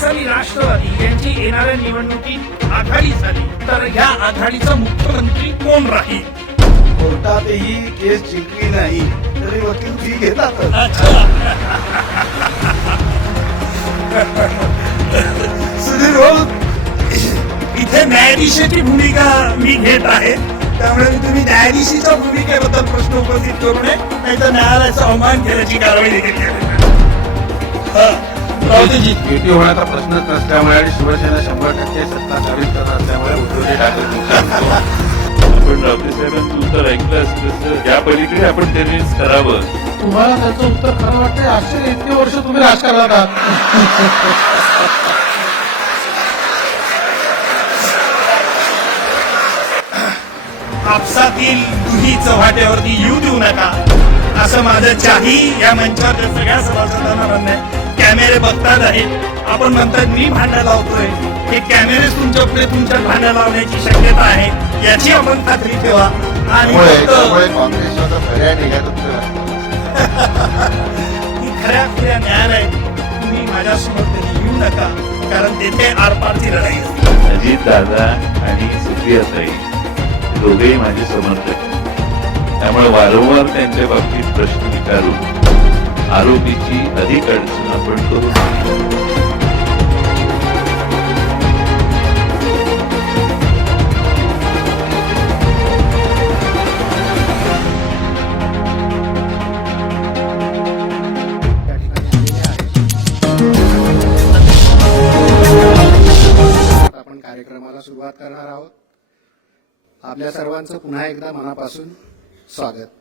काँग्रेस आणि राष्ट्रवादी यांची येणाऱ्या निवडणुकीत आघाडी झाली तर या आघाडीचा मुख्यमंत्री कोण राहील? कोर्टातही केस जिंकली नाही तरी वकील फी घेतात. सुधीर भाऊ, इथे न्यायाधीशाची भूमिका मी घेत आहे, त्यामुळे तुम्ही न्यायाधीशाच्या भूमिकेबद्दल प्रश्न उपस्थित करू नये, नाही तर न्यायालयाचा अवमान केल्याची कारवाई देखील केली. युती होण्याचा प्रश्नच नसल्यामुळे आणि शिवसेना 100% सत्ता काबीज करणार असल्यामुळे उद्धवजी ठाकरे आपण रावते साहेबांचं उत्तर ऐकलं असलं तर या पलीकडे आपण त्यांनीच करावं. तुम्हाला त्याचं उत्तर खरं वाटतंय? आश्चर्य, इतके वर्ष तुम्ही राजकारणात आहात. आपसातील दुही चव्हाट्यावरती येऊ देऊ नका, असं माझं चाही या मंचावरच्या सगळ्या सभासदांना म्हणणं आहे. कॅमेरे बघतात आहेत, आपण म्हणतात मी भांडण लावतोय, हे कॅमेरेच तुमच्या पुढे तुमच्या भांडण लावण्याची शक्यता आहे, याची आपण खात्री ठेवा. आणि काँग्रेसचा पर्याय निघाला खऱ्या खुऱ्या न्यायालयात तुम्ही माझ्यासमोर कधी येऊ नका, कारण तेथे आरपारची लढाई असते. अजित दादा आणि सुप्रियाताई दोघेही माझे समर्थक, त्यामुळे वारंवार त्यांच्या बाबतीत प्रश्न विचारून आरोपीची अधिक अडचण आपण करू नये. आपण कार्यक्रमाला सुरुवात करणार आहोत. आपल्या सर्वांचं पुन्हा एकदा मनापासून स्वागत.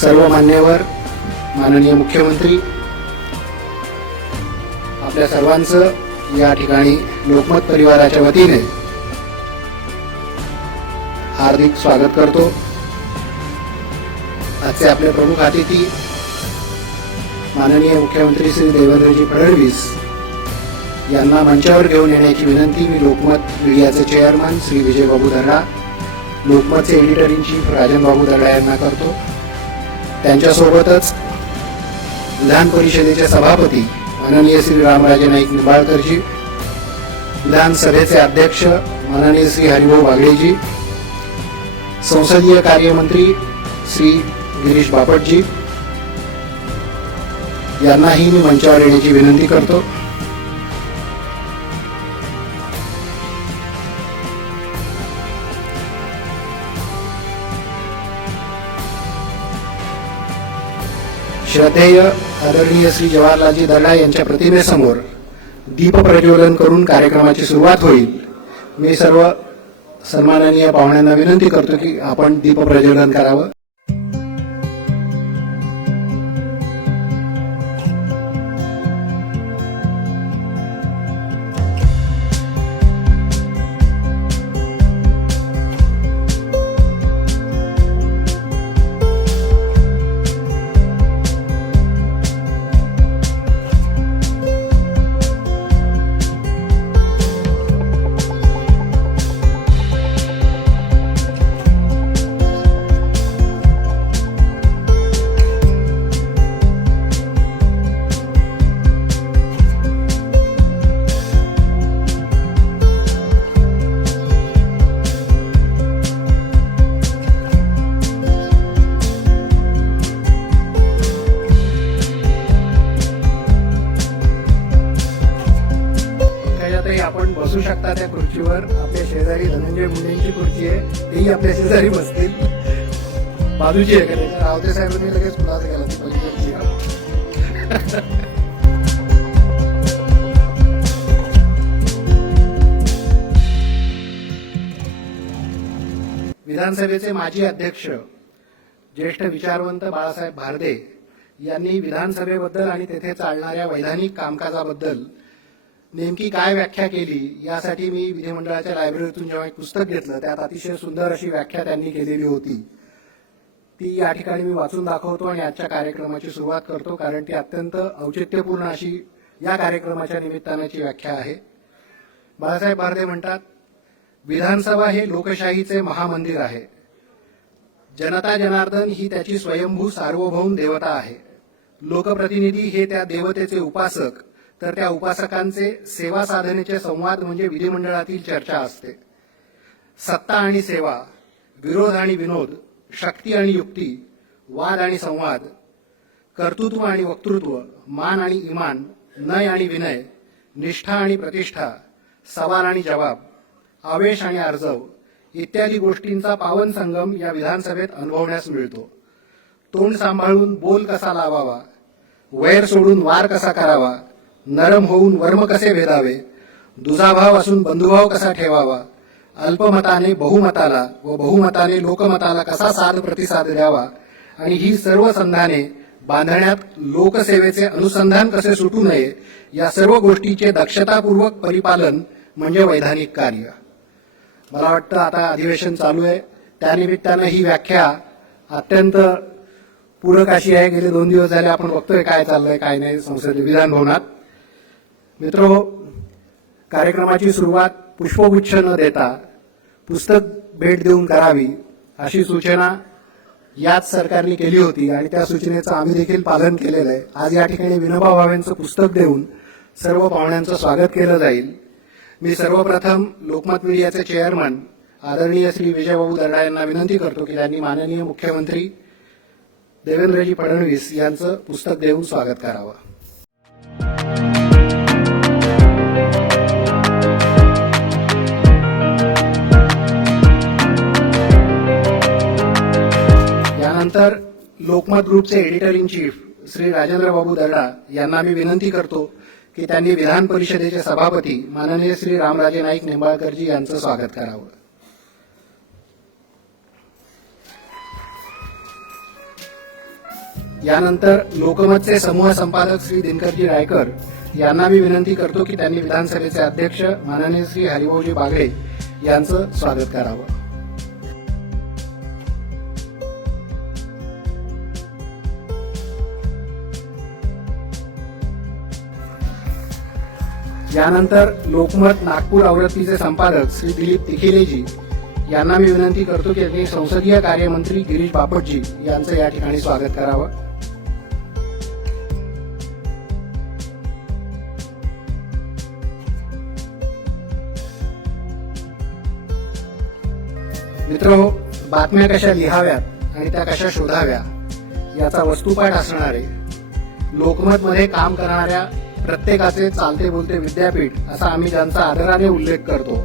सर्व मान्यवर, माननीय मुख्यमंत्री, आपल्या सर्वांचं या ठिकाणी लोकमत परिवाराच्या वतीने हार्दिक स्वागत करतो. आजचे आपले प्रमुख अतिथी माननीय मुख्यमंत्री श्री देवेंद्रजी फडणवीस यांना मंचावर घेऊन येण्याची विनंती मी लोकमत मीडियाचे चेअरमन श्री विजयबाबू दर्डा, लोकमतचे editor in chief Rajanbabu Darda यांना करतो. त्यांच्यासोबतच विधान परिषदेचे सभापती माननीय श्री रामराजे नाईक निंबाळकरजी, विधानसभेचे अध्यक्ष माननीय श्री हरिभाऊ बागडेजी, संसदीय कार्यमंत्री श्री गिरीश बापटजी यांनाही मी मंचावर येण्याची विनंती करतो. श्रद्धेय आदरणीय श्री जवाहरलालजी दर्डा यांच्या प्रतिमेसमोर दीप प्रज्वलन करून कार्यक्रमाची सुरुवात होईल. मी सर्व सन्माननीय पाहुण्यांना विनंती करतो की आपण दीप प्रज्वलन करावं. आपण बसू शकता त्या खुर्चीवर. आपल्या शेजारी धनंजय मुंडेंची खुर्ची आहे, तेही आपल्या शेजारी बसतील. बाजूची आहे का त्याच्या? रावते साहेबांनी लगेच खुलासा केला ती पलीकडची. विधानसभेचे माजी अध्यक्ष ज्येष्ठ विचारवंत बाळासाहेब भारदे यांनी विधानसभेबद्दल आणि तेथे चालणाऱ्या वैधानिक कामकाजाबद्दल नेमकी काय व्याख्या केली यासाठी मी विधिमंडळाच्या लायब्ररीतून जेव्हा एक पुस्तक घेतलं त्यात अतिशय सुंदर अशी व्याख्या त्यांनी केलेली होती. ती या ठिकाणी मी वाचून दाखवतो आणि आजच्या कार्यक्रमाची सुरुवात करतो, कारण ती अत्यंत औचित्यपूर्ण अशी या कार्यक्रमाच्या निमित्तानाची व्याख्या आहे. बाळासाहेब भारदे म्हणतात, विधानसभा हे लोकशाहीचे महामंदिर आहे. जनता जनार्दन ही त्याची स्वयंभू सार्वभौम देवता आहे. लोकप्रतिनिधी हे त्या देवतेचे उपासक, तर त्या उपासकांचे सेवा साधनेचे संवाद म्हणजे विधिमंडळातील चर्चा असते. सत्ता आणि सेवा, विरोध आणि विनोद, शक्ती आणि युक्ती, वाद आणि संवाद, कर्तृत्व आणि वक्तृत्व, मान आणि इमान, नय आणि विनय, निष्ठा आणि प्रतिष्ठा, सवाल आणि जवाब, आवेश आणि आर्जव इत्यादी गोष्टींचा पावन संगम या विधानसभेत अनुभवण्यास मिळतो. तोंड सांभाळून बोल कसा लावावा, वैर सोडून वार कसा करावा, नरम होऊन वर्म कसे भेदावे, दुजाभाव असून बंधुभाव कसा ठेवावा, अल्पमताने बहुमताला व बहुमताने लोकमताला कसा साथ प्रतिसाद द्यावा आणि ही सर्व संधाने बांधण्यात लोकसेवेचे अनुसंधान कसे सुटू नये, या सर्व गोष्टीचे दक्षतापूर्वक परिपालन म्हणजे वैधानिक कार्य. मला वाटतं आता अधिवेशन चालू आहे, त्यानिमित्तानं ही व्याख्या अत्यंत पूरक अशी आहे. गेले 2 दिवस झाले आपण बघतोय काय चाललंय काय नाही संसदेत, विधान भवनात. मित्रो, कार्यक्रमाची सुरुवात पुष्पगुच्छ न देता पुस्तक भेट देऊन करावी अशी सूचना याच सरकारने केली होती आणि त्या सूचनेचं आम्ही देखील पालन केलेलं आहे. आज या ठिकाणी विनोबा भावेंचं पुस्तक देऊन सर्व पाहुण्यांचं स्वागत केलं जाईल. मी सर्वप्रथम लोकमत मीडियाचे चेअरमन आदरणीय श्री विजयबाबू दर्डा यांना विनंती करतो की त्यांनी माननीय मुख्यमंत्री देवेंद्रजी फडणवीस यांचं पुस्तक देऊन स्वागत करावं. यानंतर लोकमत ग्रुपचे editor in chief Shri Rajendra Babu Darda यांना मी विनंती करतो की त्यांनी विधान परिषदेचे सभापती माननीय श्री रामराजे नाईक निंबाळकरजी यांचं स्वागत करावं. यानंतर लोकमतचे समूह संपादक श्री दिनकरजी रायकर यांना मी विनंती करतो की त्यांनी विधानसभेचे अध्यक्ष माननीय श्री हरिभाऊजी बागडे यांचं स्वागत करावं. यानंतर लोकमत नागपूर आवृत्तीचे संपादक श्री दिलीप तिखिलेजी यांना मी विनंती करतो की त्यांनी संसदीय कार्यमंत्री गिरीश बापटजी यांचं या ठिकाणी स्वागत करावं. मित्रो, बातम्या कशा लिहाव्यात आणि त्या कशा शोधाव्या याचा वस्तुपाठ असणारे लोकमतमध्ये काम करणाऱ्या प्रत्येकाचे चालते बोलते विद्यापीठ असा आम्ही ज्यांचा आदराने उल्लेख करतो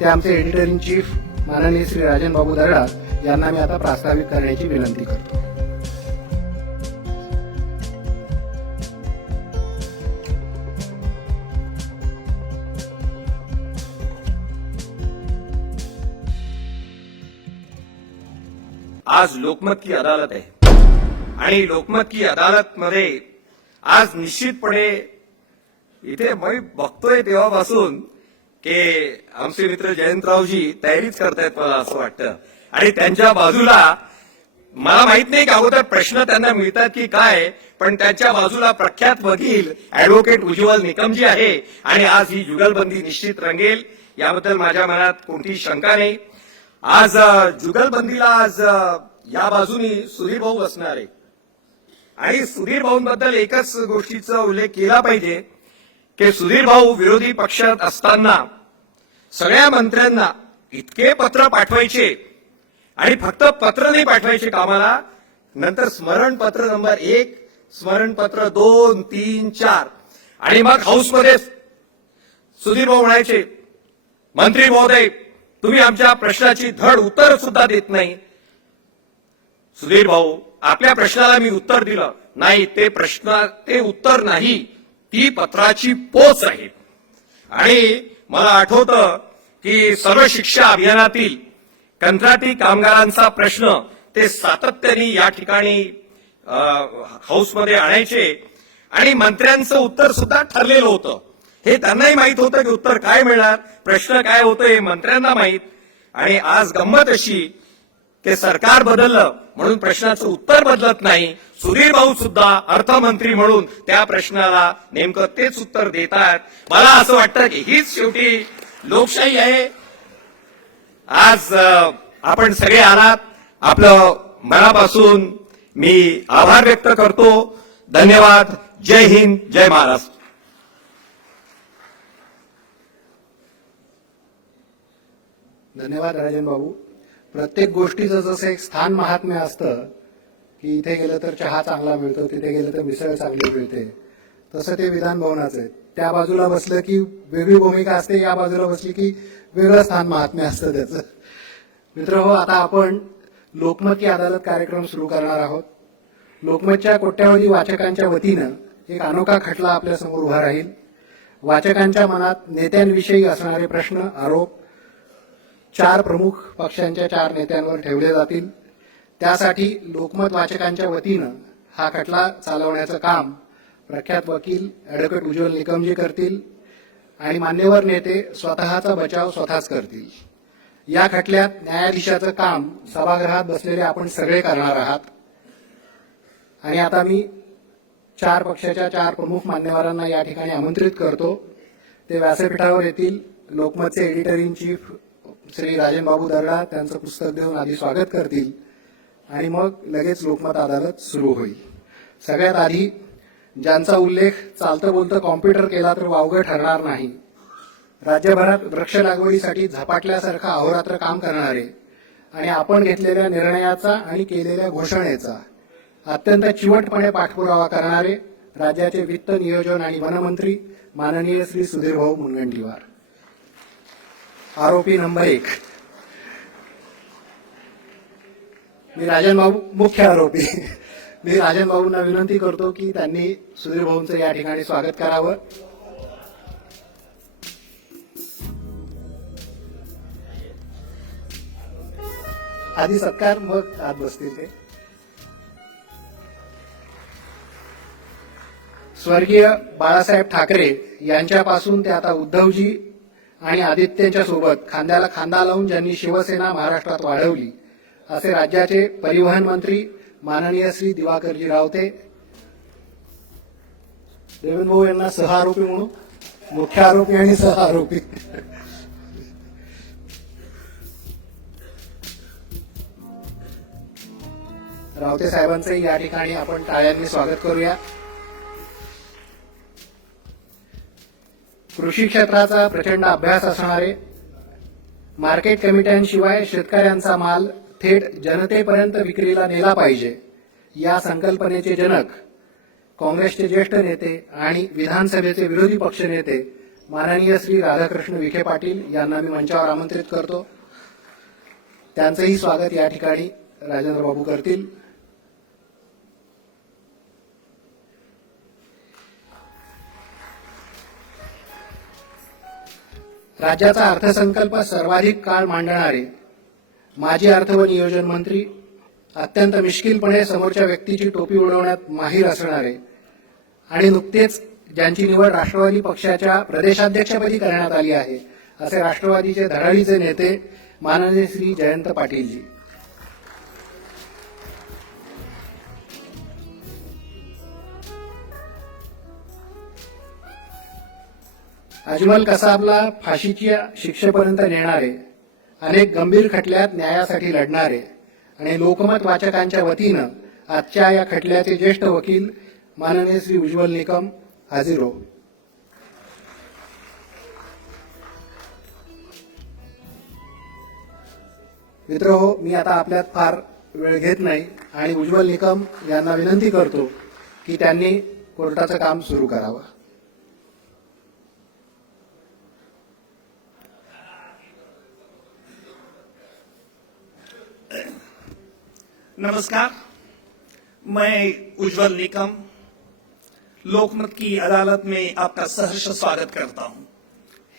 ते आमचे एडिटर इन चीफ माननीय श्री राजन बाबू दर्डा यांना मी आता प्रास्ताविक करण्याची विनंती करतो. आज लोकमत की अदालत आहे आणि लोकमत की अदालत मध्ये आज निश्चितपणे इथे मी बघतोय तेव्हापासून की आमचे मित्र जयंतरावजी तयारीच करतायत मला असं वाटतं आणि त्यांच्या बाजूला मला माहित नाही की अगोदर प्रश्न त्यांना मिळतात की काय, पण त्यांच्या बाजूला प्रख्यात वकील ऍडव्होकेट उज्ज्वल निकमजी आहे आणि आज ही जुगलबंदी निश्चित रंगेल याबद्दल माझ्या मनात कोणतीही शंका नाही. आज जुगलबंदीला आज या बाजूनी सुधीर भाऊ बसणार आहे आणि सुधीर भाऊंबद्दल एकच गोष्टीचा उल्लेख केला पाहिजे की सुधीर भाऊ विरोधी पक्षात असताना सगळ्या मंत्र्यांना इतके पत्र पाठवायचे आणि फक्त पत्र नाही पाठवायचे कामाला, नंतर स्मरणपत्र नंबर 1, स्मरणपत्र 2, 3, 4 आणि मग हाऊसमध्ये सुधीर भाऊ म्हणायचे, मंत्री महोदय तुम्ही आमच्या प्रश्नाची धड उत्तर सुद्धा देत नाही. सुधीर भाऊ आपल्या प्रश्नाला मी उत्तर दिलं नाही, ते उत्तर नाही, ती पत्राची पोच आहे. आणि मला आठवतं की सर्व शिक्षा अभियानातील कंत्राटी कामगारांचा प्रश्न ते सातत्याने या ठिकाणी हाऊसमध्ये आणायचे आणि मंत्र्यांचं उत्तर सुद्धा ठरलेलं होतं. हे त्यांनाही माहित होतं की उत्तर काय मिळणार, प्रश्न काय होतं हे मंत्र्यांना माहित. आणि आज गंमत अशी की सरकार बदललं म्हणून प्रश्नाचं उत्तर बदलत नाही, सुधीर भाऊ सुद्धा अर्थमंत्री म्हणून त्या प्रश्नाला नेमकं तेच उत्तर देतात. मला असं वाटतं की हीच शेवटी लोकशाही आहे. आज आपण सगळे आलात, आपलं मनापासून मी आभार व्यक्त करतो. धन्यवाद. जय हिंद, जय महाराष्ट्र. धन्यवाद राजन बाबू. प्रत्येक गोष्टीचं जसं एक स्थान महात्म्य असतं की इथे गेलं तर चहा चांगला मिळतो, तिथे गेलं तर मिसळ चांगली मिळते, तसं ते विधान भवनाचं आहे. त्या बाजूला बसलं की वेगळी भूमिका असते, या बाजूला बसली की वेगळं स्थान महात्म्य असतं त्याचं. मित्रहो, आता आपण लोकमत की अदालत कार्यक्रम सुरू करणार आहोत. लोकमतच्या कोट्यावधी वाचकांच्या वतीनं एक अनोखा खटला आपल्या समोर उभा राहील. वाचकांच्या मनात नेत्यांविषयी असणारे प्रश्न, आरोप 4 प्रमुख पक्षांच्या 4 नेत्यांवर ठेवले जातील. त्यासाठी लोकमत वाचकांच्या वतीनं हा खटला चालवण्याचं काम प्रख्यात वकील ऍडव्होकेट उज्ज्वल निकमजी करतील आणि मान्यवर नेते स्वतःचा बचाव स्वतःच करतील. या खटल्यात न्यायाधीशाचं काम सभागृहात बसलेले आपण सगळे करणार आहात. आणि आता मी 4 पक्षाच्या 4 प्रमुख मान्यवरांना या ठिकाणी आमंत्रित करतो. ते व्यासपीठावर येतील. लोकमतचे editor in chief Shri Rajan Babu Darda त्यांचं पुस्तक देऊन आधी स्वागत करतील आणि मग लगेच लोकमत अदालत सुरू होईल. सगळ्यात आधी ज्यांचा उल्लेख चालतं बोलतं कॉम्प्युटर केला तर वावगं ठरणार नाही, राज्यभरात वृक्ष लागवडीसाठी झपाटल्यासारखं अहोरात्र काम करणारे आणि आपण घेतलेल्या निर्णयाचा आणि केलेल्या घोषणेचा अत्यंत चिवटपणे पाठपुरावा करणारे राज्याचे वित्त, नियोजन आणि वनमंत्री माननीय श्री सुधीरभाऊ मुनगंटीवार. आरोपी नंबर 1 मी राजन बाबू, मुख्य आरोपी. मी राजन बाबूंना विनंती करतो की त्यांनी सुधीर भाऊंचं या ठिकाणी स्वागत करावं. आधी सत्कार, मग आत बसतील ते. स्वर्गीय बाळासाहेब ठाकरे यांच्यापासून ते आता उद्धवजी आणि आदित्यच्या सोबत खांद्याला खांदा लावून ज्यांनी शिवसेना महाराष्ट्रात वाढवली असे राज्याचे परिवहन मंत्री माननीय श्री दिवाकरजी रावते. देवेंद्र भाऊ यांना सहआरोपी म्हणून, मुख्य आरोपी आणि सहआरोपी. रावते साहेबांचंही या ठिकाणी आपण टाळ्यांनी स्वागत करूया. कृषी क्षेत्राचा प्रचंड अभ्यास असणारे, मार्केट कमिट्यांशिवाय शेतकऱ्यांचा माल थेट जनतेपर्यंत विक्रीला नेला पाहिजे या संकल्पनेचे जनक, काँग्रेसचे ज्येष्ठ नेते आणि विधानसभेचे विरोधी पक्षनेते माननीय श्री राधाकृष्ण विखे पाटील यांना मी मंचावर आमंत्रित करतो. त्यांचंही स्वागत या ठिकाणी राजेंद्र बाबू करतील. राज्याचा अर्थसंकल्प सर्वाधिक काळ मांडणारे माजी अर्थ व नियोजन मंत्री अत्यंत मिश्किलपणे समोरच्या व्यक्तीची टोपी उडवण्यात माहीर असणारे आणि नुकतेच ज्यांची निवड राष्ट्रवादी पक्षाच्या प्रदेशाध्यक्षपदी करण्यात आली आहे असे राष्ट्रवादीचे धडाडीचे नेते माननीय श्री जयंत पाटीलजी. अजमल कसाबला फाशीच्या शिक्षेपर्यंत नेणारे, अनेक गंभीर खटल्यात न्यायासाठी लढणारे आणि लोकमत वाचकांच्या वतीनं आजच्या या खटल्याचे ज्येष्ठ वकील माननीय श्री उज्ज्वल निकम हाजीर हो. मित्रहो, मी आता आपल्यात फार वेळ घेत नाही आणि उज्ज्वल निकम यांना विनंती करतो की त्यांनी कोर्टाचं काम सुरू करावं. नमस्कार, मैं उज्ज्वल निकम लोकमत की अदालत में आपका सहर्ष स्वागत करता हूं.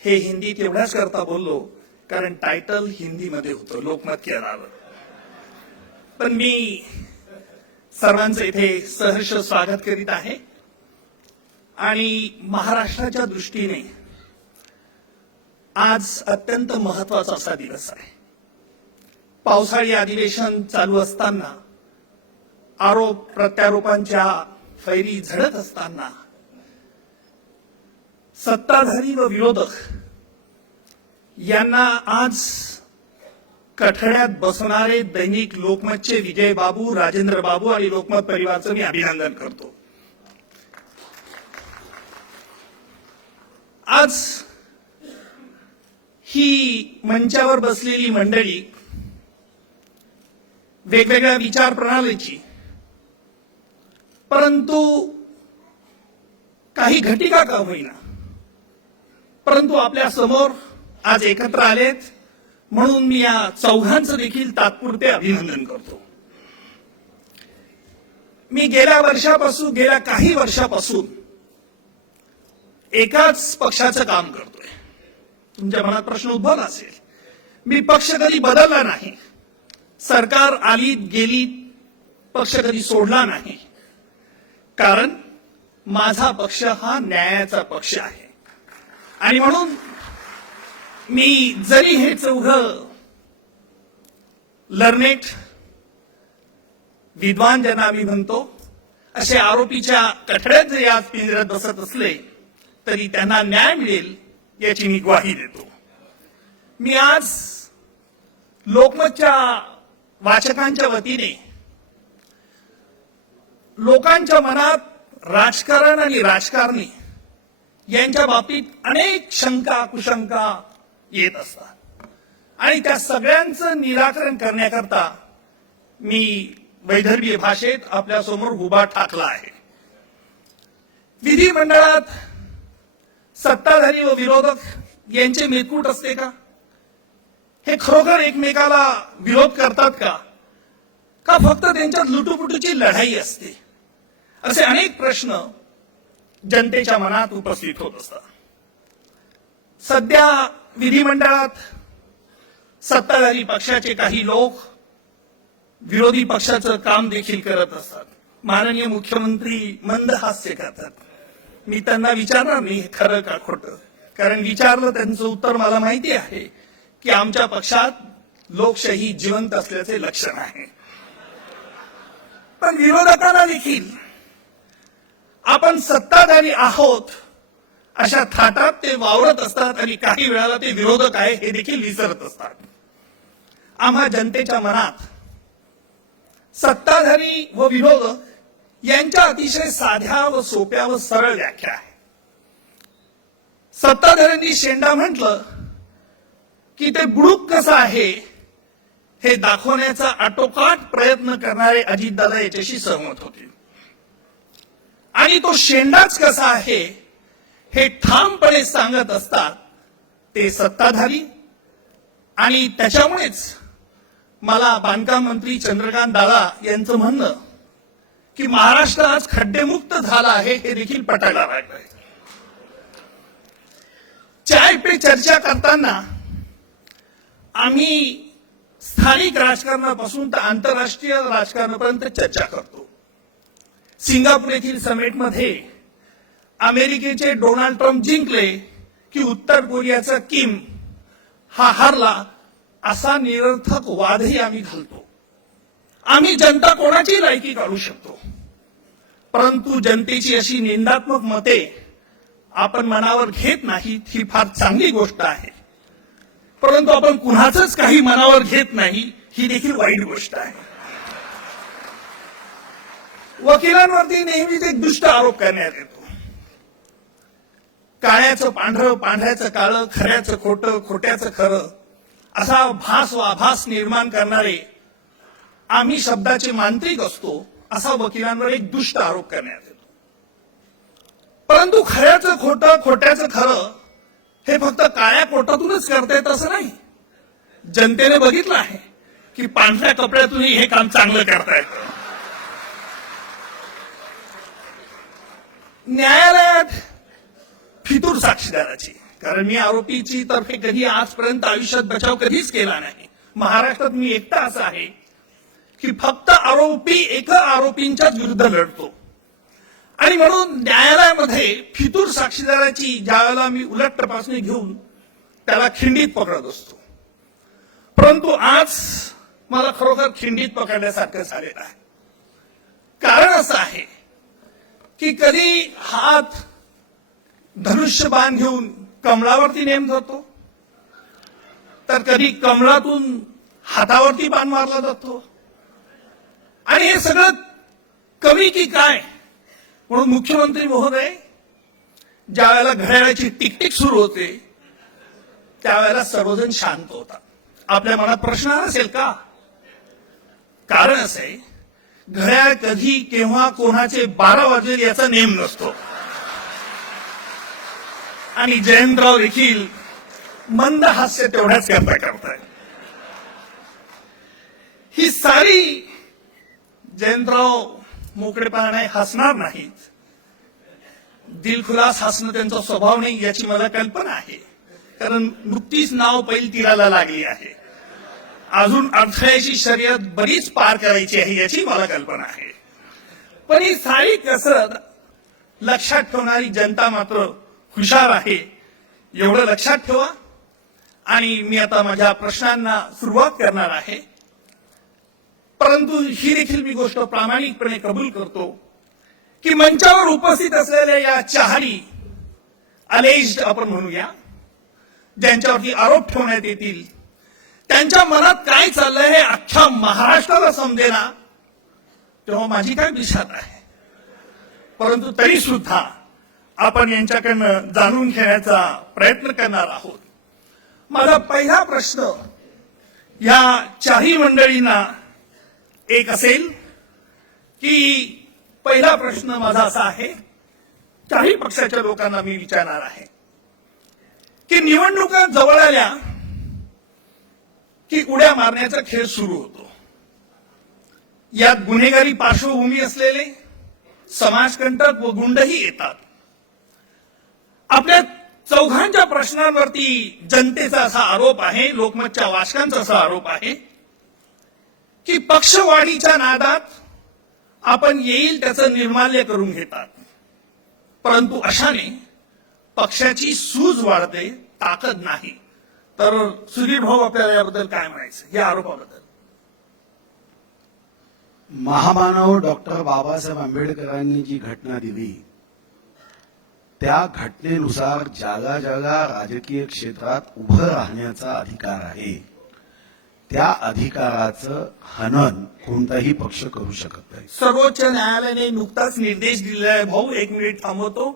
हे हिंदीत एवढ्याच करता बोललो कारण टायटल हिंदीमध्ये होतं, लोकमत की अदालत. पण मी सर्वांचं इथे सहर्ष स्वागत करीत आहे आणि महाराष्ट्राच्या दृष्टीने आज अत्यंत महत्वाचा असा दिवस आहे. पावसाळी अधिवेशन चालू असताना, आरोप प्रत्यारोपांच्या फैरी झडत असताना सत्ताधारी व विरोधक यांना आज कठड्यात बसवणारे दैनिक लोकमतचे विजय बाबू, राजेंद्र बाबू आणि लोकमत परिवारचं मी अभिनंदन करतो. आज ही मंचावर बसलेली मंडळी वेगवेगळ्या विचार प्रणालीची, परंतु काही घटिका का होईना, परंतु आपल्या समोर आज एकत्र आलेत म्हणून मी या चौघांचं देखील तात्पुरते अभिनंदन करतो. मी गेल्या काही वर्षापासून एकाच पक्षाचं काम करतोय. तुमच्या मनात प्रश्न उद्भवला असेल, मी पक्ष कधी बदलला नाही, सरकार आली गेली, पक्ष कधी सोडला नाही, कारण माझा पक्ष हा न्यायाचा पक्ष आहे. आणि म्हणून मी जरी हे चौघं लर्नेट विद्वान ज्यांना आम्ही म्हणतो असे आरोपीच्या कठड्यात जरी आज पिंजऱ्यात बसत असले तरी त्यांना न्याय मिळेल याची मी ग्वाही देतो. मी आज लोकमतच्या वाचकांच्या वतीने लोकांच्या मनात राजकारण आणि राजकारणी यांच्या बाबतीत अनेक शंका कुशंका येत असतात आणि त्या सगळ्यांचं निराकरण करण्याकरता मी वैदर्भीय भाषेत आपल्यासमोर उभा ठाकला आहे. विधिमंडळात सत्ताधारी व विरोधक यांचे मेतकूट असते का? हे खरोखर एकमेकाला विरोध करतात का फक्त त्यांच्यात लुटुपुटूची लढाई असते? असे अनेक प्रश्न जनतेच्या मनात उपस्थित होत असतात. सध्या विधिमंडळात सत्ताधारी पक्षाचे काही लोक विरोधी पक्षाचं काम देखील करत असतात. माननीय मुख्यमंत्री मंद हास्य करतात. मी त्यांना विचारणार नाही हे खरं का खोटं, कारण विचारलं त्यांचं उत्तर मला माहिती आहे की आमच्या पक्षात लोकशाही जिवंत असल्याचे लक्षण आहे. पण विरोधकांना देखील आपण सत्ताधारी आहोत अशा थाटात ते वावरत असतात आणि काही वेळाला ते विरोधक आहे हे देखील विसरत असतात. आम्हा जनतेच्या मनात सत्ताधारी व विरोधक यांच्या अतिशय साध्या व सोप्या व सरळ व्याख्या आहे. सत्ताधाऱ्यांनी शेंडा म्हटलं की ते बुडूक कसं आहे हे दाखवण्याचा आटोकाट प्रयत्न करणारे अजितदादा याच्याशी सहमत होते आणि तो शेंडाच कसा आहे हे ठामपणे सांगत असतात ते सत्ताधारी. आणि त्याच्यामुळेच मला बांधकाम मंत्री चंद्रकांत दादा यांचं म्हणणं की महाराष्ट्र आज खड्डेमुक्त झाला आहे हे देखील पटायला लागलंय. चाय पे चर्चा करताना आम्ही स्थानिक राजकारणापासून तर आंतरराष्ट्रीय राजकारणापर्यंत चर्चा करतो. सिंगापूर येथील समिटमध्ये अमेरिकेचे डोनाल्ड ट्रम्प जिंकले की उत्तर कोरियाचा किम हा हारला, असा निरर्थक वादही आम्ही घालतो. आम्ही जनता कोणाची लायकी काढू शकतो, परंतु जनतेची अशी निंदात्मक मते आपण मनावर घेत नाहीत ही फार चांगली गोष्ट आहे. परंतु आपण कुणाचंच काही मनावर घेत नाही ही देखील वाईट गोष्ट आहे. वकिलांवरती नेहमीच एक दुष्ट आरोप करण्यात येतो. काळ्याचं पांढरं, पांढऱ्याचं काळं, खऱ्याचं खोटं, खोट्याचं खरं असा भास व आभास निर्माण करणारे आम्ही शब्दाचे मांत्रिक असतो, असा वकिलांवर एक दुष्ट आरोप करण्यात येतो. परंतु खऱ्याचं खोटं, खोट्याचं खरं हे फक्त काळ्या कोटातूनच करता येत असं नाही. जनतेने बघितलं आहे की पांढऱ्या कपड्यातूनही हे काम चांगलं करता येतं. न्यायालयात फितूर साक्षीदाराची, कारण मी आरोपीची तर्फे कधी आजपर्यंत आयुष्यात बचाव कधीच केला नाही. महाराष्ट्रात मी एकटा असा आहे की फक्त आरोपी आरोपींच्याच विरुद्ध लढतो. आणि म्हणून न्यायालयामध्ये फितूर साक्षीदाराची ज्यावेळेला मी उलट तपासणी घेऊन त्याला खिंडीत पकडत असतो. परंतु आज मला खरोखर खिंडीत पकडल्यासारखं झालेलं आहे. कारण असं आहे की कधी हात धनुष्यबाण घेऊन कमळावरती नेम जातो, तर कधी कमळातून हातावरती बाण मारला जातो. आणि हे सगळं कमी की काय, म्हणून मुख्यमंत्री महोदय ज्या वेळेला घड्याळाची टिकटिक सुरू होते त्यावेळेला सर्वजण शांत होतात. आपल्या मनात प्रश्न असेल का? कारण असं आहे, घड्याळ कधी केव्हा कोणाचे 12 वाजेल याचा नेम नसतो. आणि जयंतराव देखील मंद हास्य तेवढ्याच करताय. ही सारी जयंतराव मोकळेपणाने हसणार नाहीत. दिलखुलास हसणं त्यांचा स्वभाव नाही याची मला कल्पना आहे, कारण नुकतीच नाव पैल तीराला लागली आहे. अजून अडथळ्याची शर्यत बरीच पार करायची आहे याची मला कल्पना आहे. पण ही सारी कसरत लक्षात ठेवणारी जनता मात्र हुशार आहे, एवढं लक्षात ठेवा. आणि मी आता माझ्या प्रश्नांना सुरुवात करणार आहे. परंतु ही देखील मी गोष्ट प्रामाणिकपणे कबूल करतो की मंचावर उपस्थित असलेल्या या चारही अलेज्ड आपण म्हणूया, ज्यांच्यावरती आरोप ठेवण्यात येतील, त्यांच्या मनात काय चाललंय हे अख्ख्या महाराष्ट्राला समजेना, तेव्हा माझी काय दिशात आहे. परंतु तरी सुद्धा आपण यांच्याकडनं जाणून घेण्याचा प्रयत्न करणार आहोत. माझा पहिला प्रश्न या चारही मंडळींना एक असेल की पहिला प्रश्न माझा असा आहे, चारही पक्षाच्या लोकांना मी विचारणार आहे की निवडणुका जवळ आल्या की उड्या मारण्याचा खेळ सुरू होतो. यात गुन्हेगारी पार्श्वभूमी असलेले समाजकंटक व गुंडही येतात. आपल्या चौघांच्या प्रश्नांवरती जनतेचा असा आरोप आहे, लोकमतच्या वाचकांचा असा आरोप आहे की पक्षवाढीच्या नादात आपण येईल त्याचं निर्माल्य करून घेतात. परंतु अशाने पक्षाची सूज वाढते, ताकद नाही. तर सुधीर भाऊ, आपल्याला याबद्दल काय म्हणायचं, या आरोपाबद्दल? महामानव डॉक्टर बाबासाहेब आंबेडकरांनी जी घटना दिली त्या घटनेनुसार ज्याला ज्याला राजकीय क्षेत्रात उभं राहण्याचा अधिकार आहे त्या अधिकाराचं हनन कोणताही पक्ष करू शकत नाही. सर्वोच्च न्यायालयाने नुकताच निर्देश दिलेला आहे, भाऊ एक मिनिट थांबवतो,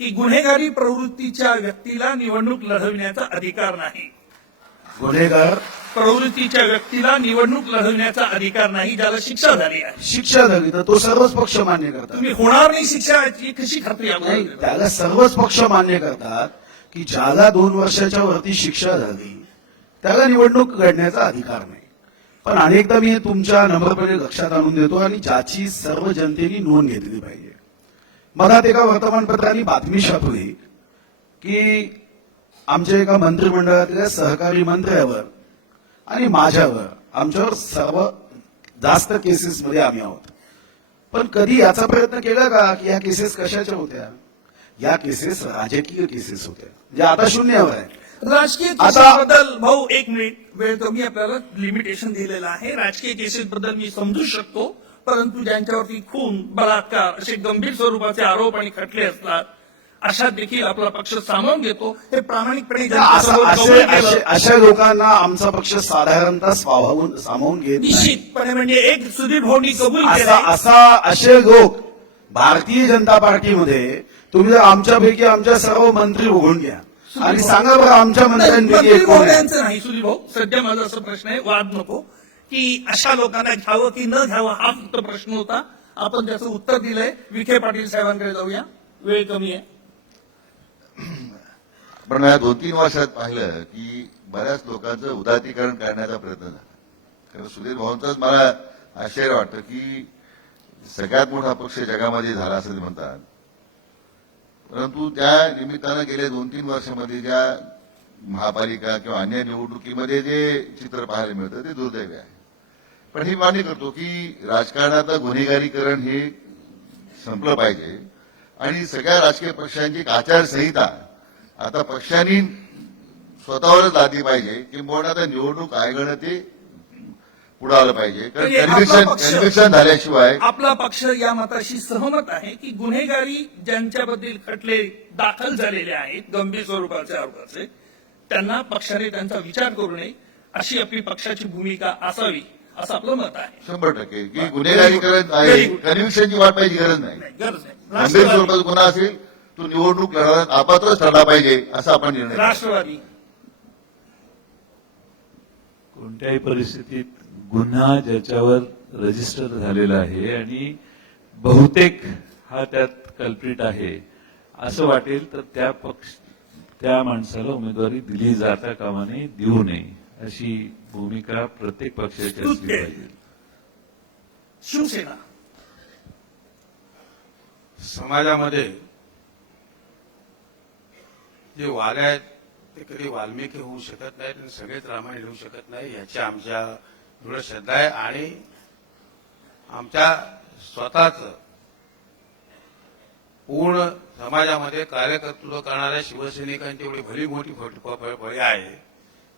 की गुन्हेगारी प्रवृत्तीच्या व्यक्तीला निवडणूक लढविण्याचा अधिकार नाही. गुन्हेगार प्रवृत्तीच्या व्यक्तीला निवडणूक लढवण्याचा अधिकार नाही, ज्याला शिक्षा झाली आहे. शिक्षा झाली तर तो सर्वच पक्ष मान्य करतात. तुम्ही होणार नाही शिक्षा याची कशी खात्री नाही, आहे? त्याला सर्वच पक्ष मान्य करतात की ज्याला 2 वर्षाच्या वरती शिक्षा झाली त्याला निवडणूक लढण्याचा अधिकार नाही. पण अनेकदा मी हे तुमच्या नम्रपणे लक्षात आणून देतो आणि ज्याची सर्व जनतेने नोंद घेतली पाहिजे. मला एका वर्तमानपत्राने बातमी छापली की आमच्या एका मंत्रिमंडळातल्या सहकारी मंत्र्यावर आणि माझ्यावर आमच्यावर सर्व जास्त केसेसमध्ये आम्ही आहोत. पण कधी याचा प्रयत्न केला का की या केसेस कशाच्या होत्या? या केसेस राजकीय केसेस होत्या, जे आता शून्यावर आहे. राजकीय आता- केसेसबद्दल भाऊ एक मिनिट वेळ कमी, आपल्याला लिमिटेशन दिलेलं आहे. राजकीय केसेसबद्दल मी समजू शकतो, परंतु ज्यांच्यावरती खून, बलात्कार असे गंभीर स्वरूपाचे आरोप आणि खटले असतात, अशा देखील आपला पक्ष सामावून घेतो. हे प्रामाणिकपणे जनतेसमोर कबूल केलं. अशा लोकांना आमचा पक्ष साधारणतः सामावून घेत नाही. निश्चितपणे म्हणजे एक सुधीर भाऊंनी कबूल असे लोक भारतीय जनता पार्टीमध्ये, तुम्ही जर आमच्यापैकी आमच्या सर्व मंत्री बघून घ्या आणि सांगा बरं आमच्या मंत्र्यांपैकी एक कोण आहे? महोदयांचं नाही सुधीर भाऊ, सध्या माझा असा प्रश्न आहे, वाद नको, की अशा लोकांना घ्यावं की न घ्यावं हा फक्त प्रश्न होता. आपण त्याचं उत्तर दिलंय. विखे पाटील साहेबांकडे जाऊया, वेळ कमी आहे. पण या 2-3 वर्षात पाहिलं की बऱ्याच लोकांचं उदातीकरण करण्याचा प्रयत्न झाला. कारण सुधीर भाऊंचंच मला आश्चर्य वाटतं की सगळ्यात मोठा पक्ष जगामध्ये झाला असं ते म्हणतात, परंतु त्या निमित्तानं गेल्या 2-3 वर्षामध्ये ज्या महापालिका किंवा अन्य निवडणुकीमध्ये जे चित्र पाहायला मिळतं ते दुर्दैवी आहे. पण ही मान्य करतो की राजकारणात गुन्हेगारीकरण हे संपलं पाहिजे आणि सगळ्या राजकीय पक्षांची एक आचारसंहिता आता पक्षांनी स्वतःवरच लादली पाहिजे, किंबहुना आता निवडणूक आयोगानं ते पुढे आलं पाहिजे. म्हणजे कारण आपला पक्ष- कन्व्हिक्शन झाल्याशिवाय आपला पक्ष या मताशी सहमत आहे की गुन्हेगारी ज्यांच्याबद्दल खटले दाखल झालेले आहेत, गंभीर स्वरूपाचे आरोपाचे, त्यांना पक्षाने त्यांचा विचार करू नये अशी आपली पक्षाची भूमिका असावी, असं आपलं मत आहे. 100% की गुन्हेगारीकरण आहे, कन्व्हिक्शनची वाट पाहिजे गरज नाही. गरज नाही. गंभीर राष्ट्रवादी स्वरूपाचा गुन्हा असेल तो निवडणूक लढवण्यात अपात्रच ठरला पाहिजे असा आपण निर्णय घेतला. राष्ट्रवादी कोणत्याही परिस्थितीत गुन्हा ज्याच्यावर रजिस्टर झालेला आहे आणि बहुतेक हा त्यात कल्प्रिट आहे असं वाटेल तर त्या माणसाला उमेदवारी दिली जाता कामा नये, देऊ नये अशी भूमिका प्रत्येक पक्षाची असली पाहिजे. शिवसेना समाजामध्ये जे वाघ आहेत ते कधी वाल्मिकी होऊ शकत नाहीत आणि सगळेच रामायण होऊ शकत नाही, याची आमच्या दृढ श्रद्धा आहे. आणि आमच्या स्वतःच पूर्ण समाजामध्ये कार्यकर्तृत्व करणाऱ्या शिवसैनिकांची एवढी भली मोठी फळी आहे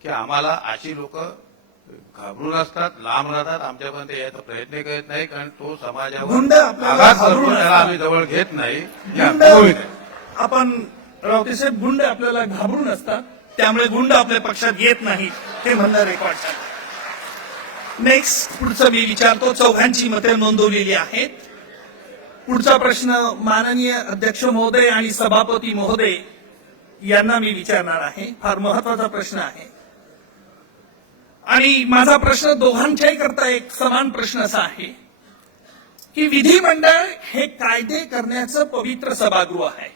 की आम्हाला अशी लोक घाबरून असतात, लांब राहतात, आमच्यापर्यंत यायचा प्रयत्न करत नाही, कारण तो समाजावर गुंड आपल्याला आघात घाबरून करतो, त्याला असतात. आम्ही जवळ घेत नाही. हे गुंड अनुभवित आहे. आपण रावतेसाहेब, गुंड आपल्याला घाबरून असतात, त्यामुळे गुंड आपल्या पक्षात येत नाही हे म्हणणं रेकॉर्ड झालं. नेक्स्ट पुढचं मी विचारतो. चौघांची मते नोंदवलेली आहेत. पुढचा प्रश्न माननीय अध्यक्ष महोदय आणि सभापती महोदय यांना मी विचारणार आहे. फार महत्वाचा प्रश्न आहे आणि माझा प्रश्न दोघांच्याही करता एक समान प्रश्न असा आहे की विधिमंडळ हे कायदे करण्याचं पवित्र सभागृह आहे,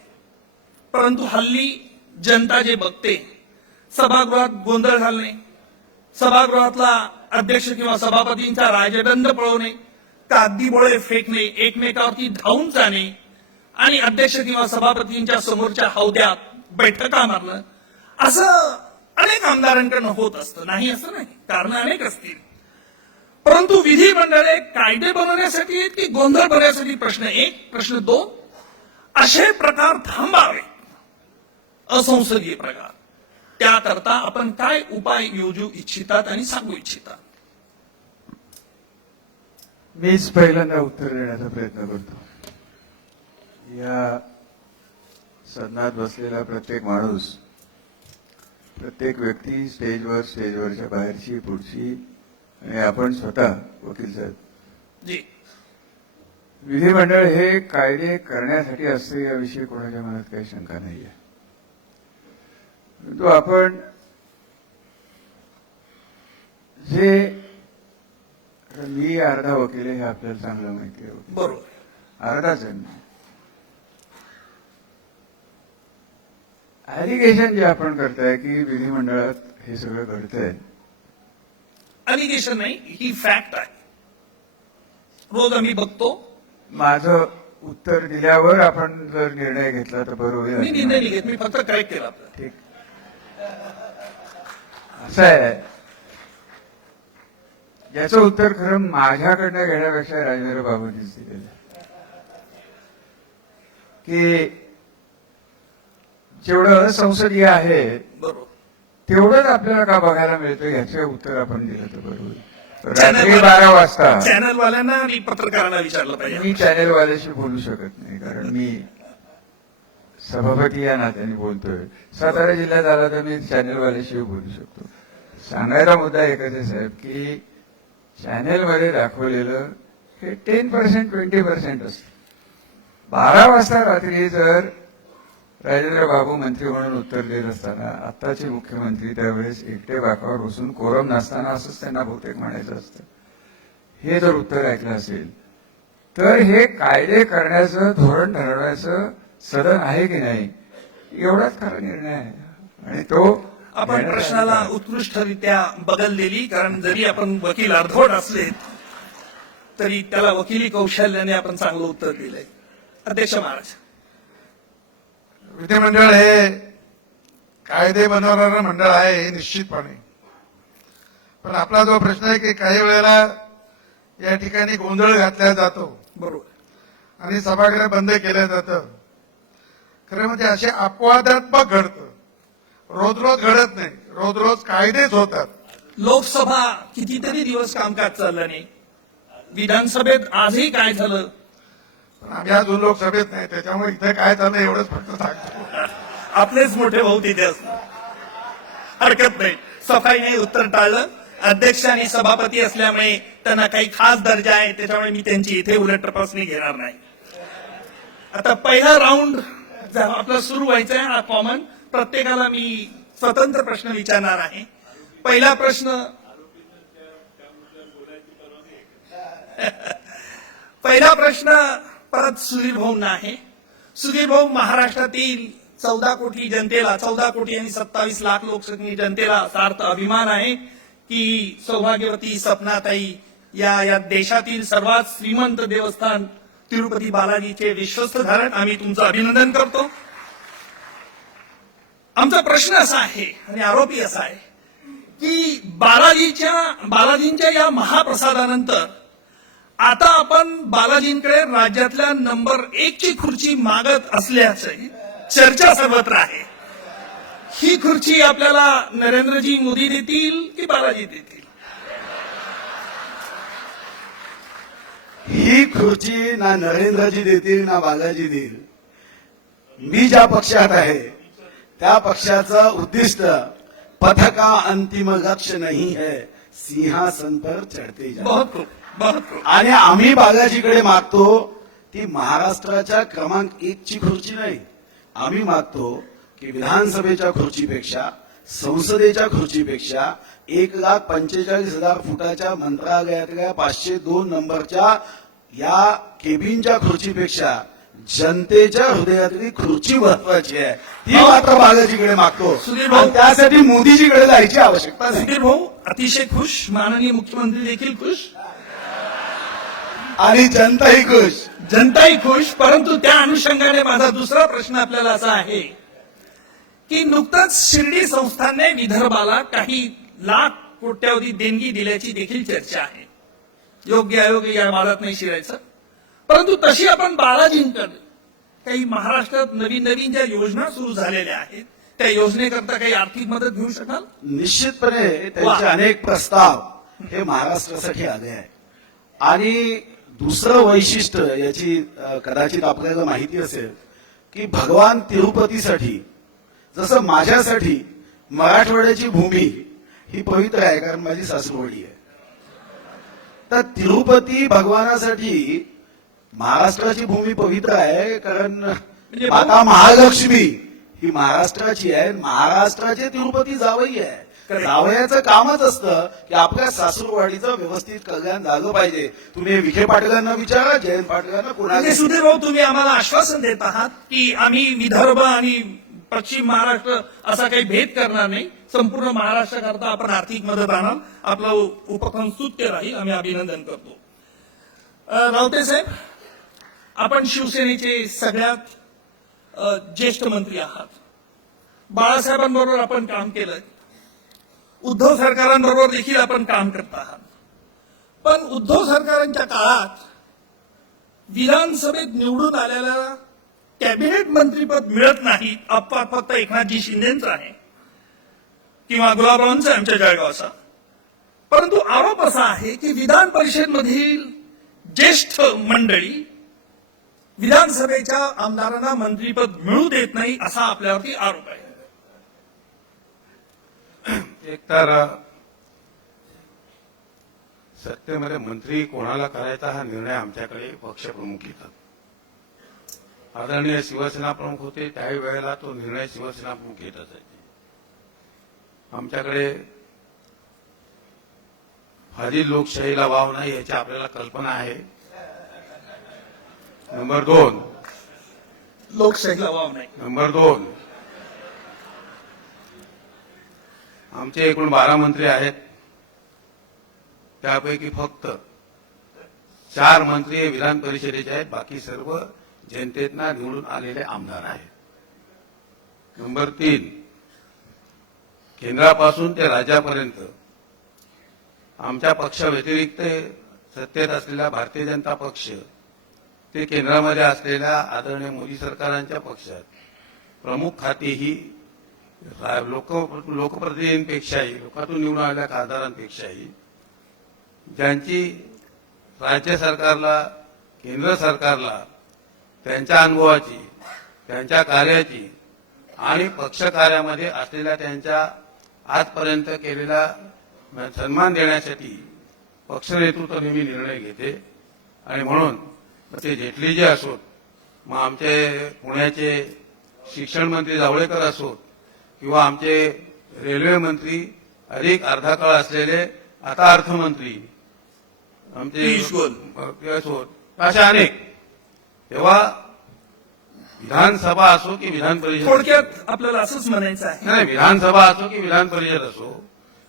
परंतु हल्ली जनता जे बघते, सभागृहात गोंधळ घालणे, सभागृहातला अध्यक्ष किंवा सभापतींचा राजदंड पळवणे, कागदी बोळे फेकणे, एकमेकावरती धावून जाणे आणि अध्यक्ष किंवा सभापतींच्या समोरच्या हौद्यात बैठका मारणं, असं अनेक आमदारांकडनं होत असतं. नाही असं नाही, कारण अनेक असतील, परंतु विधिमंडळे कायदे बनवण्यासाठी आहेत की गोंधळ बनवण्यासाठी? प्रश्न एक. प्रश्न दोन, असे प्रकार थांबावे, असंसदीय प्रकार, त्याकरता आपण काय उपाय योजू इच्छितात आणि सांगू इच्छितात? मीच पहिल्यांदा उत्तर देण्याचा प्रयत्न करतो. या सदनात बसलेला प्रत्येक माणूस, प्रत्येक व्यक्ती, स्टेजवरच्या बाहेरची, पुढची, आणि आपण स्वतः वकील साहेब, जी, विधिमंडळ हे कायदे करण्यासाठी असते याविषयी कोणाच्या मनात काही शंका नाहीये. परंतु आपण जे, मी अर्धा वकील आहे हे आपल्याला चांगलं माहिती आहे. बरोबर. अर्धाच आहे मी. ऍलिगेशन जे आपण करताय की विधिमंडळात हे सगळं घडतंय, अलिगेशन नाही, ही फॅक्ट आहे. रोज आम्ही बघतो. माझं उत्तर दिल्यावर आपण जर निर्णय घेतला तर बरोबर मी आहे. निर्णय नाही घेत, मी फक्त करेक्ट केला आपल्याला. ठीक, असं आहे. याचं उत्तर खरं माझ्याकडनं घेण्यापेक्षा राजेंद्र बाबूंनीच दिलेलं आहे. की जेवढं संसदीय आहे बरोबर. तेवढंच आपल्याला का बघायला मिळतं याचं उत्तर आपण दिलं तर बरोबर. रात्री 12 वाजता चॅनलवाल्यांना आणि पत्रकारांना विचारलं पाहिजे. मी चॅनेलवाल्याशी बोलू शकत नाही, कारण मी सभापती या नात्याने बोलतोय. सातारा जिल्ह्यात आला तर मी चॅनेलवाल्याशी बोलू शकतो. सांगायचा मुद्दा एकच आहे साहेब, की चॅनेलमध्ये दाखवलेलं हे 10% 20% असतं. 12 वाजता रात्री जर राजेंद्र बाबू मंत्री म्हणून उत्तर देत असताना आत्ताचे मुख्यमंत्री त्यावेळेस एकटे बाकावर बसून कोरम नसताना असंच त्यांना बहुतेक म्हणायचं असतं, हे जर उत्तर ऐकलं असेल तर हे कायदे करण्याचं धोरण ठरवण्याचं सदन आहे की नाही एवढाच खरा निर्णय आहे. आणि तो आपण प्रश्नाला उत्कृष्टरित्या बदल दिली, कारण जरी आपण वकील अर्धवट असले तरी त्याला वकिली कौशल्याने आपण चांगलं उत्तर दिलंय. अध्यक्ष महाराज, विधिमंडळ हे कायदे बनवणारं मंडळ आहे हे निश्चितपणे, पण आपला जो प्रश्न आहे की काही वेळेला या ठिकाणी गोंधळ घातला जातो बरोबर, आणि सभागृह बंद केलं जातं. खरं म्हणजे असे अपवादात्मक घडतं, रोज रोज घडत नाही. रोज रोज कायदेच होतात. लोकसभा कितीतरी दिवस कामकाज चाललं नाही. विधानसभेत आजही काय झालं? पण आम्ही अजून लोकसभेत नाही, त्याच्यामुळे इथे काय चाललं एवढंच फक्त सांगतो. आपलेच मोठे भाऊ तिथे असणार, हरकत नाही. सफाईने उत्तर टाळलं. अध्यक्ष आणि सभापती असल्यामुळे त्यांना काही खास दर्जा आहे, त्याच्यामुळे मी त्यांची इथे उलट तपासणी घेणार नाही. आता पहिला राऊंड आपला सुरू व्हायचा आहे. हा कॉमन, प्रत्येकाला मी स्वतंत्र प्रश्न विचारणार आहे. पहिला प्रश्न परत सुधीर भाऊंना आहे. सुधीर भाऊ, महाराष्ट्रातील 14 कोटी जनतेला, 14 कोटी आणि 27 लाख लोकसंख्येच्या जनतेला सार्थ अभिमान आहे की सौभाग्यवती सपनाताई या देशातील सर्वात श्रीमंत देवस्थान तिरुपती बालाजीचे विश्वस्त धारक. आम्ही तुमचं अभिनंदन करतो. आमचा प्रश्न असा आहे आणि आरोपी असा आहे की बालाजींच्या या महाप्रसादानंतर आता आपण बालाजींकडे राज्यातल्या नंबर 1 ची खुर्ची मागत असल्याची चर्चा सर्वत्र आहे. ही खुर्ची आपल्याला नरेंद्रजी मोदी देतील की बालाजी देतील? ही खुर्ची ना नरेंद्रजी देतील ना बालाजी देईल. मी ज्या पक्षात आहे त्या पक्षाचं उद्दिष्ट पथ का अंतिम लक्ष्य नहीं है, सिंहासन पर चढते जा. बहुत खूप, बहुत खूप. आणि आम्ही बालाजीकडे मागतो ती महाराष्ट्राच्या क्रमांक 1 ची खुर्ची नाही. आम्ही मागतो की विधानसभेच्या खुर्चीपेक्षा, संसदेच्या खुर्चीपेक्षा 1,45,000 फुटाच्या मंत्रालयातल्या 502 नंबरच्या या केबिनच्या खुर्चीपेक्षा जनतेच्या हृदयातली खुर्ची महत्वाची आहे. ती मात्र बालाजीकडे मागतो. सुधीर भाऊ, आणि त्यासाठी मोदीजीकडे जायची आवश्यकता नाही. सुधीर भाऊ अतिशय खुश, माननीय मुख्यमंत्री देखील खुश आणि जनताही खुश. जनताही खुश. परंतु त्या अनुषंगाने माझा दुसरा प्रश्न आपल्याला असा आहे की नुकताच शिर्डी संस्थानने विदर्भाला काही लाख कोट्यावधी देणगी दिल्याची देखील चर्चा आहे. योग्य अयोग्य या वादात नाही शिरायचं, परंतु तशी आपण बालाजींकडे काही महाराष्ट्रात नवीन नवीन ज्या योजना सुरू झालेल्या आहेत त्या योजनेकरता काही आर्थिक मदत घेऊ शकाल? निश्चितपणे त्यांचे अनेक प्रस्ताव हे महाराष्ट्रासाठी आले आहे. आणि दुसरं वैशिष्ट्य याची कदाचित आपल्याला माहिती असेल की भगवान तिरुपतीसाठी जसं माझ्यासाठी मराठवाड्याची भूमी ही पवित्र आहे, कारण माझी सासरवाडी आहे, तर तिरुपती भगवानासाठी महाराष्ट्राची भूमी पवित्र आहे, कारण माता महालक्ष्मी ही महाराष्ट्राची आहे. महाराष्ट्राचे तिरुपती जावई आहे. जावयाचं कामच असतं की आपल्या सासूरवाडीचं व्यवस्थित कल्याण झालं पाहिजे. तुम्ही विखे पाटलांना विचारा, जयंत पाटलांना, कोणाला. सुधीर भाऊ, तुम्ही आम्हाला आश्वासन देत आहात की आम्ही विदर्भ आणि पश्चिम महाराष्ट्र असा काही भेद करणार नाही, संपूर्ण महाराष्ट्राकरता आपण आर्थिक मदत आणाल, आपलं उपक्रम स्तुत्य राहील. आम्ही अभिनंदन करतो. रावते साहेब, आपण शिवसेनेचे सगळ्यात ज्येष्ठ मंत्री आहात. बाळासाहेबांबरोबर आपण काम केलं, उद्धव सरकारांबरोबर देखील आपण काम करत आहात. पण उद्धव सरकारांच्या काळात विधानसभेत निवडून आलेल्या कॅबिनेट मंत्रीपद मिळत नाही. अपवाद फक्त एकनाथजी शिंदेचं आहे किंवा गुलाबरावांचं आमच्या जळगावचा. परंतु आरोप असा आहे की विधान परिषदेमधील ज्येष्ठ मंडळी विधानसभेच्या आमदारांना मंत्रीपद मिळू देत नाही असा आपल्यावरती आरोप आहे. एकतर सत्तेमध्ये मंत्री कोणाला करायचा हा निर्णय आमच्याकडे पक्षप्रमुख घेतात. आदरणीय शिवसेना प्रमुख होते त्याही वेळेला तो निर्णय शिवसेना प्रमुख घेत असायचे. आमच्याकडे फाजील लोकशाहीला वाव नाही याची आपल्याला कल्पना आहे. नंबर 2, लोकशाहीला वाव नाही. नंबर 2, आमचे एकूण 12 मंत्री आहेत. त्यापैकी फक्त 4 मंत्री हे विधान परिषदेचे आहेत. बाकी सर्व जनतेतना निवडून आलेले आमदार आहेत. नंबर 3, केंद्रापासून ते राज्यापर्यंत आमच्या पक्षाव्यतिरिक्त सत्तेत असलेला भारतीय जनता पक्ष ते केंद्रामध्ये असलेल्या आदरणीय मोदी सरकारांच्या पक्षात प्रमुख खाती ही लोकप्रतिनिधींपेक्षाही लोकातून निवडून आलेल्या खासदारांपेक्षाही ज्यांची राज्य सरकारला केंद्र सरकारला त्यांच्या अनुभवाची त्यांच्या कार्याची आणि पक्ष कार्यामध्ये असलेल्या त्यांच्या आजपर्यंत केलेला सन्मान देण्यासाठी पक्ष नेतृत्व नेहमी निर्णय घेते. आणि म्हणून ते जेटली जे असोत मग आमचे पुण्याचे शिक्षण मंत्री जावळेकर असोत किंवा आमचे रेल्वे मंत्री अधिक अर्धा काळ असलेले आता अर्थमंत्री आमचे पियुष गोयल असोत अशा अनेक. तेव्हा विधानसभा असो की विधान परिषद थोडक्यात आपल्याला असंच म्हणायचं आहे नाही विधानसभा असो की विधान परिषद असो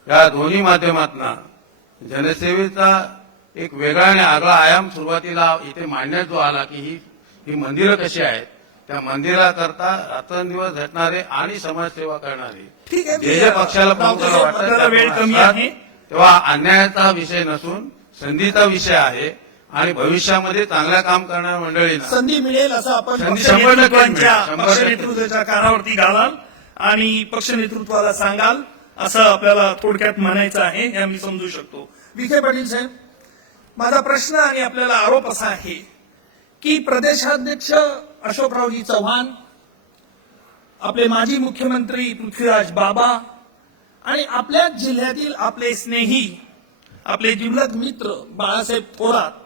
या दोन्ही माध्यमातून जनसेवेचा एक वेगळा आणि आगळा आयाम सुरुवातीला इथे मांडण्यात जो आला की ही मंदिरं कशी आहेत त्या मंदिराकरता रात्रंदिवस झटणारे आणि समाजसेवा करणारे ठीक आहे. जे जे पक्षाला प्रमुखाला आपल्याला वेळ कमी वाटतं आहे. तेव्हा अन्यायाचा विषय नसून संधीचा विषय आहे. आणि भविष्यामध्ये चांगलं काम करणाऱ्या मंडळींना संधी मिळेल असं आपण संधी पक्ष 100% मिळेल. नेतृत्वाच्या 100% पक्ष नेतृत्वाच्या कानावरती घालाल आणि पक्ष नेतृत्वाला सांगाल असं आपल्याला थोडक्यात म्हणायचं आहे हे आम्ही समजू शकतो. विखे पाटील साहेब, माझा प्रश्न आणि आपल्याला आरोप असा आहे की प्रदेशाध्यक्ष अशोकरावजी चव्हाण, आपले माजी मुख्यमंत्री पृथ्वीराज बाबा आणि आपल्याच जिल्ह्यातील आपले स्नेही आपले जिल्ह्यात मित्र बाळासाहेब थोरात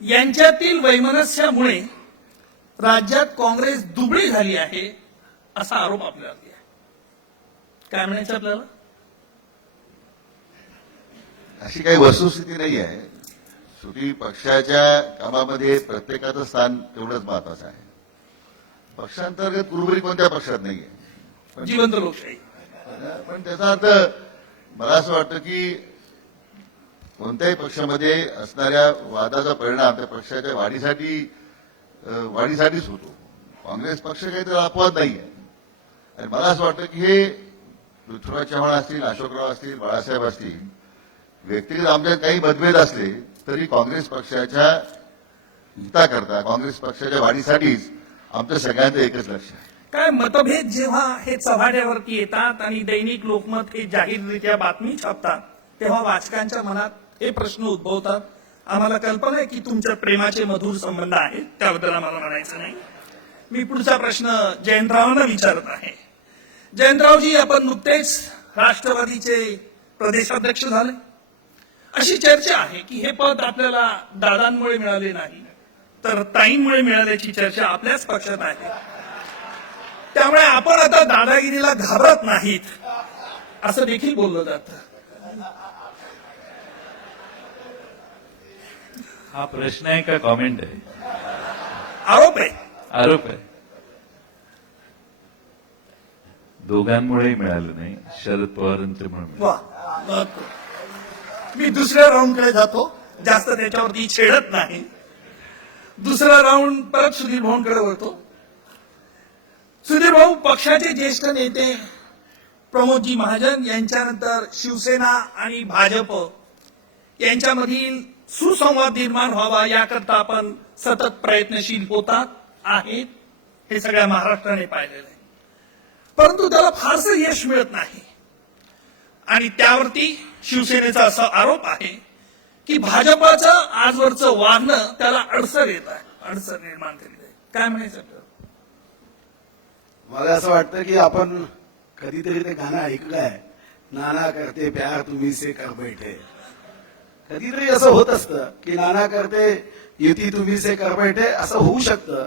यांच्यातील वैमनस्यामुळे राज्यात काँग्रेस दुबळी झाली आहे असा आरोप आपल्याला आहे. काय म्हणायचं आपल्याला? अशी काही वस्तुस्थिती नाही आहे. शेवटी पक्षाच्या कामामध्ये प्रत्येकाचं स्थान तेवढंच महत्वाचं आहे. पक्षांतर्गत कुरबुरी कोणत्या पक्षात नाहीये. जिवंत लोकशाही. पण त्याचा अर्थ मला असं वाटतं की कोणत्याही पक्षामध्ये असणाऱ्या वादाचा परिणाम त्या पक्षाच्या वाढीसाठीच होतो. काँग्रेस पक्ष काहीतरी अपवाद नाहीये. आणि मला असं वाटतं की हे पृथ्वीराज चव्हाण असतील, अशोकराव असतील, बाळासाहेब असतील, व्यक्तिगत आमच्यात काही मतभेद असले तरी काँग्रेस पक्षाच्या हिताकरता काँग्रेस पक्षाच्या वाढीसाठीच आमचं सगळ्यांचं एकच लक्ष आहे. काय मतभेद जेव्हा हे चव्हाट्यावरती येतात आणि दैनिक लोकमत हे जाहीररित्या बातमी छापतात तेव्हा वाचकांच्या मनात हे प्रश्न उद्भवतात. आम्हाला कल्पना आहे की तुमच्या प्रेमाचे मधुर संबंध आहेत, त्याबद्दल आम्हाला म्हणायचं नाही. मी पुढचा प्रश्न जयंतरावांना विचारत आहे. जयंतरावजी, आपण नुकतेच राष्ट्रवादीचे प्रदेशाध्यक्ष झाले. अशी चर्चा आहे की हे पद आपल्याला दादांमुळे मिळाले नाही तर ताईंमुळे मिळाल्याची चर्चा आपल्याच पक्षात आहे. त्यामुळे आपण आता दादागिरीला घाबरत नाहीत असं देखील बोललं जातं. हा प्रश्न आहे का कॉमेंट आहे? आरोप आहे. आरोप आहे. दोघांमुळे मिळालं नाही, शरद पवारांच्यामुळे मिळालं. वा, मी दुसऱ्या राऊंडकडे जातो, जास्त त्याच्यावरती छेडत नाही. दुसरा राऊंड परत सुधीर भाऊंकडे वळतो. सुधीर भाऊ, पक्षाचे ज्येष्ठ नेते प्रमोदजी महाजन यांच्यानंतर शिवसेना आणि भाजप यांच्यामधील सुसंवाद निर्माण व्हावा याकरता आपण सतत प्रयत्नशील होतात आहेत, हे सगळ्या महाराष्ट्राने पाहिलेलं आहे. परंतु त्याला फारसं यश मिळत नाही. आणि त्यावरती शिवसेनेचा असा आरोप आहे की भाजपाचं आजवरचं वागणं त्याला अडसर येत आहे, अडसर निर्माण करीत आहे. काय म्हणायचं आपल्याला? मला असं वाटतं की आपण कधीतरी ते गाणं ऐकलंय, नाना करते प्यार तुम्ही से कर बैठे. कधीतरी असं होत असतं की नाना करते युती तुम्ही से कर बैठे, असं होऊ शकतं.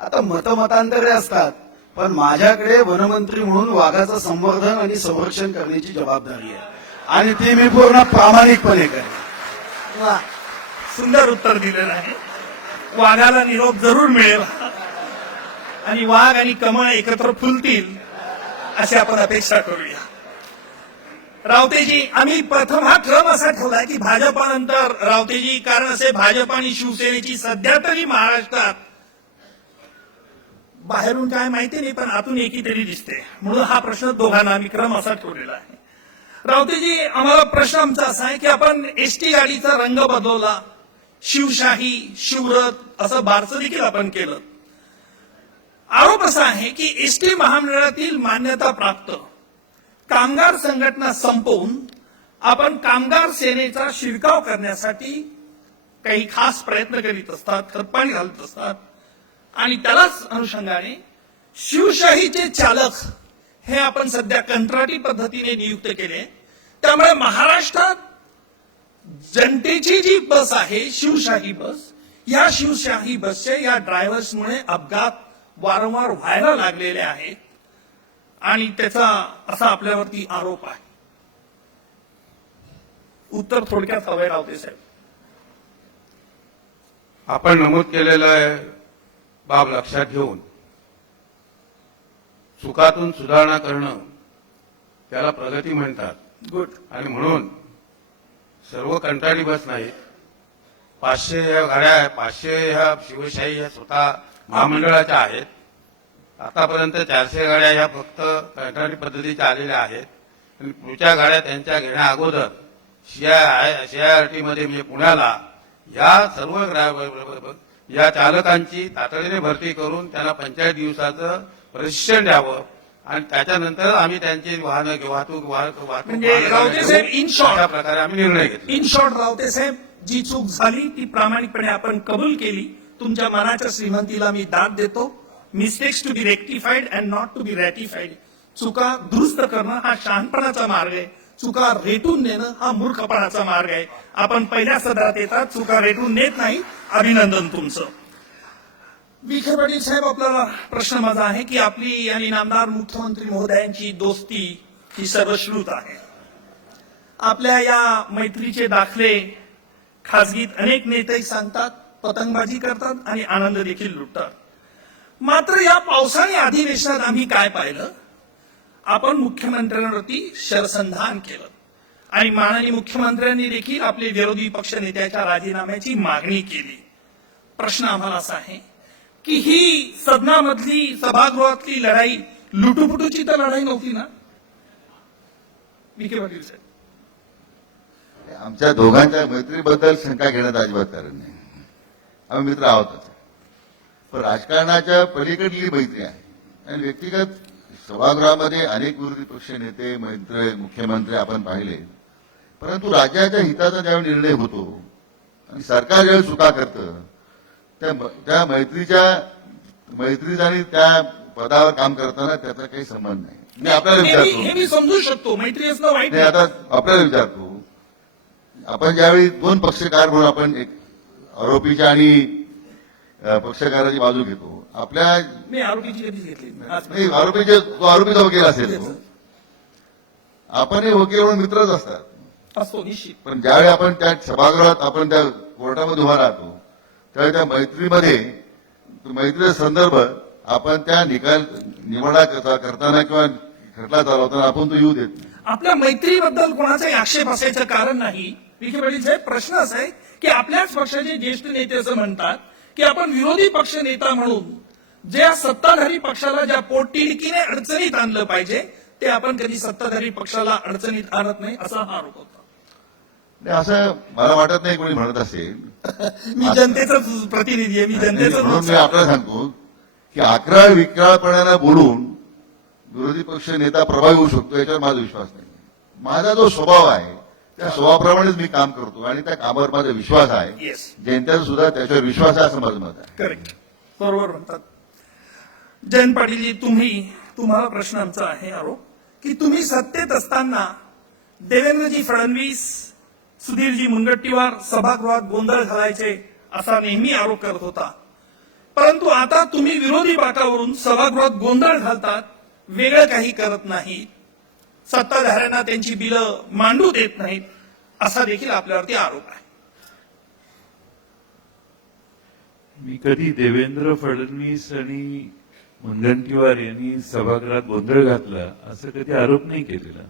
आता मतमतांतरे असतात, पण माझ्याकडे वनमंत्री म्हणून वाघाचं संवर्धन आणि संरक्षण करण्याची जबाबदारी आहे आणि ती मी पूर्ण प्रामाणिकपणे करेन. वा, सुंदर उत्तर दिलेलं आहे. वाघाला निरोप जरूर मिळेल आणि वाघ आणि कमळ एकत्र फुलतील अशी आपण अपेक्षा करूया. रावतेजी, आम्ही प्रथम हा क्रम असा ठेवला की भाजपानंतर रावतेजी, कारण असे भाजप आणि शिवसेनेची सध्या तरी महाराष्ट्रात बाहेरून काय माहिती नाही पण आतून एकी तरी दिसते, म्हणून हा प्रश्न दोघांना आम्ही क्रम असा ठेवलेला आहे. रावतेजी, आम्हाला प्रश्न आमचा असा आहे की आपण एसटी गाडीचा रंग बदलवला, शिवशाही, शिवरथ असं बारसं देखील आपण केलं. आरोप असा आहे की एसटी महामंडळातील मान्यता प्राप्त कामगार संघटना संपवून आपण कामगार सेनेचा शिरकाव करण्यासाठी काही खास प्रयत्न करीत असतात, खतपाणी घालत असतात. आणि त्यालाच अनुषंगाने शिवशाहीचे चालक हे आपण सध्या कंत्राटी पद्धतीने नियुक्त केले. त्यामुळे महाराष्ट्रात जनतेची जी बस आहे शिवशाही बस, या शिवशाही बसचे या ड्रायव्हर्समुळे अपघात वारंवार व्हायला लागलेले आहेत आणि त्याचा असा आपल्यावरती आरोप आहे. उत्तर थोडक्यात हवंय रावते साहेब. आपण नमूद केलेलं बाब लक्षात घेऊन चुकातून सुधारणा करणं त्याला प्रगती म्हणतात. गुड. आणि म्हणून सर्व कंटाळी बस नाहीत, 500 ह्या गाड्या, 500 ह्या शिवशाही ह्या स्वतः महामंडळाच्या आहेत. आतापर्यंत 400 गाड्या ह्या फक्त कंत्राटी पद्धतीच्या आलेल्या आहेत आणि पुढच्या गाड्या त्यांच्या घेण्या अगोदर CIRT मध्ये म्हणजे पुण्याला या सर्व या चालकांची तातडीने भरती करून त्यांना 45 दिवसाचं प्रशिक्षण द्यावं आणि त्याच्यानंतर आम्ही त्यांची वाहतूक म्हणजे रावते साहेब, इन शॉर्ट अशा प्रकारे आम्ही निर्णय घेतला. इन शॉर्ट रावते साहेब, जी चूक झाली ती प्रामाणिकपणे आपण कबूल केली. तुमच्या मनाच्या श्रीमंतीला मी दाद देतो. Mistakes to be rectified and not to be ratified. चुका दुरुस्त करणं हा शहाणपणाचा मार्ग आहे, चुका रेटून नेणं हा मूर्खपणाचा मार्ग आहे. आपण पहिल्या सदरात येतात, चुका रेटून नेत नाही. अभिनंदन तुमचं. विखे पाटील साहेब, आपल्याला प्रश्न माझा आहे की आपली आणि नामदार मुख्यमंत्री महोदयांची दोस्ती ही सर्वश्रुत आहे. आपल्या या मैत्रीचे दाखले खासगीत अनेक नेते सांगतात, पतंगबाजी करतात आणि आनंद देखील लुटतात. मात्र या पावसाळी अधिवेशनात आम्ही काय पाहिलं? आपण मुख्यमंत्र्यांवरती शरसंधान केलं आणि माननीय मुख्यमंत्र्यांनी देखील आपले विरोधी पक्ष नेत्याच्या राजीनाम्याची मागणी केली. प्रश्न आम्हाला असा आहे की ही सदनामधली, सभागृहातली लढाई लुटूपुटूची तर लढाई नव्हती ना? विखे पाटील साहेब, आमच्या दोघांच्या मैत्रीबद्दल शंका घेण्यात अजिबात कारण नाही. आम्ही मित्र आहोतच, पण राजकारणाच्या पलीकडली मैत्री आहे. आणि व्यक्तिगत सभागृहामध्ये अनेक विरोधी पक्ष नेते, मंत्री, मुख्यमंत्री आपण पाहिले, परंतु राज्याच्या हिताचा ज्यावेळी निर्णय होतो आणि सरकार ज्यावेळी चुका करतं त्या मैत्रीचा आणि त्या पदावर काम करताना त्याचा काही संबंध नाही. मी आपल्याला हे मी समजू शकतो, मैत्री असणं वाईट नाही. आता आपल्याला विचारतो, आपण ज्यावेळी दोन पक्षकार म्हणून आपण एक आरोपीच्या आणि पक्षकाराची बाजू घेतो. आपल्या मी आरोपीची कधी घेतली नाही, आरोपीचा वकील असेल तो. आपण हे वकील म्हणून मित्रच असतात, असतो निश्चित. पण ज्यावेळी आपण त्या सभागृहात आपण त्या कोर्टामध्ये उभा राहतो त्यावेळी त्या मैत्रीचा संदर्भ आपण त्या निवडा करताना किंवा खटला चालवताना आपण तो येऊ देत नाही. आपल्या मैत्रीबद्दल कोणाचाही आक्षेप असायचं कारण नाही. विखे पाटील साहेब, प्रश्न असा आहे की आपल्याच पक्षाचे ज्येष्ठ नेते असं म्हणतात की आपण विरोधी पक्ष नेता म्हणून ज्या सत्ताधारी पक्षाला ज्या पोटतिडकीने अडचणीत आणलं पाहिजे ते आपण कधी सत्ताधारी पक्षाला अडचणीत आणत नाही, असा हा आरोप होता. नाही, असं मला वाटत नाही कोणी म्हणत असेल. मी जनतेचा प्रतिनिधी आहे, मी म्हणून मी जनतेचा आपल्याला सांगतो की अकराळ विक्राळपणानं बोलून विरोधी पक्ष नेता प्रभावी होऊ शकतो याच्यावर माझा विश्वास नाही. माझा जो स्वभाव आहे त्या स्वभावाप्रमाणेच मी काम करतो आणि त्या कामावर माझा विश्वास आहे. येस, जनतेचा सुद्धा त्याच्यावर विश्वास आहे असं माझं मत आहे. करेक्ट, बरोबर म्हणतात. जयंत पाटीलजी, तुम्हाला प्रश्न आमचा आहे आरोप की तुम्ही सत्तेत असताना देवेंद्रजी फडणवीस, सुधीरजी मुनगंटीवार सभागृहात गोंधळ घालायचे असा नेहमी आरोप करत होता. परंतु आता तुम्ही विरोधी बाकावरून सभागृहात गोंधळ घालतात, वेगळं काही करत नाही, सत्ताधाऱ्यांना त्यांची बिलं मांडू देत नाहीत, असा देखील आपल्यावरती आरोप आहे. मी कधी देवेंद्र फडणवीस आणि मुनगंटीवार यांनी सभागृहात गोंधळ घातला असं कधी आरोप नाही केलेला.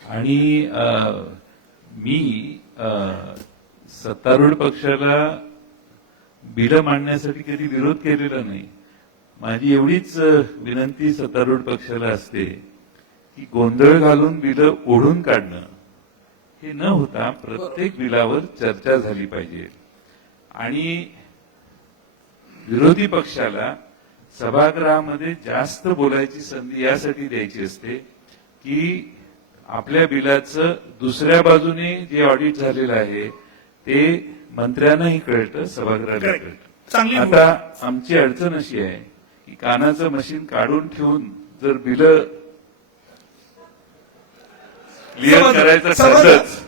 आणि मी सत्तारूढ पक्षाला बिलं मांडण्यासाठी कधी विरोध केलेला नाही. माझी एवढीच विनंती सत्तारूढ पक्षाला असते की गोंधळ घालून बिलं ओढून काढणं हे न होता प्रत्येक बिलावर चर्चा झाली पाहिजे. आणि विरोधी पक्षाला सभागृहामध्ये जास्त बोलायची संधी यासाठी द्यायची असते की आपल्या बिलाचं दुसऱ्या बाजूने जे ऑडिट झालेलं आहे ते मंत्र्यांनाही कळतं, सभागृहाला कळतं. चांगली आता आमची अडचण अशी आहे की कानाचं मशीन काढून ठेवून जर बिलं क्लिअर करायचं ठरलंच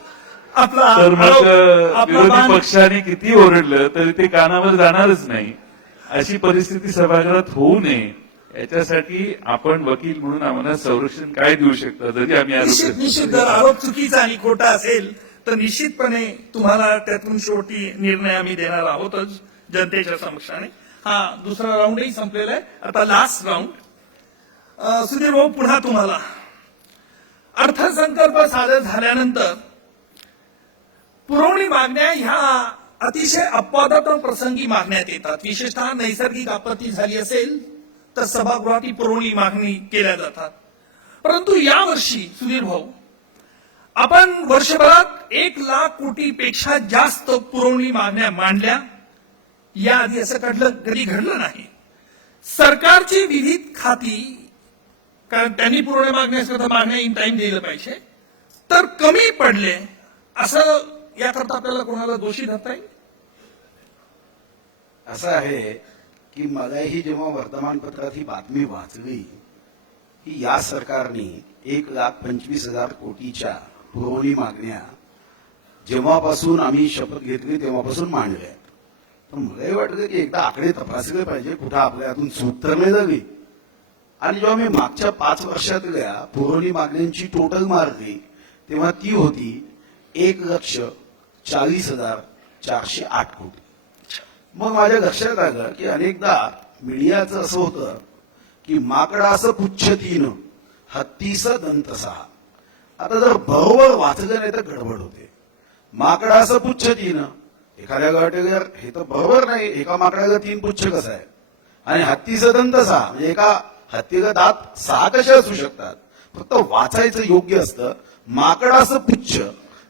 आपला तर मग आपला विरोधी मान- पक्षाने किती ओरडलं तरी ते कानावर जाणारच नाही. अशी परिस्थिती सभागृहात होऊ नये याच्यासाठी आपण वकील म्हणून आम्हाला संरक्षण काय देऊ शकता जरी आम्ही आरोप निश्चित करतो. निश्चित जर आरोप चुकीचा आणि खोटा असेल तर निश्चितपणे तुम्हाला त्यातून शेवटी निर्णय आम्ही देणार आहोतच जनतेच्या समक्षाने. हा दुसरा राऊंडही संपलेला आहे, आता लास्ट राऊंड. सुधीर भाऊ, पुन्हा तुम्हाला अर्थसंकल्प सादर झाल्यानंतर पुरवणी मागण्या ह्या अतिशय अपवादात्मक प्रसंगी मागण्यात येतात. विशेषतः नैसर्गिक आपत्ती झाली असेल तर सभागृहात ही पुरवणी मागणी केल्या जातात. परंतु यावर्षी सुधीर भाऊ, आपण वर्षभरात 1,00,000 कोटीपेक्षा जास्त पुरवणी मागण्या मांडल्या. याआधी असं कधी घडलं नाही. सरकारची विविध खाती, कारण त्यांनी पुरवणी मागण्या इन टाइम दिलं पाहिजे, तर कमी पडले असं याकरता आपल्याला कोणाला दोषी धरता येईल? असं आहे की मलाही जेव्हा वर्तमानपत्रात ही बातमी वाचली की या सरकारने 1,25,000 कोटीच्या पुरवणी मागण्या जेव्हापासून आम्ही शपथ घेतली तेव्हापासून मांडल्या, तर मलाही वाटलं की एकदा आकडे तपासले पाहिजे, कुठं आपल्या हातून चूक तर नाही झाली. आणि जेव्हा मी मागच्या 5 वर्षातल्या पुरवणी मागण्यांची टोटल मारली तेव्हा ती होती 1,40,40,408 कोटी. मग माझ्या लक्षात आलं की अनेकदा मीडियाचं असं होतं की माकडाचं पुच्छ 3 हत्तीचं दंत 6. आता जर बरोबर वाचलं नाही तर गडबड होते. माकडाचं पुच्छ 3, एखाद्या वाटेवर हे तर बरोबर नाही, एका माकडाला 3 पुच्छ कसं आहे, आणि हत्तीचं दंत 6 म्हणजे एका हत्तीला दात 6 कसे असू शकतात. फक्त वाचायचं योग्य असतं माकडाचं पुच्छ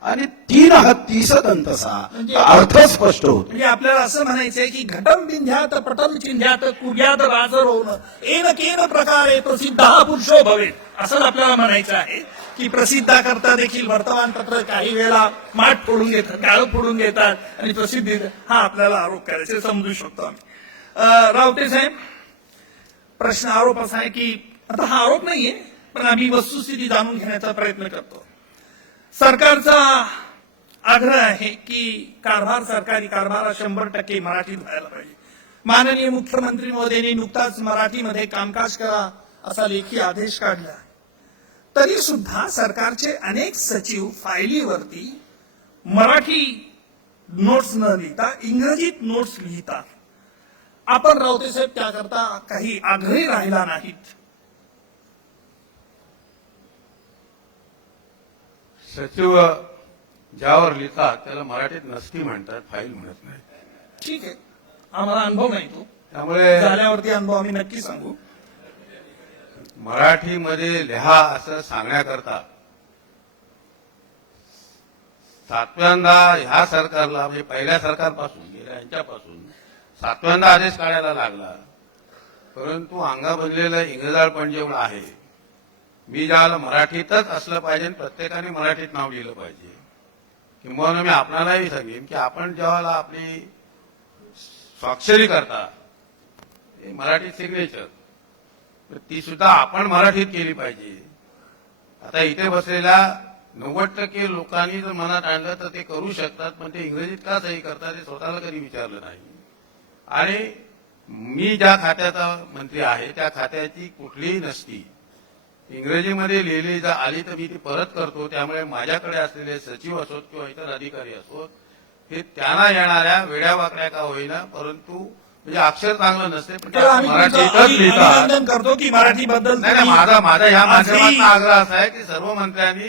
आणि 3 हत्तीचं दंत 6, अर्थ स्पष्ट होतो. म्हणजे आपल्याला असं म्हणायचंय की घटम बिंध्यात पटम चिंध्यात कुर्यात राजरोन एन केन प्रकारे प्रसिद्ध पुरुषो भवेत, असं आपल्याला म्हणायचं आहे की प्रसिद्धा करता देखील वर्तमानपत्र काही वेळेला माठ फोडून घेतात, काळ फोडून घेतात आणि प्रसिद्धी, हा आपल्याला आरोप करायचे समजू शकतो आम्ही. रावते साहेब, प्रश्न आरोप असा आहे की आता हा आरोप नाहीये पण आम्ही वस्तुस्थिती जाणून घेण्याचा प्रयत्न करतो. सरकारचा आग्रह आहे की सरकारी कारभार 100% मराठीत व्हायला पाहिजे. माननीय मुख्यमंत्री महोदयांनी नुकताच मराठीमध्ये कामकाज करा असा लेखी आदेश काढला. तरी सुद्धा सरकारचे अनेक सचिव फायलीवरती मराठी नोट्स न लिहिता इंग्रजीत नोट्स लिहितात. आपण रावते साहेब त्याकरता काही आग्रही राहिला नाहीत. सचिव ज्यावर लिहितात त्याला मराठीत नसती म्हणतात, फाईल म्हणत नाही. ठीक आहे, आम्हाला अनुभव नाही तो, त्यामुळे झाल्यावरती अनुभव आम्ही नक्की सांगू. मराठीमध्ये लिहा असं सांगण्याकरता सातव्यांदा ह्या सरकारला म्हणजे पहिल्या सरकारपासून गेल्या यांच्यापासून सातव्यांदा आदेश काढायला लागला. परंतु अंगा बनलेलं इंग्रजाळपण जेवढं आहे, मी ज्याला मराठीतच असलं पाहिजे आणि प्रत्येकाने मराठीत नाव लिहिलं पाहिजे. किंबहुना मी आपणालाही सांगेन की आपण जेव्हा आपली स्वाक्षरी करता मराठी सिग्नेचर, तर ती सुद्धा आपण मराठीत केली पाहिजे. आता इथे बसलेल्या 90% लोकांनी जर मनात आणलं तर ते करू शकतात, पण ते इंग्रजीत का सही करतात ते स्वतःला कधी विचारलं नाही. आणि मी ज्या खात्याचा मंत्री आहे त्या खात्याची कुठलीही नसती इंग्रजीमध्ये लिहिली जर आली तर मी ती परत करतो. त्यामुळे माझ्याकडे असलेले सचिव असोत किंवा इतर अधिकारी असोत, हे त्यांना येणाऱ्या वेड्यावाकड्या का होईना, परंतु म्हणजे अक्षर चांगलं नसते पण ते मराठीतच लिहितात. अभिनंदन करतो की मराठीबद्दल नाही नाही, माझा ह्या माध्यमातून आग्रह असा आहे की सर्व मंत्र्यांनी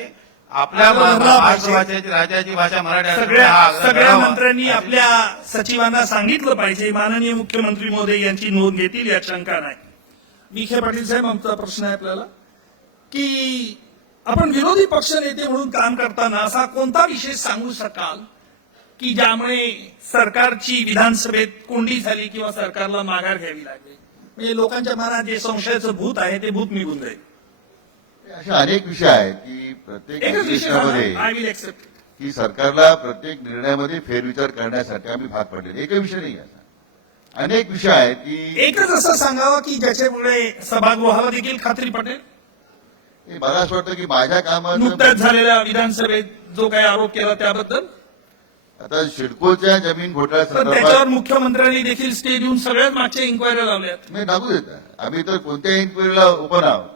आपल्या मातृभाषेची राज्याची भाषा मराठी असल्यामुळे हा आग्रह सगळ्या करावा. मंत्र्यांनी आपल्या सचिवांना सांगितलं पाहिजे. माननीय मुख्यमंत्री महोदय यांची नोंद घेतील यात शंका नाही. विखे पाटील साहेब, आमचा प्रश्न आहे आपल्याला की आपण विरोधी पक्षनेते म्हणून काम करताना असा कोणता विषय सांगू शकाल की ज्यामुळे सरकारची विधानसभेत कोंडी झाली किंवा सरकारला माघार घ्यावी लागली, म्हणजे लोकांच्या मनात जे संशयाचं भूत आहे ते भूत निघून जाईल. असे अनेक विषय आहेत की प्रत्येक एकच विषय अधिवेशनामध्ये आय विल एक्सेप्ट. की सरकारला प्रत्येक निर्णयामध्ये फेरविचार करण्यासाठी आम्ही भाग पडलेले. एकही विषय नाही असा, अनेक विषय आहेत की एकच असं सांगावं की ज्याच्यामुळे सभागृहाला देखील खात्री पटेल. मला असं वाटतं की माझ्या कामात नुकत्याच झालेल्या विधानसभेत जो काही आरोप केला त्याबद्दल, आता सिडकोच्या जमीन तर घोटाळ्यासंदर्भात त्याच्यावर मुख्यमंत्र्यांनी देखील स्टे देऊन सगळ्यात मागच्या इन्क्वायरी लावल्यात. नाही टाकू देता. आम्ही तर कोणत्याही इन्क्वायरीला ओपन आहोत.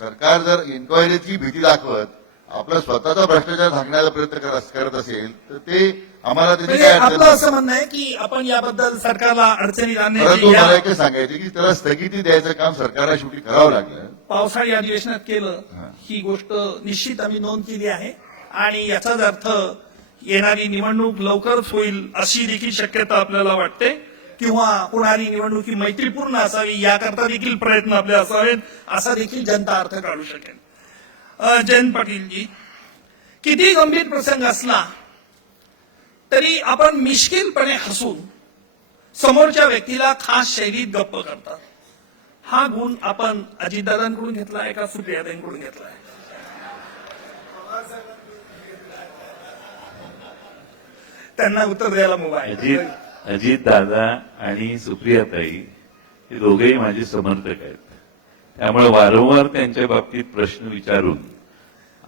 सरकार जर इन्क्वायरीची भीती दाखवत आपला स्वतःचा भ्रष्टाचार झाकण्याचा प्रयत्न करत असेल तर ते आम्हाला त्याची म्हणजे काय अडचण आपलं नाही. असं म्हणणं आहे की आपण याबद्दल सरकारला अडचणीत परंतु आणण्याची मला या एकच सांगायचं की त्याला स्थगिती द्यायचं काम सरकारला शेवटी करावं लागलं. पावसाळी अधिवेशनात केलं, ही गोष्ट निश्चित आम्ही नोंद केली आहे. आणि याचाच अर्थ येणारी निवडणूक लवकरच होईल अशी देखील शक्यता आपल्याला वाटते, किंवा होणारी निवडणूक ही मैत्रीपूर्ण असावी याकरता देखील प्रयत्न आपले असावेत, असा देखील जनता अर्थ काढू शकेल. जयंत पाटीलजी, किती गंभीर प्रसंग असला तरी आपण मिश्किलपणे हसून समोरच्या व्यक्तीला खास शैलीत गप्प करतात. हा गुण आपण अजितदादांकडून घेतला आहे का सुप्रियाताईंकडून घेतला आहे? त्यांना उत्तर द्यायला मोबाईल. अजित दादा आणि सुप्रियाताई हे दोघेही माझे समर्थक आहेत. त्यामुळे वारंवार त्यांच्या बाबतीत प्रश्न विचारून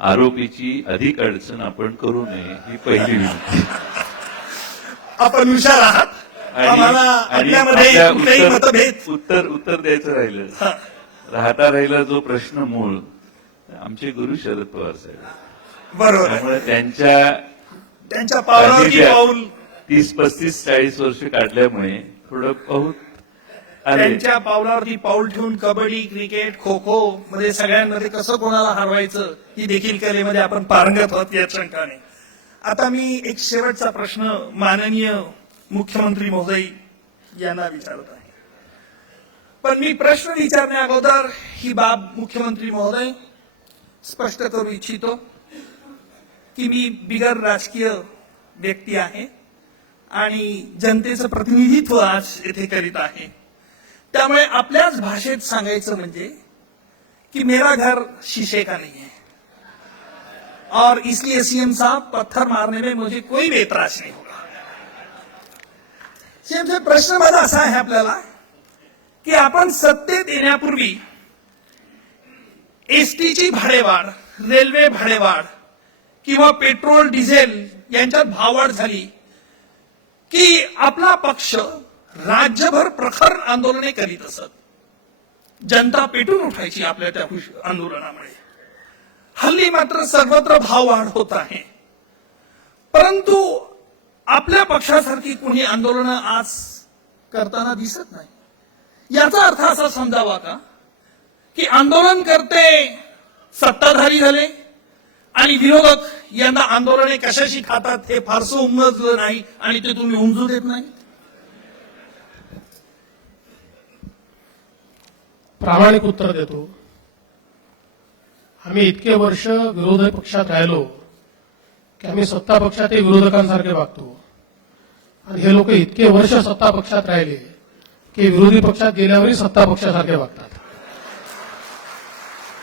आरोपीची अधिक अडचण आपण करू नये ही पहिली विनंती. आपण हुशार आहात. आम्हाला आपल्यामध्ये कुठलेही मतभेद उत्तर द्यायचं राहिलं. राहता राहिला जो प्रश्न मूळ, आमचे गुरु शरद पवार साहेब. बरोबर आहे. त्यामुळे त्यांच्या पावलावरती पाऊल, 30-35-40 वर्ष काढल्यामुळे थोडं पाऊल आले. त्यांच्या पावलावरती पाऊल ठेवून कबड्डी, क्रिकेट, खो खो मध्ये सगळ्यांमध्ये कसं कोणाला हरवायचं ही देखील कलेमध्ये आपण पारंगत आहोत यात शंका नाही. आता मी एक शेवटचा प्रश्न माननीय मुख्यमंत्री महोदय यांना विचारत आहे. पण मी प्रश्न विचारण्या अगोदर ही बाब मुख्यमंत्री महोदय स्पष्ट करू इच्छितो की मी बिगर राजकीय व्यक्ती आहे आणि जनतेचं प्रतिनिधित्व आज येथे करीत आहे. त्यामुळे आपल्याच भाषेत सांगायचं म्हणजे कि मेरा घर शीशे का नहीं है और इसलिए सीएम साहब पत्थर मारने में मुझे कोई भी एतराज नहीं होगा. सीएम साहेब, प्रश्न माझा असा आहे आपल्याला की आपण सत्तेत येण्यापूर्वी एसटीची भाडेवाढ, रेल्वे भाडेवाढ किंवा पेट्रोल डिझेल यांच्यात भाववाढ झाली की आपला पक्ष राज्यभर प्रखर आंदोलने करीत असत. जनता पेटून उठायची आपल्या त्या आंदोलनामुळे. हल्ली मात्र सर्वत्र भाववाढ होत आहे. परंतु आपल्या पक्षासारखी कोणी आंदोलनं आज करताना दिसत नाही. याचा अर्थ असा समजावा का की आंदोलन करते सत्ताधारी झाले आणि विरोधक यांना आंदोलने कशाशी खातात हे फारसं उमजलं नाही आणि ते तुम्ही उमजू देत नाही? प्रामाणिक उत्तर देतो. आम्ही इतके वर्ष विरोधी पक्षात राहिलो की आम्ही सत्ता पक्षात विरोधकांसारखे वागतो आणि हे लोक इतके वर्ष सत्ता पक्षात राहिले की विरोधी पक्षात गेल्यावरही सत्ता पक्षासारखे वागतात.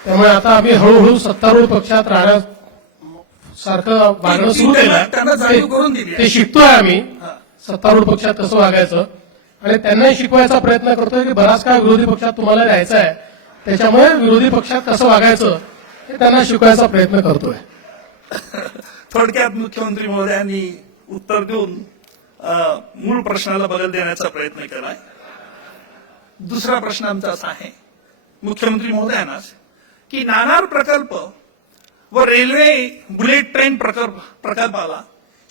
त्यामुळे आता आम्ही हळूहळू सत्तारूढ पक्षात राहण्यासारखं वागणं सुरू त्यांना जाणीव करून दिली केलं. आहे. ते शिकतोय आम्ही सत्तारूढ पक्षात कसं वागायचं आणि त्यांनाही शिकवायचा प्रयत्न करतोय की बराच काळ विरोधी पक्षात तुम्हाला राहायचं आहे, त्याच्यामुळे विरोधी पक्षात कसं वागायचं हे त्यांना शिकवायचा प्रयत्न करतोय. थोडक्यात मुख्यमंत्री महोदयांनी उत्तर देऊन मूळ प्रश्नाला बदल देण्याचा प्रयत्न केलाय. दुसरा प्रश्न आमचा असा आहे मुख्यमंत्री महोदयांनाच की नाणार प्रकल्प व रेल्वे बुलेट ट्रेन प्रकल्पाला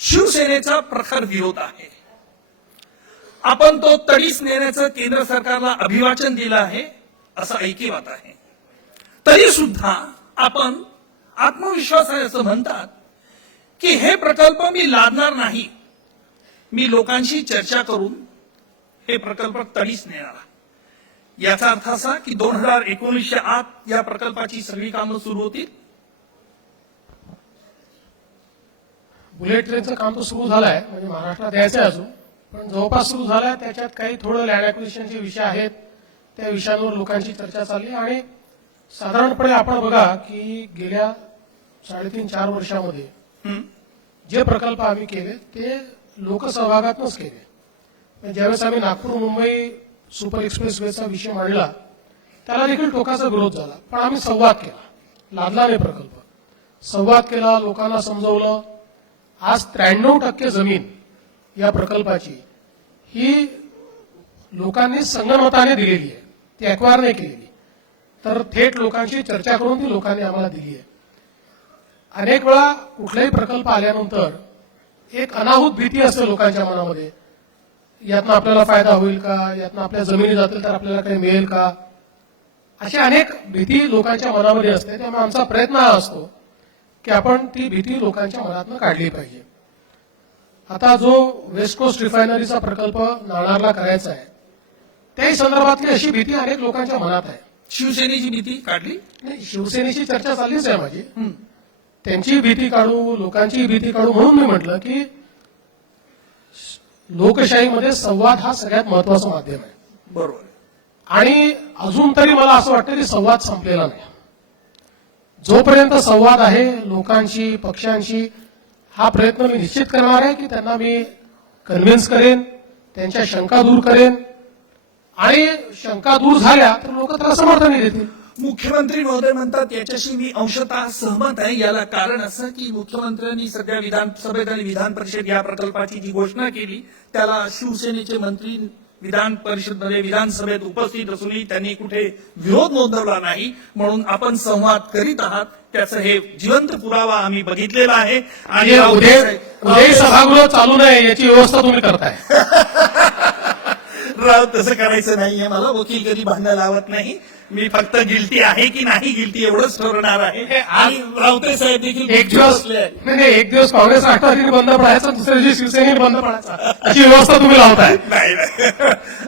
शिवसेनेचा प्रखर विरोध आहे. आपण तो तडीस नेण्याचं केंद्र सरकारला अभिवाचन दिलं आहे असं ऐकिवात आहे. तरी सुद्धा आपण आत्मविश्वास आहे असं म्हणतात की हे प्रकल्प मी लादणार नाही, मी लोकांशी चर्चा करून हे प्रकल्प तडीस नेणार. याचा अर्थ असा की 2019च्या आत या प्रकल्पाची सगळी कामं सुरू होतील. बुलेट ट्रेनचं काम तर सुरू झालंय, म्हणजे महाराष्ट्रात यायचंय अजून, पण जवळपास सुरू झालंय. त्याच्यात काही थोडं लँड ॲक्विजिशनचे विषय आहेत, त्या विषयांवर लोकांची चर्चा चालली आणि साधारणपणे आपण बघा की गेल्या 3.5-4 वर्षामध्ये जे प्रकल्प आम्ही केले ते लोकसहभागातूनच केले. ज्यावेळेस आम्ही नागपूर मुंबई सुपर एक्सप्रेस वेचा विषय मांडला त्याला देखील टोकाचा विरोध झाला, पण आम्ही संवाद केला, लादला नाही प्रकल्प, संवाद केला, लोकांना समजवलं. आज 93% जमीन या प्रकल्पाची ही लोकांनी संगनमताने दिलेली आहे, ती ॲक्वायर नाही केलेली. तर थेट लोकांशी चर्चा करून ती लोकांनी आम्हाला दिली आहे. अनेक वेळा कुठलाही प्रकल्प आल्यानंतर एक अनाहूत भीती असते लोकांच्या मनामध्ये, यातनं आपल्याला फायदा होईल का, यातनं आपल्या जमिनी जातील तर आपल्याला काही मिळेल का, अशी अनेक भीती लोकांच्या मनामध्ये असते. त्यामुळे आमचा प्रयत्न हा असतो की आपण ती भीती लोकांच्या मनातनं काढली पाहिजे. आता जो वेस्ट कोस्ट रिफायनरीचा प्रकल्प नाणारला करायचा आहे त्याही संदर्भातली अशी भीती अनेक लोकांच्या मनात आहे. शिवसेनेची भीती काढली नाही, शिवसेनेची चर्चा चाललीच आहे माझी. त्यांची भीती काढू, लोकांची भीती काढू, म्हणून मी म्हटलं की लोकशाहीमध्ये संवाद हा सगळ्यात महत्वाचं माध्यम आहे. बरोबर. आणि अजून तरी मला असं वाटतं की संवाद संपलेला नाही. जोपर्यंत संवाद आहे लोकांशी, पक्षांशी, हा प्रयत्न मी निश्चित करणार आहे की त्यांना मी कन्व्हिन्स करेन, त्यांच्या शंका दूर करेन आणि शंका दूर झाल्या तर लोक त्याला समर्थन देतील. मुख्यमंत्री महोदय म्हणतात याच्याशी मी अंशतः सहमत आहे. याला कारण असं की मुख्यमंत्र्यांनी सध्या विधानसभेत आणि विधान परिषद या प्रकल्पाची जी घोषणा केली त्याला शिवसेनेचे मंत्री विधान परिषदमध्ये विधानसभेत उपस्थित असूनही त्यांनी कुठे विरोध नोंदवला नाही. म्हणून आपण संवाद करीत आहात त्याचं हे जिवंत पुरावा आम्ही बघितलेला आहे. आणि उद्याही सभागृह चालू नये याची व्यवस्था तुम्ही करताय. राव तसं करायचं नाहीये. मला वकील कधी भांडण लावत नाही. मी फक्त गिल्टी आहे की नाही गिल्टी एवढंच ठरवणार आहे. आणि रावते साहेब देखील एक दिवस काँग्रेस राष्ट्रवादीने बंद पडायचा, दुसऱ्या दिवशी शिवसेनेने बंद पडायचा, अशी व्यवस्था तुम्ही लावताय. नाही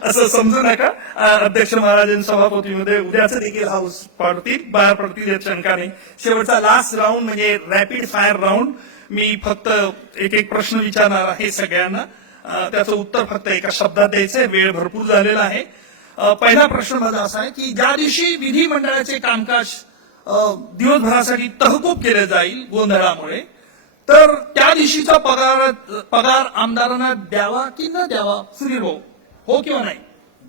असं समजू नका. अध्यक्ष महाराजांच्या सभापतीमध्ये उद्याच देखील हाऊस बाहेर पडतील यात शंका नाही. शेवटचा लास्ट राऊंड म्हणजे रॅपिड फायर राऊंड. मी फक्त एक प्रश्न विचारणार आहे सगळ्यांना, त्याचं उत्तर फक्त एका शब्दात द्यायचंय, वेळ भरपूर झालेला आहे. पहिला प्रश्न माझा असा आहे की ज्या दिवशी विधिमंडळाचे कामकाज दिवसभरासाठी तहकूब केले जाईल गोंधळामुळे, तर त्या दिवशीचा पगार आमदारांना द्यावा की न द्यावा? सुधीर भाऊ, हो किंवा नाही?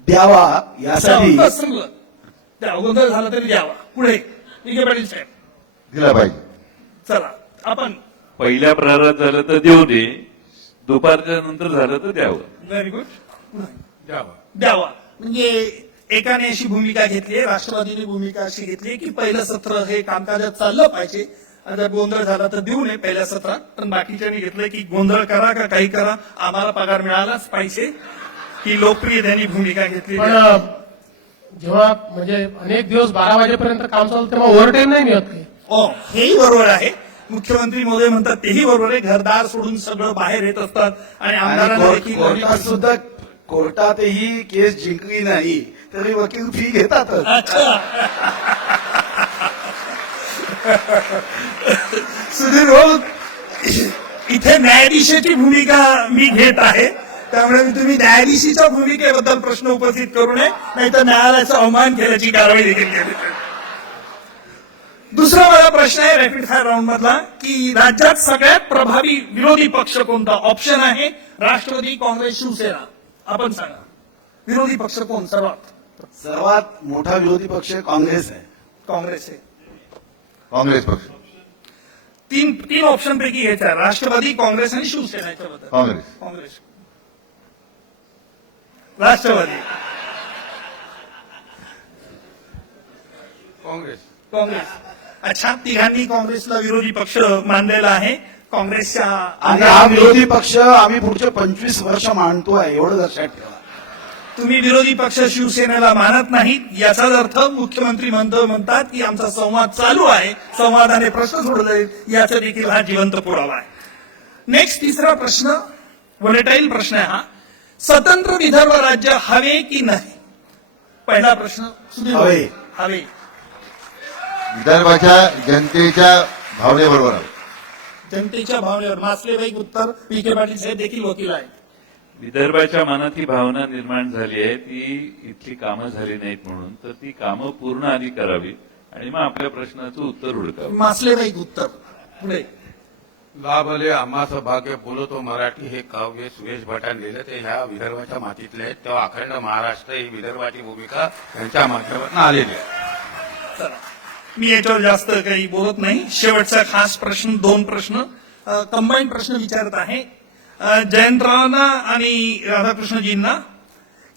द्यावा. यासाठी द्यावा, गोंधळ झाला तरी द्यावा. पुढे विखे पाटील साहेब. दिला पाहिजे. चला आपण पहिल्या प्रहारात झालं तर देऊ दे, दुपारच्या नंतर झालं तर द्यावं. Very good. द्यावा म्हणजे एकाने अशी भूमिका घेतली, राष्ट्रवादीने भूमिका अशी घेतली की पहिलं सत्र हे कामकाजात चाललं पाहिजे, जर गोंधळ झाला तर देऊ नये पहिल्या सत्रात. पण बाकीच्यांनी घेतलंय की गोंधळ करा का काही करा, आम्हाला पगार मिळालाच पाहिजे. ही लोकप्रिय त्यांनी भूमिका घेतली. पण जेव्हा म्हणजे अनेक दिवस 12 वाजेपर्यंत काम चालतं तेव्हा ओव्हरटाईम नाही मिळत काही. हेही बरोबर आहे. मुख्यमंत्री महोदय म्हणतात तेही बरोबर आहे. घरदार सोडून सगळं बाहेर येत असतात आणि आमदारांना कोर्टात सुद्धा कोर्टातही केस जिंकली नाही तरी वकील फी घेतातच. सुधीर भाऊ इथे न्यायाधीशाची भूमिका मी घेत आहे, त्यामुळे मी तुम्ही न्यायाधीशीच्या भूमिकेबद्दल प्रश्न उपस्थित करू नये, नाहीतर न्यायालयाचा अवमान केल्याची कारवाई देखील केली जाईल. दुसरा माझा प्रश्न आहे रॅपिड फायर राऊंड मधला, की राज्यात सगळ्यात प्रभावी विरोधी पक्ष कोणता? ऑप्शन आहे राष्ट्रवादी, काँग्रेस, शिवसेना. आपण सांगा विरोधी पक्ष कोण सर्वात मोठा विरोधी पक्ष काँग्रेस आहे. काँग्रेस आहे. काँग्रेस पक्ष. तीन ऑप्शन पैकी घ्यायचं आहे, राष्ट्रवादी, काँग्रेस आणि शिवसेना. याच्याबद्दल काँग्रेस, राष्ट्रवादी, काँग्रेस. अच्छा, तिघांनी काँग्रेसला विरोधी पक्ष मानलेला आहे. काँग्रेसच्या आणि हा विरोधी पक्ष आम्ही पुढचे 25 वर्ष मानतोय, एवढं लक्षात ठेवा. तुम्ही विरोधी पक्ष शिवसेनेला मानत नाहीत, याचाच अर्थ मुख्यमंत्री म्हणतात की आमचा संवाद चालू आहे, संवादाने प्रश्न सोडले, याचा देखील हा जिवंत पुरावा आहे. नेक्स्ट तिसरा प्रश्न, व्हॉलेटाईल प्रश्न आहे हा. स्वतंत्र विदर्भ राज्य हवे की नाही? पहिला प्रश्न सुधीर भाऊ. हवे. हवे. विदर्भाच्या जनतेच्या भावनेबरोबर आहे. जनतेच्या भावनेवर मासलेबाई उत्तर, पी के पाटील साहेब देखील वकील आहेत. विदर्भाच्या मनात ही भावना निर्माण झाली आहे ती इथली कामं झाली नाहीत म्हणून, तर ती कामं पूर्ण आधी करावी आणि मग आपल्या प्रश्नाचं उत्तर हुडकावं. मासलेबाई उत्तर. पुढे लाभले आम्हाचं भाग्य बोलतो मराठी हे काव्य सुरेश भटांनी लिहिलं, ते ह्या विदर्भाच्या मातीतले आहेत. तेव्हा अखंड महाराष्ट्र ही विदर्भाची भूमिका त्यांच्या माध्यमातून आलेली आहे. चला, मी याच्यावर जास्त काही बोलत नाही. शेवटचा खास प्रश्न, 2 प्रश्न कंबाईन प्रश्न विचारत आहे जयंतरावांना आणि राधाकृष्णजींना,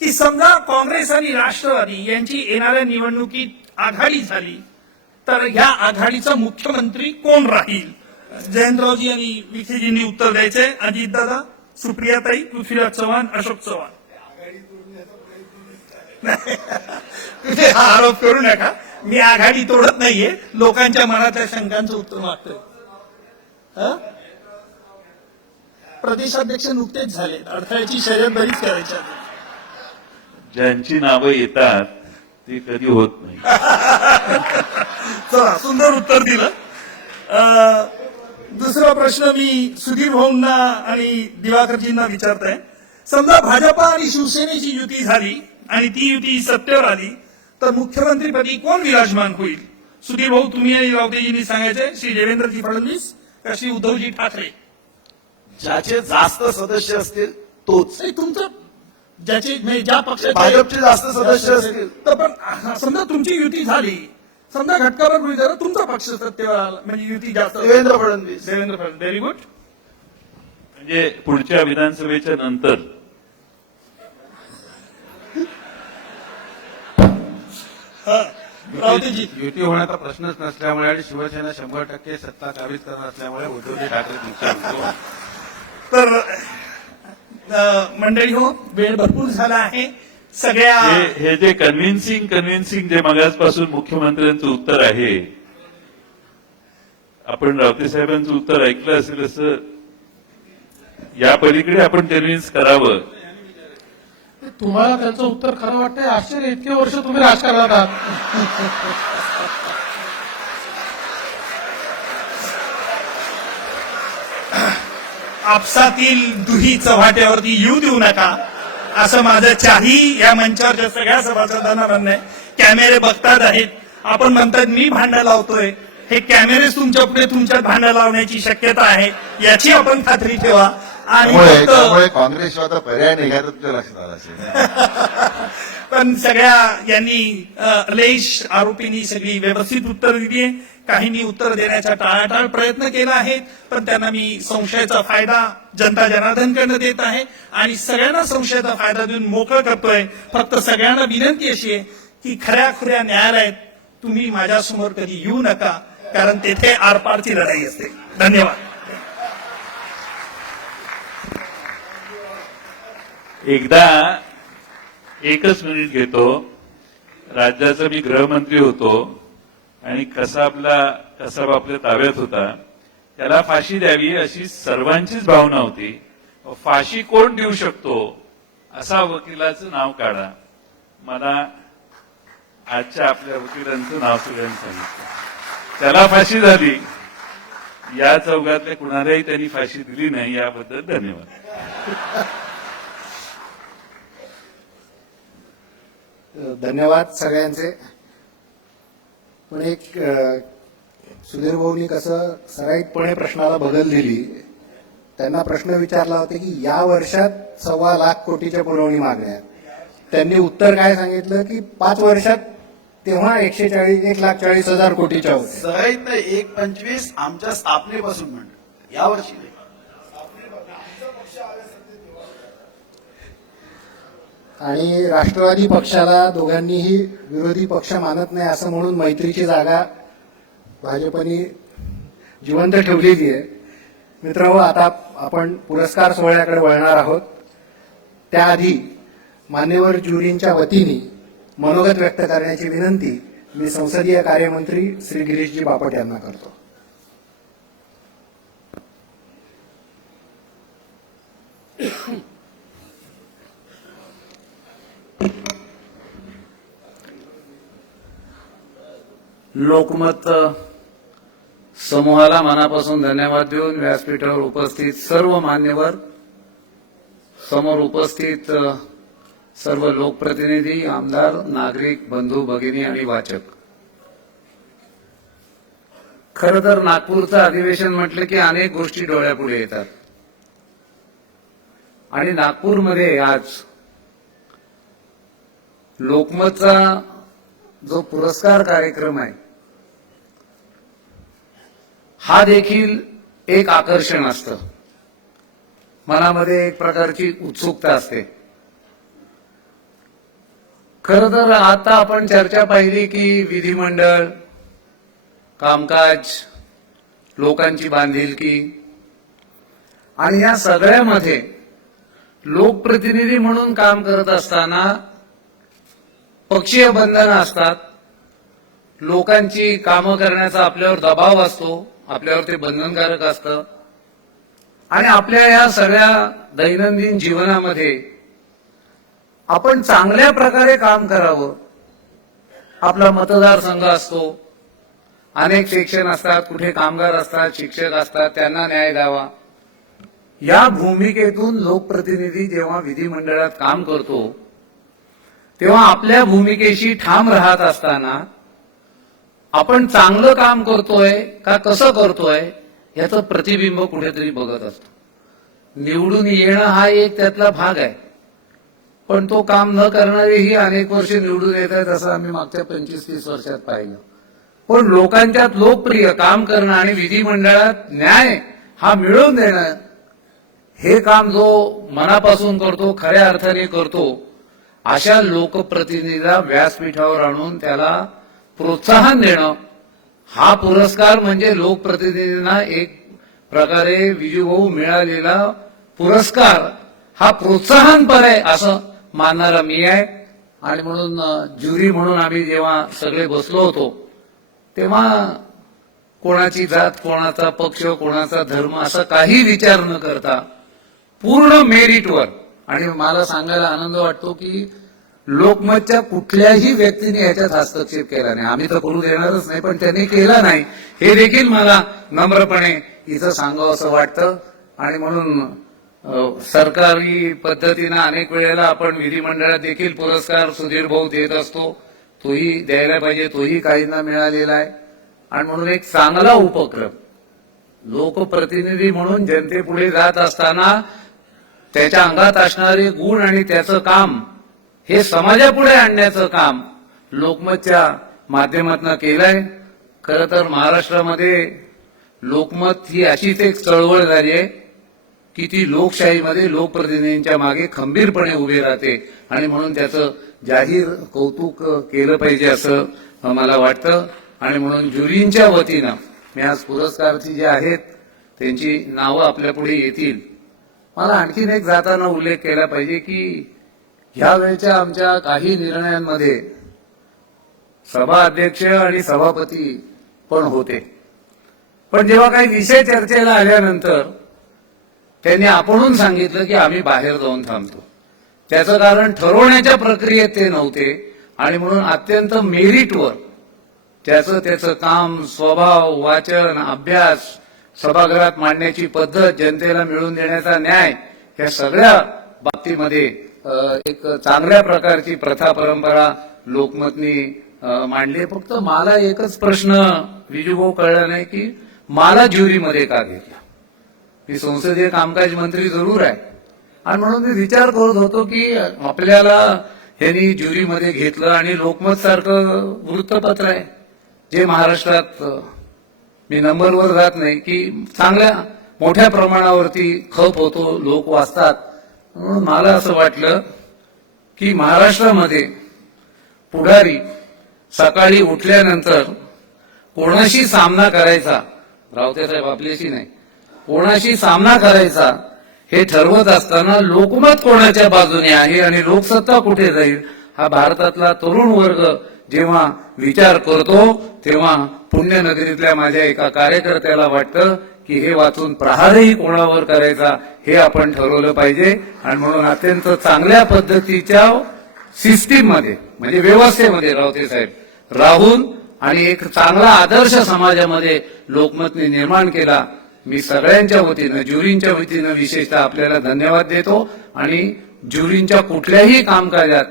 की समजा काँग्रेस आणि राष्ट्रवादी यांची येणाऱ्या निवडणुकीत आघाडी झाली तर ह्या आघाडीचा मुख्यमंत्री कोण राहील? जयंतरावजी आणि विखेजींनी उत्तर द्यायचे. अजितदादा, सुप्रियाताई, पृथ्वीराज चव्हाण, अशोक चव्हाण. तुम्ही हा आरोप करू नका, मी आघाडी तोडत नाहीये, लोकांच्या मनातल्या शंकांचं उत्तर मागतोय. प्रदेशाध्यक्ष नुकतेच झाले, अडथळ्याची शर्यत बरीच करायची आहे. ज्यांची नावं येतात ती कधी होत नाही. चला, सुंदर उत्तर दिलं. दुसरा प्रश्न मी सुधीर भाऊंना आणि दिवाकरजींना विचारतोय. समजा भाजपा आणि शिवसेनेची युती झाली आणि ती युती सत्तेवर आली तर मुख्यमंत्रीपदी कोण विराजमान होईल? सुधीर भाऊ, तुम्ही आणि रावतेजींनी सांगायचे, श्री देवेंद्रजी फडणवीस का श्री उद्धवजी ठाकरे? ज्याचे जास्त सदस्य असतील तोच. तुमचं ज्याचे म्हणजे ज्या पक्षाचे भाजपचे जास्त सदस्य असतील तर पण समजा तुमची युती झाली, समजा घटकावर गृहीत धरा तुमचा पक्ष सत्तेवर आला, म्हणजे युती जास्त देवेंद्र फडणवीस. देवेंद्र फडणवीस. Very good. म्हणजे पुढच्या विधानसभेच्या नंतर रावतेजी, युती होण्याचा प्रश्नच नसल्यामुळे आणि शिवसेना 100% सत्ता काबीज करणार असल्यामुळे उद्धवजी ठाकरे तुमच्या तर मंडळी हो, वेळ भरपूर झाला आहे. सगळ्या हे जे कन्व्हिन्सिंग जे मगासपासून मुख्यमंत्र्यांचं उत्तर आहे, आपण रावते साहेबांचं उत्तर ऐकलं असेल, असं या पलीकडे आपण कन्व्हिन्स करावं. तुम्हाला त्यांचं उत्तर खरं वाटतंय? आश्चर्य, इतके वर्ष तुम्ही राजकारणात आहात. आपसातील दुही चव्हाट्यावरती येऊ देऊ नका, असं माझं चाही या मंचावरच्या सगळ्या सभासदांना म्हणणं आहे. कॅमेरे बघतात आहेत, आपण म्हणतात मी भांडण लावतोय, हे कॅमेरेच तुमच्या पुढे तुमच्यात भांडण लावण्याची शक्यता आहे, याची आपण खात्री ठेवा. आणि त्यामुळे काँग्रेसशिवाय आता पर्याय नाही घ्यायला तुमच्या लक्षात आलं असेल. पण सगळ्या यांनी लेश आरोपींनी सगळी व्यवस्थित उत्तर दिली आहे. काहींनी उत्तर देण्याचा टाळाटाळ प्रयत्न केला आहे, पण त्यांना मी संशयाचा फायदा जनता जनार्दनकडनं देत आहे आणि सगळ्यांना संशयाचा फायदा देऊन मोकळं करतोय. फक्त सगळ्यांना विनंती अशी आहे की खऱ्या न्यायालयात तुम्ही माझ्यासमोर कधी येऊ नका, कारण तेथे आरपारची लढाई असते. धन्यवाद. एकदा एकच मिनिट घेतो. राज्याचा मी गृहमंत्री होतो आणि कसाब आपल्या ताब्यात होता, त्याला फाशी द्यावी अशी सर्वांचीच भावना होती. फाशी कोण देऊ शकतो असा वकिलाचं नाव काढा. मला आजच्या आपल्या वकिलांचं नाव सगळ्यांनी सांगितलं. त्याला फाशी झाली या चौघातल्या कुणालाही त्यांनी फाशी दिली नाही, याबद्दल धन्यवाद. धन्यवाद सगळ्यांचे. पण एक सुधीर भाऊनी कसं सराईतपणे प्रश्नाला बगल दिली. त्यांना प्रश्न विचारला होता की या वर्षात 1.25 लाख कोटीच्या पुरवणी मागण्या. त्यांनी उत्तर काय सांगितलं की 5 वर्षात तेव्हा 1,40,00,000 कोटीच्या होत्या. सराईत 1.25 आमच्या स्थापनेपासून म्हणतो, यावर्षी नाही. आणि राष्ट्रवादी पक्षाला दोघांनीही विरोधी पक्ष मानत नाही असं म्हणून मैत्रीची जागा भाजपनी जिवंत ठेवलेली आहे. मित्रांनो, आता आपण पुरस्कार सोहळ्याकडे वळणार आहोत. त्याआधी मान्यवर ज्युरींच्या वतीने मनोगत व्यक्त करण्याची विनंती मी संसदीय कार्यमंत्री श्री गिरीशजी बापट यांना करतो. लोकमत समूहाला मनापासून धन्यवाद देऊन व्यासपीठावर उपस्थित सर्व मान्यवर, समोर उपस्थित सर्व लोकप्रतिनिधी, आमदार, नागरिक, बंधू भगिनी आणि वाचक. खरं तर नागपूरचं अधिवेशन म्हटलं की अनेक गोष्टी डोळ्यापुढे येतात. आणि नागपूरमध्ये आज लोकमतचा जो पुरस्कार कार्यक्रम आहे हा देखील एक आकर्षण असतं. मनामध्ये एक प्रकारची उत्सुकता असते. खरं तर आता आपण चर्चा पाहिली की विधिमंडळ, कामकाज, लोकांची बांधिलकी आणि या सगळ्यामध्ये लोकप्रतिनिधी म्हणून काम करत असताना पक्षीय बंधनं असतात. लोकांची कामं करण्याचा आपल्यावर दबाव असतो, आपल्यावर ते बंधनकारक असतं. आणि आपल्या या सगळ्या दैनंदिन जीवनामध्ये आपण चांगल्या प्रकारे काम करावं. आपला मतदारसंघ असतो, अनेक सेक्शन असतात, कुठे कामगार असतात, शिक्षक असतात, त्यांना न्याय द्यावा. या भूमिकेतून लोकप्रतिनिधी जेव्हा विधिमंडळात काम करतो तेव्हा आपल्या भूमिकेशी ठाम राहत असताना आपण चांगलं काम करतोय का कसं करतोय याचं प्रतिबिंब कुठेतरी बघत असतो. निवडून येणं हा एक त्यातला भाग आहे, पण तो काम न करणारेही अनेक वर्ष निवडून येत आहेत असं आम्ही मागच्या 25-30 वर्षात पाहिलं. पण लोकांच्यात लोकप्रिय काम करणं आणि विधिमंडळात न्याय हा मिळवून देणं हे काम जो मनापासून करतो, खऱ्या अर्थाने करतो, अशा लोकप्रतिनिधीला व्यासपीठावर आणून त्याला प्रोत्साहन देणं हा पुरस्कार म्हणजे लोकप्रतिनिधींना एक प्रकारे विजूभाऊ मिळालेला पुरस्कार हा प्रोत्साहनपर आहे असं मानणारा मी आहे. आणि म्हणून ज्युरी म्हणून आम्ही जेव्हा सगळे बसलो होतो तेव्हा कोणाची जात, कोणाचा पक्ष, कोणाचा धर्म असा काही विचार न करता पूर्ण मेरिटवर. आणि मला सांगायला आनंद वाटतो की लोकमतच्या कुठल्याही व्यक्तीने याच्यात हस्तक्षेप केला नाही. आम्ही तर करू देणारच नाही, पण त्यांनी केला नाही हे देखील मला नम्रपणे इथं सांगावं असं वाटतं. आणि म्हणून सरकारी पद्धतीनं अनेक वेळेला आपण विधिमंडळात देखील पुरस्कार सुधीर भाऊ देत असतो, तोही द्यायला पाहिजे, तोही काहींना मिळालेला आहे. आणि म्हणून एक चांगला उपक्रम लोकप्रतिनिधी म्हणून जनतेपुढे जात असताना त्याच्या अंगात असणारे गुण आणि त्याचं काम हे समाजापुढे आणण्याचं काम लोकमतच्या माध्यमातून केलंय. खरं तर महाराष्ट्रामध्ये लोकमत ही अशीच एक चळवळ झाली आहे की ती लोकशाहीमध्ये लोकप्रतिनिधींच्या मागे खंबीरपणे उभी राहते. आणि म्हणून त्याचं जाहीर कौतुक केलं पाहिजे असं मला वाटतं. आणि म्हणून ज्युरींच्या वतीनं मी आज पुरस्कारची जे आहेत त्यांची नावं आपल्यापुढे येतील. मला आणखीन एक जाताना उल्लेख केला पाहिजे की ह्या वेळच्या आमच्या काही निर्णयांमध्ये सभा अध्यक्ष आणि सभापती पण होते. पण जेव्हा काही विषय चर्चेला आल्यानंतर त्यांनी आपणहून सांगितलं की आम्ही बाहेर जाऊन थांबतो. त्याचं कारण ठरवण्याच्या प्रक्रियेत ते नव्हते. आणि म्हणून अत्यंत मेरिटवर त्याचं काम, स्वभाव, वाचन, अभ्यास सभागृहात मांडण्याची पद्धत, जनतेला मिळवून देण्याचा न्याय, या सगळ्या बाबतीमध्ये एक चांगल्या प्रकारची प्रथा परंपरा लोकमतनी मांडली. फक्त मला एकच प्रश्न विजूभाऊ कळला नाही की मला ज्युरीमध्ये का घेतला. मी संसदीय कामकाज मंत्री जरूर आहे आणि म्हणून मी विचार करत होतो की आपल्याला यांनी ज्युरीमध्ये घेतलं आणि लोकमत सारखं वृत्तपत्र आहे जे महाराष्ट्रात, मी नंबरवर जात नाही, की चांगल्या मोठ्या प्रमाणावरती खप होतो, लोक वाचतात. म्हणून मला असं वाटलं की महाराष्ट्रामध्ये पुढारी सकाळी उठल्यानंतर कोणाशी सामना करायचा, रावते साहेब आपल्याशी नाही, कोणाशी सामना करायचा हे ठरवत असताना लोकमत कोणाच्या बाजूने आहे आणि लोकसत्ता कुठे जाईल हा भारतातला तरुण वर्ग जेव्हा विचार करतो तेव्हा पुण्यनगरीतल्या माझ्या एका कार्यकर्त्याला वाटतं की हे वाचून प्रहारही कोणावर करायचा हे आपण ठरवलं पाहिजे. आणि म्हणून अत्यंत चांगल्या पद्धतीच्या सिस्टीम मध्ये म्हणजे व्यवस्थेमध्ये रावते साहेब राहून आणि एक चांगला आदर्श समाजामध्ये लोकमतने निर्माण केला. मी सगळ्यांच्या वतीनं, ज्युरींच्या वतीनं विशेषतः आपल्याला धन्यवाद देतो. आणि ज्युरींच्या कुठल्याही कामकाजात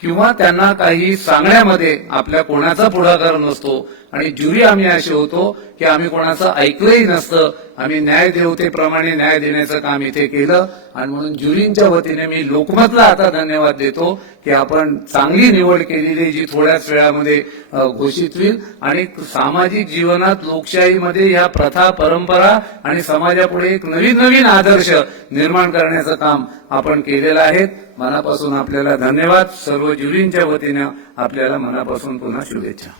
किंवा त्यांना काही सांगण्यामध्ये आपल्या कोणाचा पुढाकार नसतो आणि ज्युरी आम्ही असे होतो की आम्ही कोणाचं ऐकलंही नसतं, आम्ही न्यायदेवतेप्रमाणे न्याय देण्याचं काम इथे केलं. आणि म्हणून ज्युरींच्या वतीने मी लोकमतला आता धन्यवाद देतो की आपण चांगली निवड केलेली जी थोड्याच वेळामध्ये घोषित होईल आणि सामाजिक जीवनात लोकशाहीमध्ये ह्या प्रथा परंपरा आणि समाजापुढे एक नवीन नवीन आदर्श निर्माण करण्याचं काम आपण केलेलं आहे. मनापासून आपल्याला धन्यवाद. सर्व ज्युरींच्या वतीने आपल्याला मनापासून पुन्हा शुभेच्छा.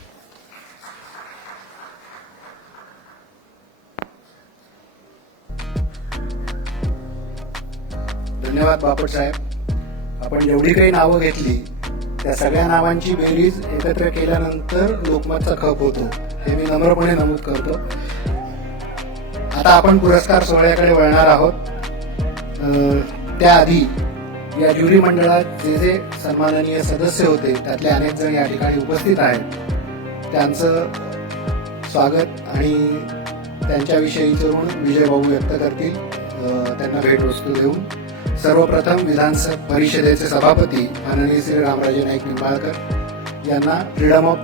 धन्यवाद बापट साहेब. आपण जेवढी काही नावं घेतली त्या सगळ्या नावांची बेरीज एकत्र केल्यानंतर लोकमतचा खप होतो हे मी नम्रपणे नमूद करतो. आता आपण पुरस्कार सोहळ्याकडे वळणार आहोत. त्याआधी या ज्युरी मंडळात जे जे सन्माननीय सदस्य होते त्यातले अनेक जण या ठिकाणी उपस्थित आहेत, त्यांचं स्वागत आणि त्यांच्याविषयीचे ऋण विजयभाऊ व्यक्त करतील त्यांना भेटवस्तू देऊन. सर्वप्रथम विधान परिषदेचे सभापती माननीय श्री रामराजे नाईक निंबाळकर यांना फ्रीडम ऑफ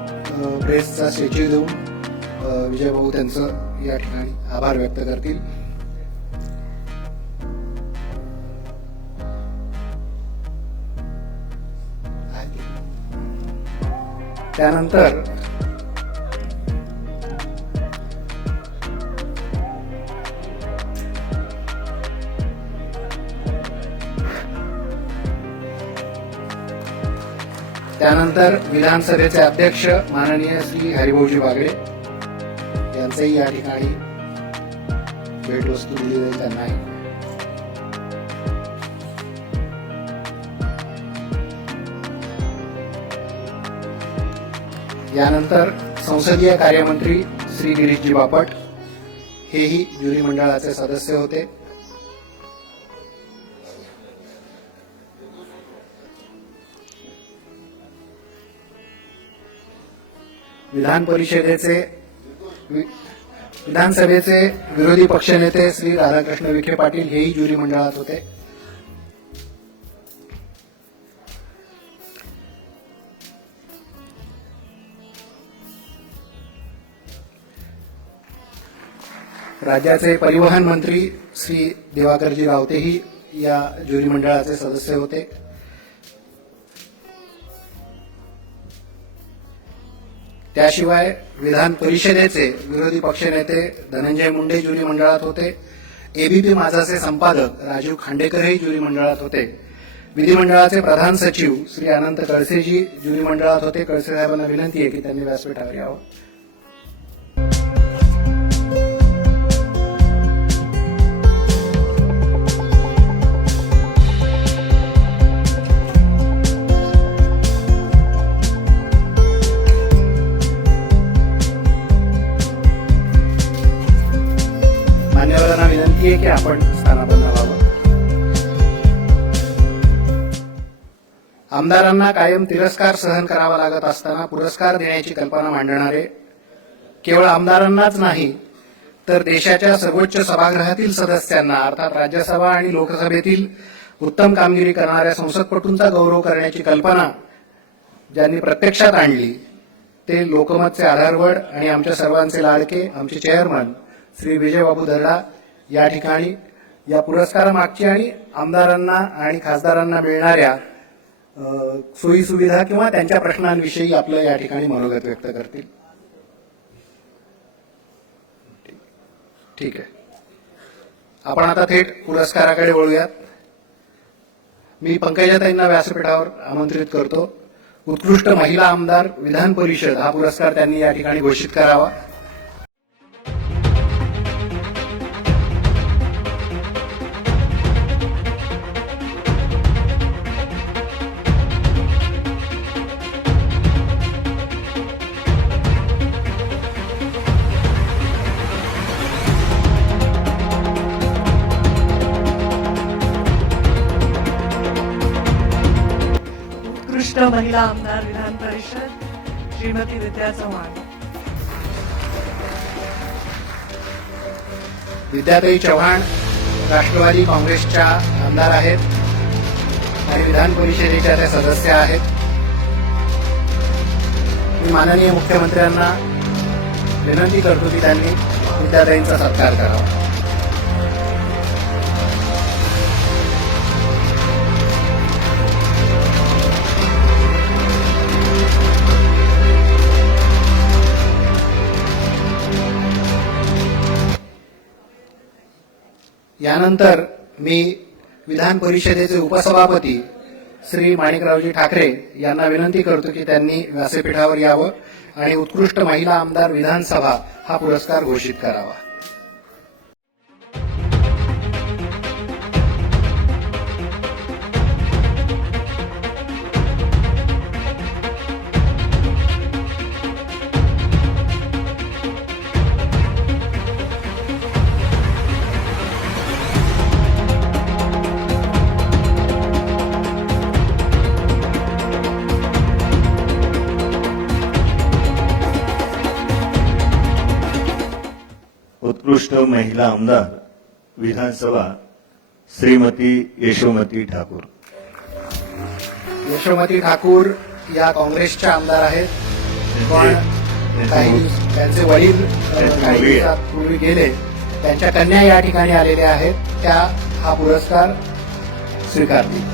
प्रेसचा स्टॅच्यू देऊन विजयभाऊ त्यांचं या ठिकाणी आभार व्यक्त करतील. त्यानंतर विधानसभेचे अध्यक्ष माननीय श्री हरिभाऊजी बागडे यांचंही या ठिकाणी भेटवस्तू दिली जाईल त्यांना. यानंतर संसदीय कार्यमंत्री श्री गिरीशजी बापट हेही ज्युरी मंडळाचे सदस्य होते. विधानसभेचे विरोधी पक्षनेते श्री राधाकृष्ण विखे पाटील हेही ज्युरी मंडळात होते. राज्याचे परिवहन मंत्री श्री दिवाकरजी रावतेही या ज्युरी मंडळाचे सदस्य होते. त्याशिवाय विधान परिषदेचे विरोधी पक्षनेते धनंजय मुंडे ज्युरी मंडळात होते. एबीपी माझाचे संपादक राजीव खांडेकरही ज्युरी मंडळात होते. विधिमंडळाचे प्रधान सचिव श्री अनंत कळसेजी ज्युरी मंडळात होते. कळसे साहेबांना विनंती आहे की त्यांनी व्यासपीठावर यावं. मान्यवरांना विनंती आहे की आपण स्थानापन्न व्हावं. आमदारांना कायम तिरस्कार सहन करावा लागत असताना पुरस्कार देण्याची कल्पना मांडणारे केवळ आमदारांनाच नाही तर देशाच्या सर्वोच्च सभागृहातील सदस्यांना अर्थात राज्यसभा आणि लोकसभेतील उत्तम कामगिरी करणाऱ्या संसदपटूंचा गौरव करण्याची कल्पना ज्यांनी प्रत्यक्षात आणली ते लोकमतचे आधारवड आणि आमच्या सर्वांचे लाडके आमचे चेअरमन श्री विजयबाबू दर्डा या ठिकाणी या पुरस्कारामागची आणि आमदारांना आणि खासदारांना मिळणाऱ्या सोयी सुविधा किंवा त्यांच्या प्रश्नांविषयी आपलं या ठिकाणी मनोगत व्यक्त करतील. ठीक आहे, आपण आता थेट पुरस्काराकडे वळूयात. मी पंकजाताईंना व्यासपीठावर आमंत्रित करतो. उत्कृष्ट महिला आमदार विधान परिषद हा पुरस्कार त्यांनी या ठिकाणी घोषित करावा. उत्कृष्ट महिला आमदार विधान परिषद श्रीमती विद्या चव्हाण. विद्याताई चव्हाण राष्ट्रवादी काँग्रेसच्या आमदार आहेत आणि विधान परिषदेच्या त्या सदस्य आहेत. मी माननीय मुख्यमंत्र्यांना विनंती करतो की त्यांनी विद्याताईंचा सत्कार करावा. यानंतर मी विधान परिषदेचे उपसभापती श्री माणिकरावजी ठाकरे यांना विनंती करतो की त्यांनी व्यासपीठावर यावं आणि उत्कृष्ट महिला आमदार विधानसभा हा पुरस्कार घोषित करावा. उत्कृष्ट महिला आमदार विधानसभा श्रीमती यशोमती ठाकूर. यशोमती ठाकूर या काँग्रेसच्या आमदार आहेत, पण त्यांचे वडील काही दिवसापूर्वी गेले. त्यांच्या कन्या या ठिकाणी आलेल्या आहेत, त्या हा पुरस्कार स्वीकारतील.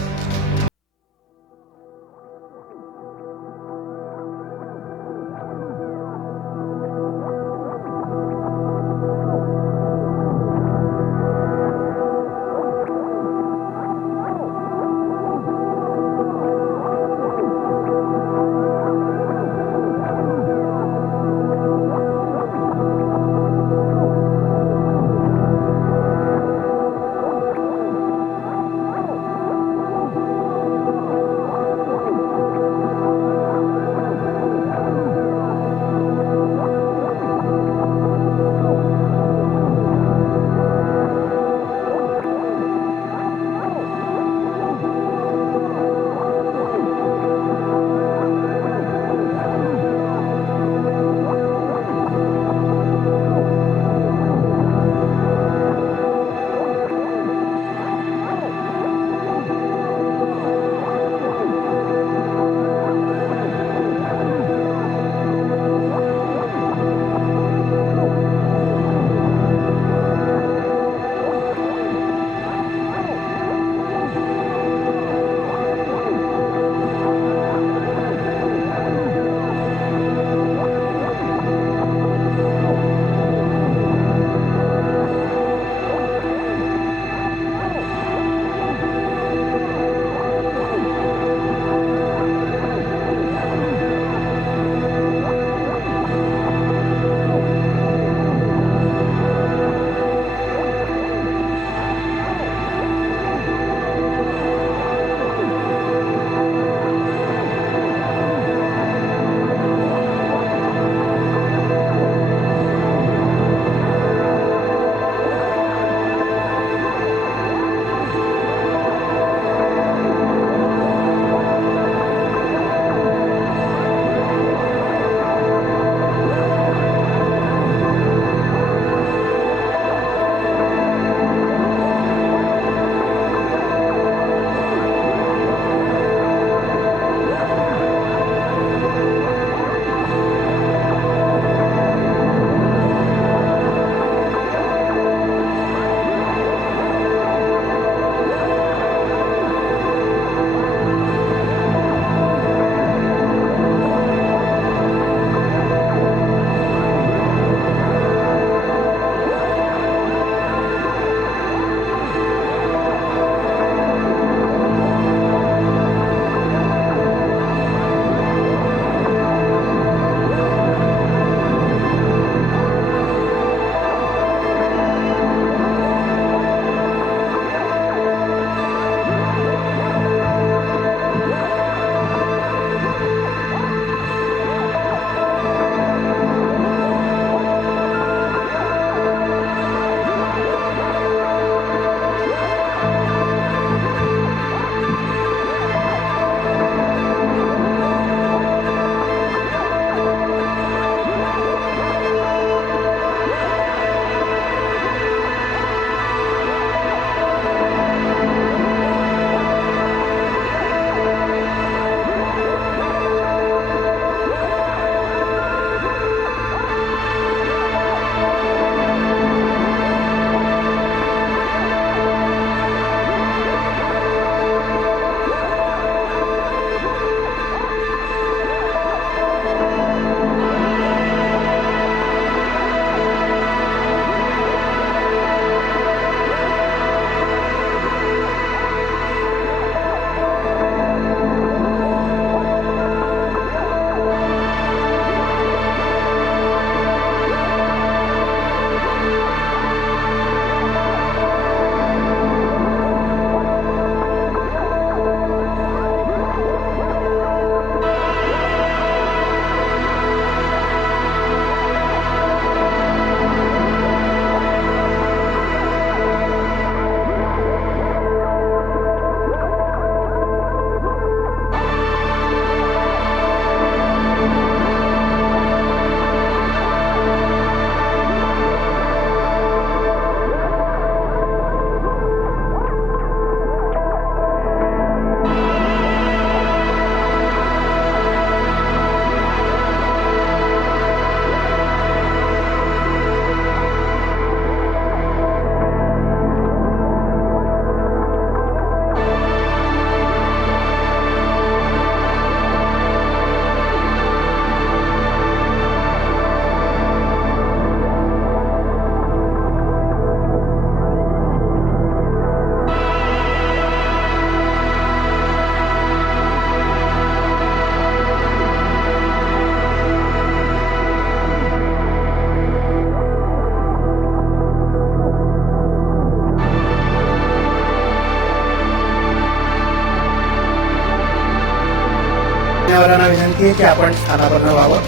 मान्यवरांना विनंती आहे की आपण स्थानापन्न व्हावं.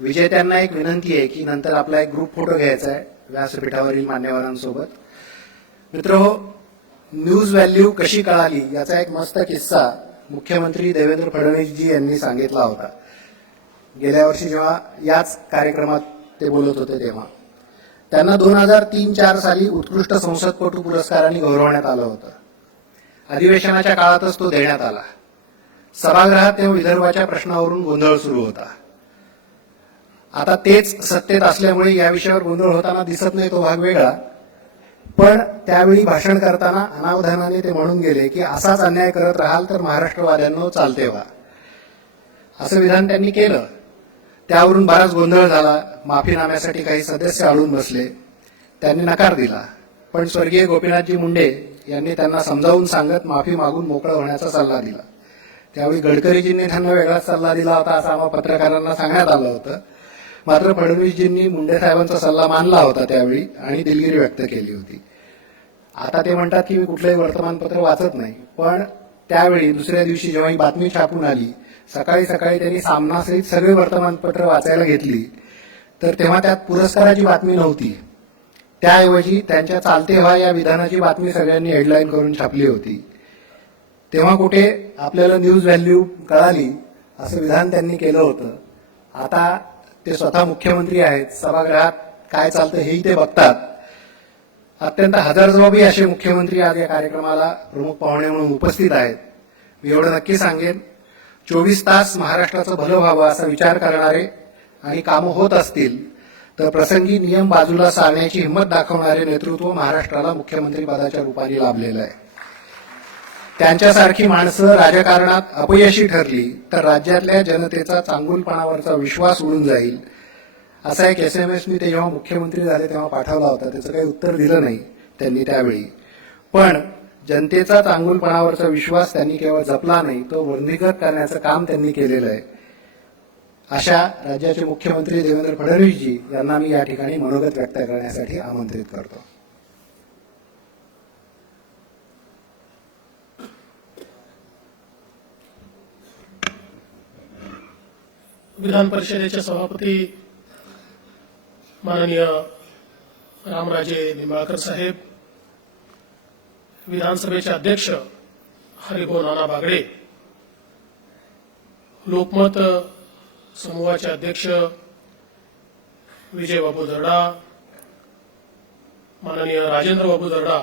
विजेत्यांना एक विनंती आहे की नंतर आपला एक ग्रुप फोटो घ्यायचा आहे व्यासपीठावरील मान्यवरांसोबत. मित्रहो, न्यूज व्हॅल्यू कशी कळाली याचा एक मस्त किस्सा मुख्यमंत्री देवेंद्र फडणवीसजी यांनी सांगितला होता. गेल्या वर्षी जेव्हा याच कार्यक्रमात ते बोलत होते तेव्हा त्यांना 2003-04 साली उत्कृष्ट संसदपटू पुरस्काराने गौरवण्यात आलं होतं. अधिवेशनाच्या काळातच तो देण्यात आला. सभागृहात तेव्हा विदर्भाच्या प्रश्नावरून गोंधळ सुरू होता. आता तेच सत्तेत असल्यामुळे या विषयावर गोंधळ होताना दिसत नाही, तो भाग वेगळा. पण त्यावेळी भाषण करताना अनावधानाने ते म्हणून गेले की असाच अन्याय करत राहाल तर महाराष्ट्रवाद्यांनो चालते व्हा, असं विधान त्यांनी केलं. त्यावरून बराच गोंधळ झाला. माफीनाम्यासाठी काही सदस्य अडून बसले. त्यांनी नकार दिला. पण स्वर्गीय गोपीनाथजी मुंडे यांनी त्यांना समजावून सांगत माफी मागून मोकळं होण्याचा सल्ला दिला. त्यावेळी गडकरीजींनी त्यांना वेगळाच सल्ला दिला होता असं आम्हा पत्रकारांना सांगण्यात आलं होतं. मात्र फडणवीसजींनी मुंडे साहेबांचा सल्ला मानला होता त्यावेळी आणि दिलगिरी व्यक्त केली होती. आता ते म्हणतात की मी कुठलंही वर्तमानपत्र वाचत नाही. पण त्यावेळी दुसऱ्या दिवशी जेव्हा ही बातमी छापून आली, सकाळी सकाळी त्यांनी सामनासहित सगळे वर्तमानपत्र वाचायला घेतली तर तेव्हा त्यात पुरस्काराची बातमी नव्हती. त्याऐवजी त्यांच्या चालते व्हा या विधानाची बातमी सगळ्यांनी हेडलाईन करून छापली होती. तेव्हा कुठे आपल्याला न्यूज व्हॅल्यू कळाली असं विधान त्यांनी केलं होतं. आता ते स्वतः मुख्यमंत्री आहेत. सभागृहात काय चालतं हेही ते बघतात. अत्यंत हजरजबाबी असे मुख्यमंत्री आज या कार्यक्रमाला प्रमुख पाहुणे म्हणून उपस्थित आहेत. मी एवढं नक्की सांगेन, 24 तास महाराष्ट्राचं भलं व्हावं असा विचार करणारे आणि कामं होत असतील तर प्रसंगी नियम बाजूला सारण्याची हिंमत दाखवणारे नेतृत्व महाराष्ट्राला मुख्यमंत्री पदाच्या रूपाने लाभलेलं आहे. त्यांच्यासारखी माणसं राजकारणात अपयशी ठरली तर राज्यातल्या जनतेचा चांगुलपणावरचा विश्वास उडून जाईल. असा एक SMS मी ते जेव्हा मुख्यमंत्री झाले तेव्हा पाठवला होता. त्याचं काही उत्तर दिलं नाही त्यांनी त्यावेळी. पण जनतेचा चांगुलपणावरचा विश्वास त्यांनी केवळ जपला नाही, तो वृद्धिंगत करण्याचं काम त्यांनी केलेलं आहे. अशा राज्याचे मुख्यमंत्री देवेंद्र फडणवीसजी यांना मी या ठिकाणी मनोगत व्यक्त करण्यासाठी आमंत्रित करतो. विधान परिषदेचे सभापती माननीय रामराजे निंबाळकर साहेब, विधानसभेचे अध्यक्ष हरिभाऊ नाना बागडे, लोकमत समूहाचे अध्यक्ष विजयबाबू दर्डा, माननीय राजेंद्र बाबू दर्डा,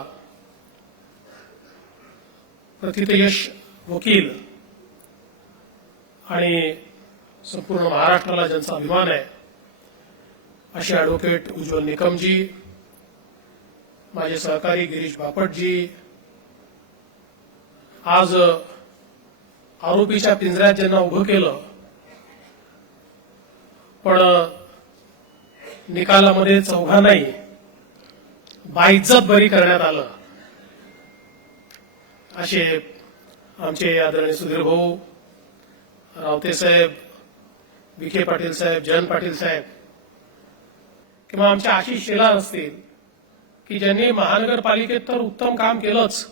प्रथितयश वकील आणि संपूर्ण महाराष्ट्राला ज्यांचा अभिमान आहे असे ॲडव्होकेट उज्ज्वल निकमजी, माझे सहकारी गिरीश बापटजी, आज आरोपीच्या पिंजऱ्यात ज्यांना उभं केलं पण निकालामध्ये चौघांनाही बाइज्जत बरी करण्यात आलं असे आमचे आदरणीय सुधीर भाऊ, रावते साहेब, विखे पाटील साहेब, जयंत पाटील साहेब किंवा आमच्या आशिष शेलार असतील की ज्यांनी महानगरपालिकेत तर उत्तम काम केलंच,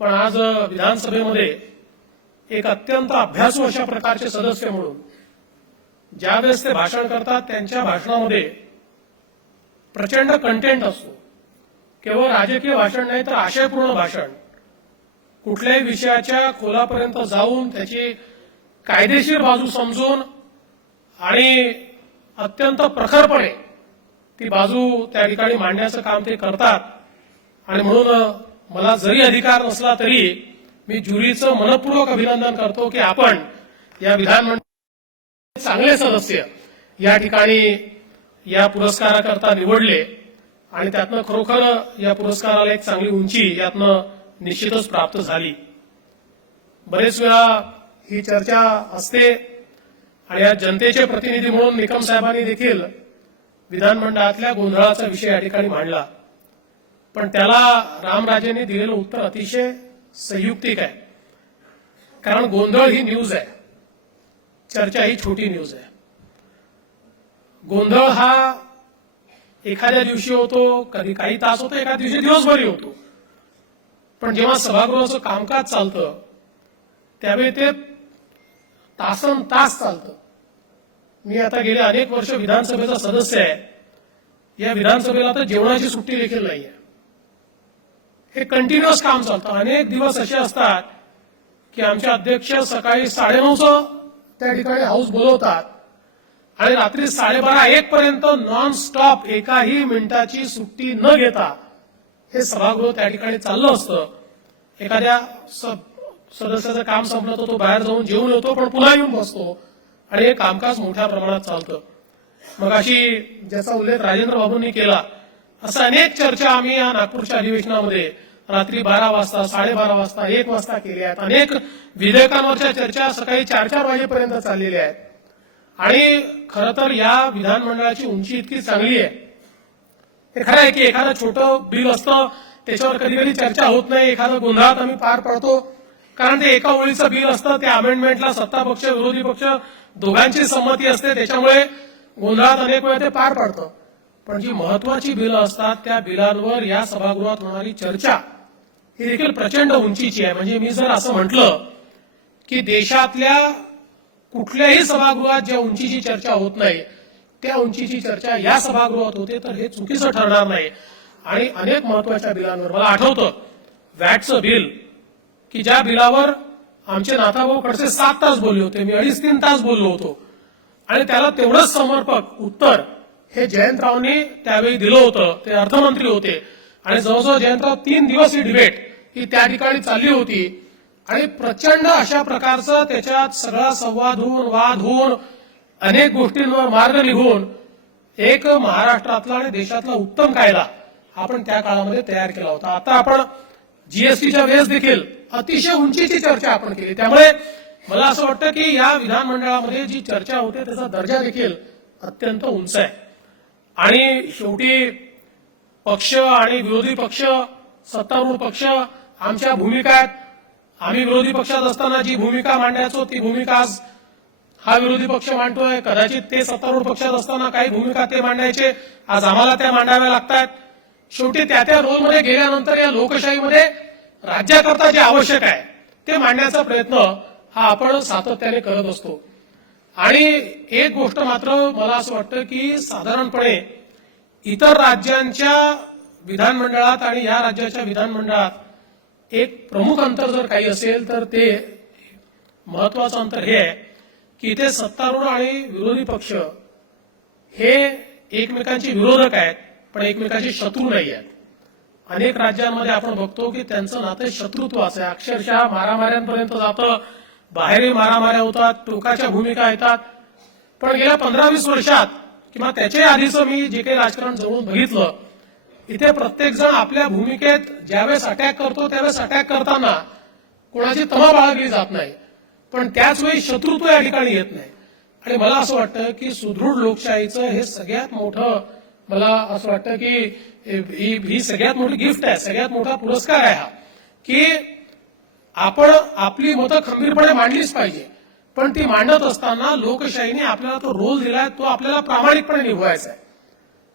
पण आज विधानसभेमध्ये एक अत्यंत अभ्यासू अशा प्रकारचे सदस्य म्हणून ज्यावेळेस ते भाषण करतात त्यांच्या भाषणामध्ये प्रचंड कंटेंट असतो. केवळ राजकीय भाषण नाही तर आशयपूर्ण भाषण, कुठल्याही विषयाच्या खोलापर्यंत जाऊन त्याची कायदेशीर बाजू समजून आणि अत्यंत प्रखरपणे ती बाजू त्या ठिकाणी मांडण्याचं काम ते करतात. आणि म्हणून मला जरी अधिकार नसला तरी मी ज्युरीचं मनपूर्वक अभिनंदन करतो की आपण या विधानमंडळाचे चांगले सदस्य या ठिकाणी या पुरस्काराकरता निवडले आणि त्यातनं खरोखर या पुरस्काराला एक चांगली उंची यातनं निश्चितच प्राप्त झाली. बरेच वेळा ही चर्चा असते आणि या जनतेचे प्रतिनिधी म्हणून निकम साहेबांनी देखील विधानमंडळातल्या गोंधळाचा विषय या ठिकाणी मांडला, पण त्याला रामराजेंनी दिलेलं उत्तर अतिशय संयुक्तिक आहे. कारण गोंधळ ही न्यूज आहे, चर्चा ही छोटी न्यूज आहे. गोंधळ हा एखाद्या दिवशी होतो, कधी काही तास होतो, एखाद्या दिवशी दिवसभरही होतो. पण जेव्हा सभागृहाचं कामकाज चालतं त्यावेळी ते तासन तास चालतं. मी आता गेले अनेक वर्ष विधानसभेचा सदस्य आहे. या विधानसभेला तर जेवणाची सुट्टी देखील नाहीये. हे कंटिन्युअस काम चालतं. अनेक दिवस असे असतात की आमचे अध्यक्ष सकाळी 9:30 त्या ठिकाणी हाऊस बोलवतात आणि रात्री 12:30-1 पर्यंत नॉन स्टॉप एकाही मिनिटाची सुट्टी न घेता हे सभागृह त्या ठिकाणी चाललं असतं. एखाद्या सदस्याचं काम संपलं तर तो बाहेर जाऊन जेवून येतो, पण पुन्हा येऊन बसतो आणि हे कामकाज मोठ्या प्रमाणात चालतं. मग अशी ज्याचा उल्लेख राजेंद्र बाबूंनी केला, असं अनेक चर्चा आम्ही या नागपूरच्या अधिवेशनामध्ये रात्री 12 वाजता, 12:30 वाजता, 1 वाजता केल्या आहेत. अनेक विधेयकांवरच्या चर्चा सकाळी 4-4 वाजेपर्यंत चाललेल्या आहेत. आणि खरं तर या विधानमंडळाची उंची इतकी चांगली आहे. हे खरं आहे की एखादं छोटं बिल असतं त्याच्यावर कधी कधी चर्चा होत नाही, एखादं गोंधळात आम्ही पार पडतो, कारण ते एका ओळीचं बिल असतं. त्या अमेंडमेंटला सत्ता पक्ष विरोधी पक्ष दोघांची संमती असते, त्याच्यामुळे गोंधळात अनेक वेळा ते पार पडतं. पण जी महत्वाची बिलं असतात त्या बिलांवर या सभागृहात होणारी चर्चा ही देखील प्रचंड उंचीची आहे. म्हणजे मी जर असं म्हटलं की देशातल्या कुठल्याही सभागृहात ज्या उंचीची चर्चा होत नाही त्या उंचीची चर्चा या सभागृहात होते तर हे चुकीचं ठरणार नाही. आणि अनेक महत्वाच्या बिलांवर मला आठवतं वॅटचं बिल, की ज्या बिलावर आमचे नाथाभाऊ खडसे 7 तास बोलले होते, मी 2.5-3 तास बोललो होतो आणि त्याला तेवढंच समर्पक उत्तर हे जयंतरावनी त्यावेळी दिलं होतं. ते अर्थमंत्री होते आणि जवळजवळ जयंतराव 3 दिवस ही डिबेट ही त्या ठिकाणी चालली होती आणि प्रचंड अशा प्रकारचं त्याच्यात सगळा संवाद होऊन, वाद होऊन, अनेक गोष्टींवर मार्ग निघून एक महाराष्ट्रातला आणि देशातला उत्तम कायदा आपण त्या काळामध्ये तयार केला होता. आता आपण जीएसटीच्या वेळेस देखील अतिशय उंचीची चर्चा आपण केली. त्यामुळे मला असं वाटतं की या विधानमंडळामध्ये जी चर्चा होते त्याचा दर्जा देखील अत्यंत उंच आहे. आणि शेवटी पक्ष आणि विरोधी पक्ष, सत्तारूढ पक्ष आमच्या भूमिका आहेत. आम्ही विरोधी पक्षात असताना जी भूमिका मांडायचो ती भूमिका आज हा विरोधी पक्ष मांडतोय. कदाचित ते सत्तारूढ पक्षात असताना काही भूमिका ते मांडायचे, आज आम्हाला त्या मांडाव्या लागतात. शेवटी त्या रोलमध्ये गेल्यानंतर या लोकशाहीमध्ये राज्याकरता जे आवश्यक आहे ते मांडण्याचा प्रयत्न हा आपण सातत्याने करत असतो. आणि एक गोष्ट मात्र मला असं वाटतं की साधारणपणे इतर राज्यांच्या विधानमंडळात आणि या राज्याच्या विधानमंडळात एक प्रमुख अंतर जर काही असेल तर ते महत्वाचं अंतर हे आहे की इथे सत्तारूढ आणि विरोधी पक्ष हे एकमेकांचे विरोधक आहेत पण एकमेकांचे शत्रू नाही आहेत. अनेक राज्यांमध्ये आपण बघतो की त्यांचं नातं शत्रुत्वाचं आहे, अक्षरशः मारामाऱ्यांपर्यंत जातं, बाहेरही मारामाऱ्या होतात, टोकाच्या भूमिका येतात. पण गेल्या 15-20 वर्षात किंवा त्याच्या आधीचं मी जे काही राजकारण जवळून बघितलं, इथे प्रत्येक जण आपल्या भूमिकेत ज्यावेळेस अटॅक करतो त्यावेळेस अटॅक करताना कोणाची तमा बाळगली जात नाही, पण त्याच वेळी शत्रुत्व या ठिकाणी येत नाही. आणि मला असं वाटतं की सुदृढ लोकशाहीचं हे सगळ्यात मोठं, मला असं वाटतं की ही सगळ्यात मोठी गिफ्ट आहे, सगळ्यात मोठा पुरस्कार आहे हा, की आपण आपली मतं खंबीरपणे मांडलीच पाहिजे. पण ती मांडत असताना लोकशाहीने आपल्याला तो रोल दिलाय तो आपल्याला प्रामाणिकपणे निभवायचा आहे.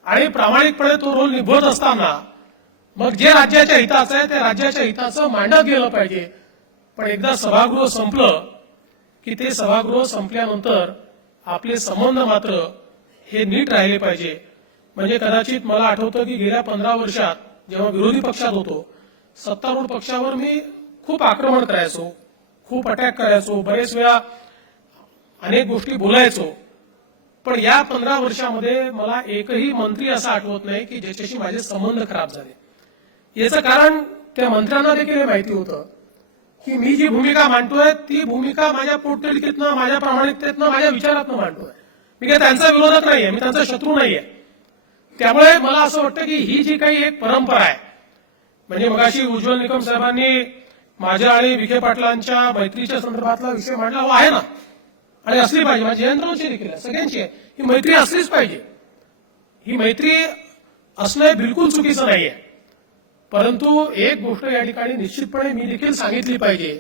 आणि प्रामाणिकपणे तो रोल निभवत असताना मग जे राज्याच्या हिताचं आहे ते राज्याच्या हिताचं मांडत गेलं पाहिजे. पण एकदा सभागृह संपलं की ते सभागृह संपल्यानंतर आपले संबंध मात्र हे नीट राहिले पाहिजे. म्हणजे कदाचित मला आठवतं की गेल्या 15 वर्षात जेव्हा विरोधी पक्षात होतो सत्तारूढ पक्षावर मी खूप आक्रमण करायचो, खूप अटॅक करायचो, बरेच वेळा अनेक गोष्टी बोलायचो. पण या 15 वर्षामध्ये मला एकही मंत्री असा आठवत नाही की ज्याच्याशी माझे संबंध खराब झाले. याचं कारण त्या मंत्र्यांना देखील हे माहिती होतं की मी जी भूमिका मांडतोय ती भूमिका माझ्या पोटतिडकीतनं, माझ्या प्रामाणिकतेतनं, माझ्या विचारातनं मांडतोय. मी काही त्यांचा विरोधक नाहीये, मी त्यांचा शत्रू नाहीये. त्यामुळे मला असं वाटतं की ही जी काही एक परंपरा आहे, म्हणजे मगाशी उज्ज्वल निकम साहेबांनी माझ्या आणि विखे पाटलांच्या मैत्रीच्या संदर्भातला विषय मांडला, हो आहे ना, आणि असली पाहिजे. माझी जयंतरावची देखील आहे, सगळ्यांची आहे, ही मैत्री असलीच पाहिजे. ही मैत्री असणं बिलकुल चुकीचं नाहीये. परंतु एक गोष्ट या ठिकाणी निश्चितपणे मी देखील सांगितली पाहिजे,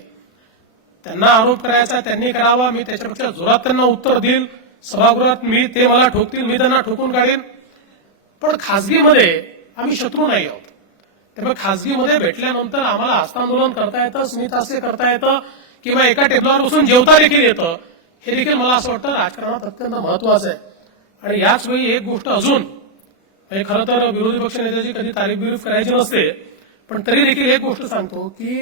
त्यांना आरोप करायचा त्यांनी करावा, मी त्याच्यापेक्षा जोरात त्यांना उत्तर देईल सभागृहात, मी ते मला ठोकतील मी त्यांना ठोकून काढेन. पण खासगीमध्ये आम्ही शत्रू नाही आहोत. त्यामुळे खासगीमध्ये भेटल्यानंतर आम्हाला हस्तांदोलन करता येतं, स्मितहास्य करता येतं किंवा एका टेबलावर बसून जेवता देखील येतं. हे देखील मला असं वाटतं राजकारणात अत्यंत महत्वाचं आहे. आणि याच वेळी एक गोष्ट अजून, म्हणजे खरं तर विरोधी पक्ष नेत्याची कधी तारीफ करायची नसते, पण तरी देखील एक गोष्ट सांगतो की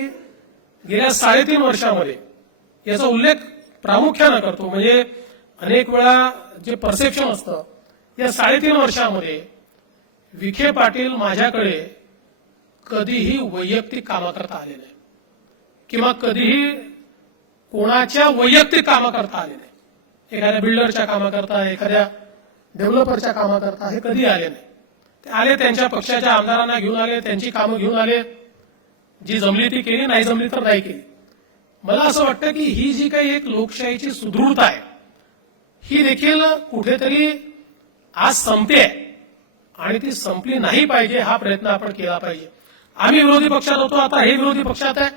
गेल्या 3.5 वर्षामध्ये याचा उल्लेख प्रामुख्यानं करतो. म्हणजे अनेक वेळा जे परसेप्शन असतं, या 3.5 वर्षामध्ये विखे पाटील माझ्याकडे कधीही वैयक्तिक कामं करता आले नाही किंवा कधीही कोणाच्या वैयक्तिक कामं करता आले नाही. एखाद्या बिल्डरच्या कामाकरता, एखाद्या डेव्हलपरच्या कामाकरता हे कधी आले नाही. ते आले त्यांच्या पक्षाच्या आमदारांना घेऊन आले, त्यांची कामं घेऊन आले, जी जमली ती केली, नाही जमली तर नाही केली. मला असं वाटतं की ही जी काही एक लोकशाहीची सुदृढता आहे ही देखील कुठेतरी आज संपते आणि ती संपली नाही पाहिजे, हा प्रयत्न आपण केला पाहिजे. आम्ही विरोधी पक्षात होतो, आता हे विरोधी पक्षात आहे.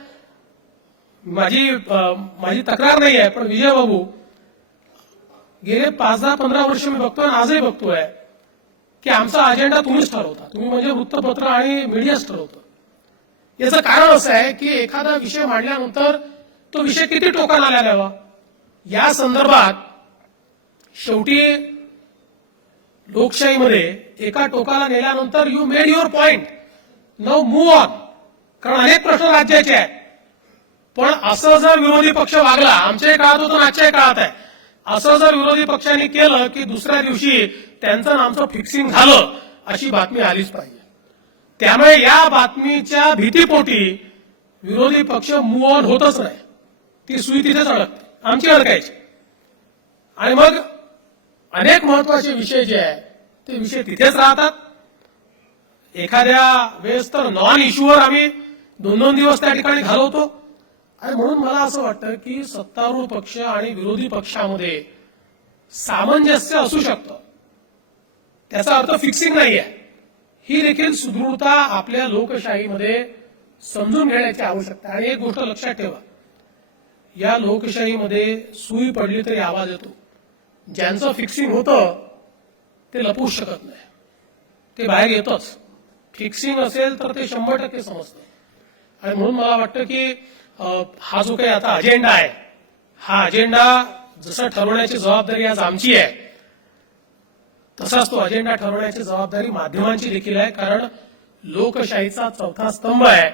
माझी तक्रार नाही आहे, पण विजय बाबू गेले 5-10-15 वर्ष मी बघतोय आणि आजही बघतोय की आमचा अजेंडा तुम्हीच ठरवता. तुम्ही म्हणजे वृत्तपत्र आणि मीडियाच ठरवतं. याचं कारण असं आहे की एखादा विषय मांडल्यानंतर तो विषय किती टोकाला आला द्यावा या संदर्भात शेवटी लोकशाहीमध्ये एका टोकाला नेल्यानंतर you made your point, now move on. कारण अनेक प्रश्न राज्याचे आहेत. पण असं जर विरोधी पक्ष वागला, आमच्याही काळात होतं, आजच्याही काळात आहे, असं जर विरोधी पक्षांनी केलं की दुसऱ्या दिवशी त्यांचं आणि आमचं फिक्सिंग झालं, अशी बातमी आलीच पाहिजे. त्यामुळे या बातमीच्या भीतीपोटी विरोधी पक्ष मूव्ह ऑन होतच नाही. ती सुई तिथेच अडकते, आमची अडकायची. आणि मग अनेक महत्वाचे विषय जे आहे ते विषय तिथेच राहतात. एखाद्या वेळेस तर नॉन इश्यूवर आम्ही 2-2 दिवस त्या ठिकाणी घालवतो. आणि म्हणून मला असं वाटतं की सत्तारूढ पक्ष आणि विरोधी पक्षामध्ये सामंजस्य असू शकतं. त्याचा अर्थ फिक्सिंग नाही आहे. ही देखील सुदृढता आपल्या लोकशाहीमध्ये समजून घेण्याची आवश्यकता आहे. आणि एक गोष्ट लक्षात ठेवा, या लोकशाहीमध्ये सुई पडली तरी आवाज येतो. ज्यांचं फिक्सिंग होतं ते लपवूच शकत नाही, ते बाहेर येतच. फिक्सिंग असेल तर ते 100% समजतं. आणि म्हणून मला वाटतं की हा जो काही आता अजेंडा आहे, हा अजेंडा जसं ठरवण्याची जबाबदारी आज आमची आहे, तसाच तो अजेंडा ठरवण्याची जबाबदारी माध्यमांची देखील आहे. कारण लोकशाहीचा 4था स्तंभ आहे.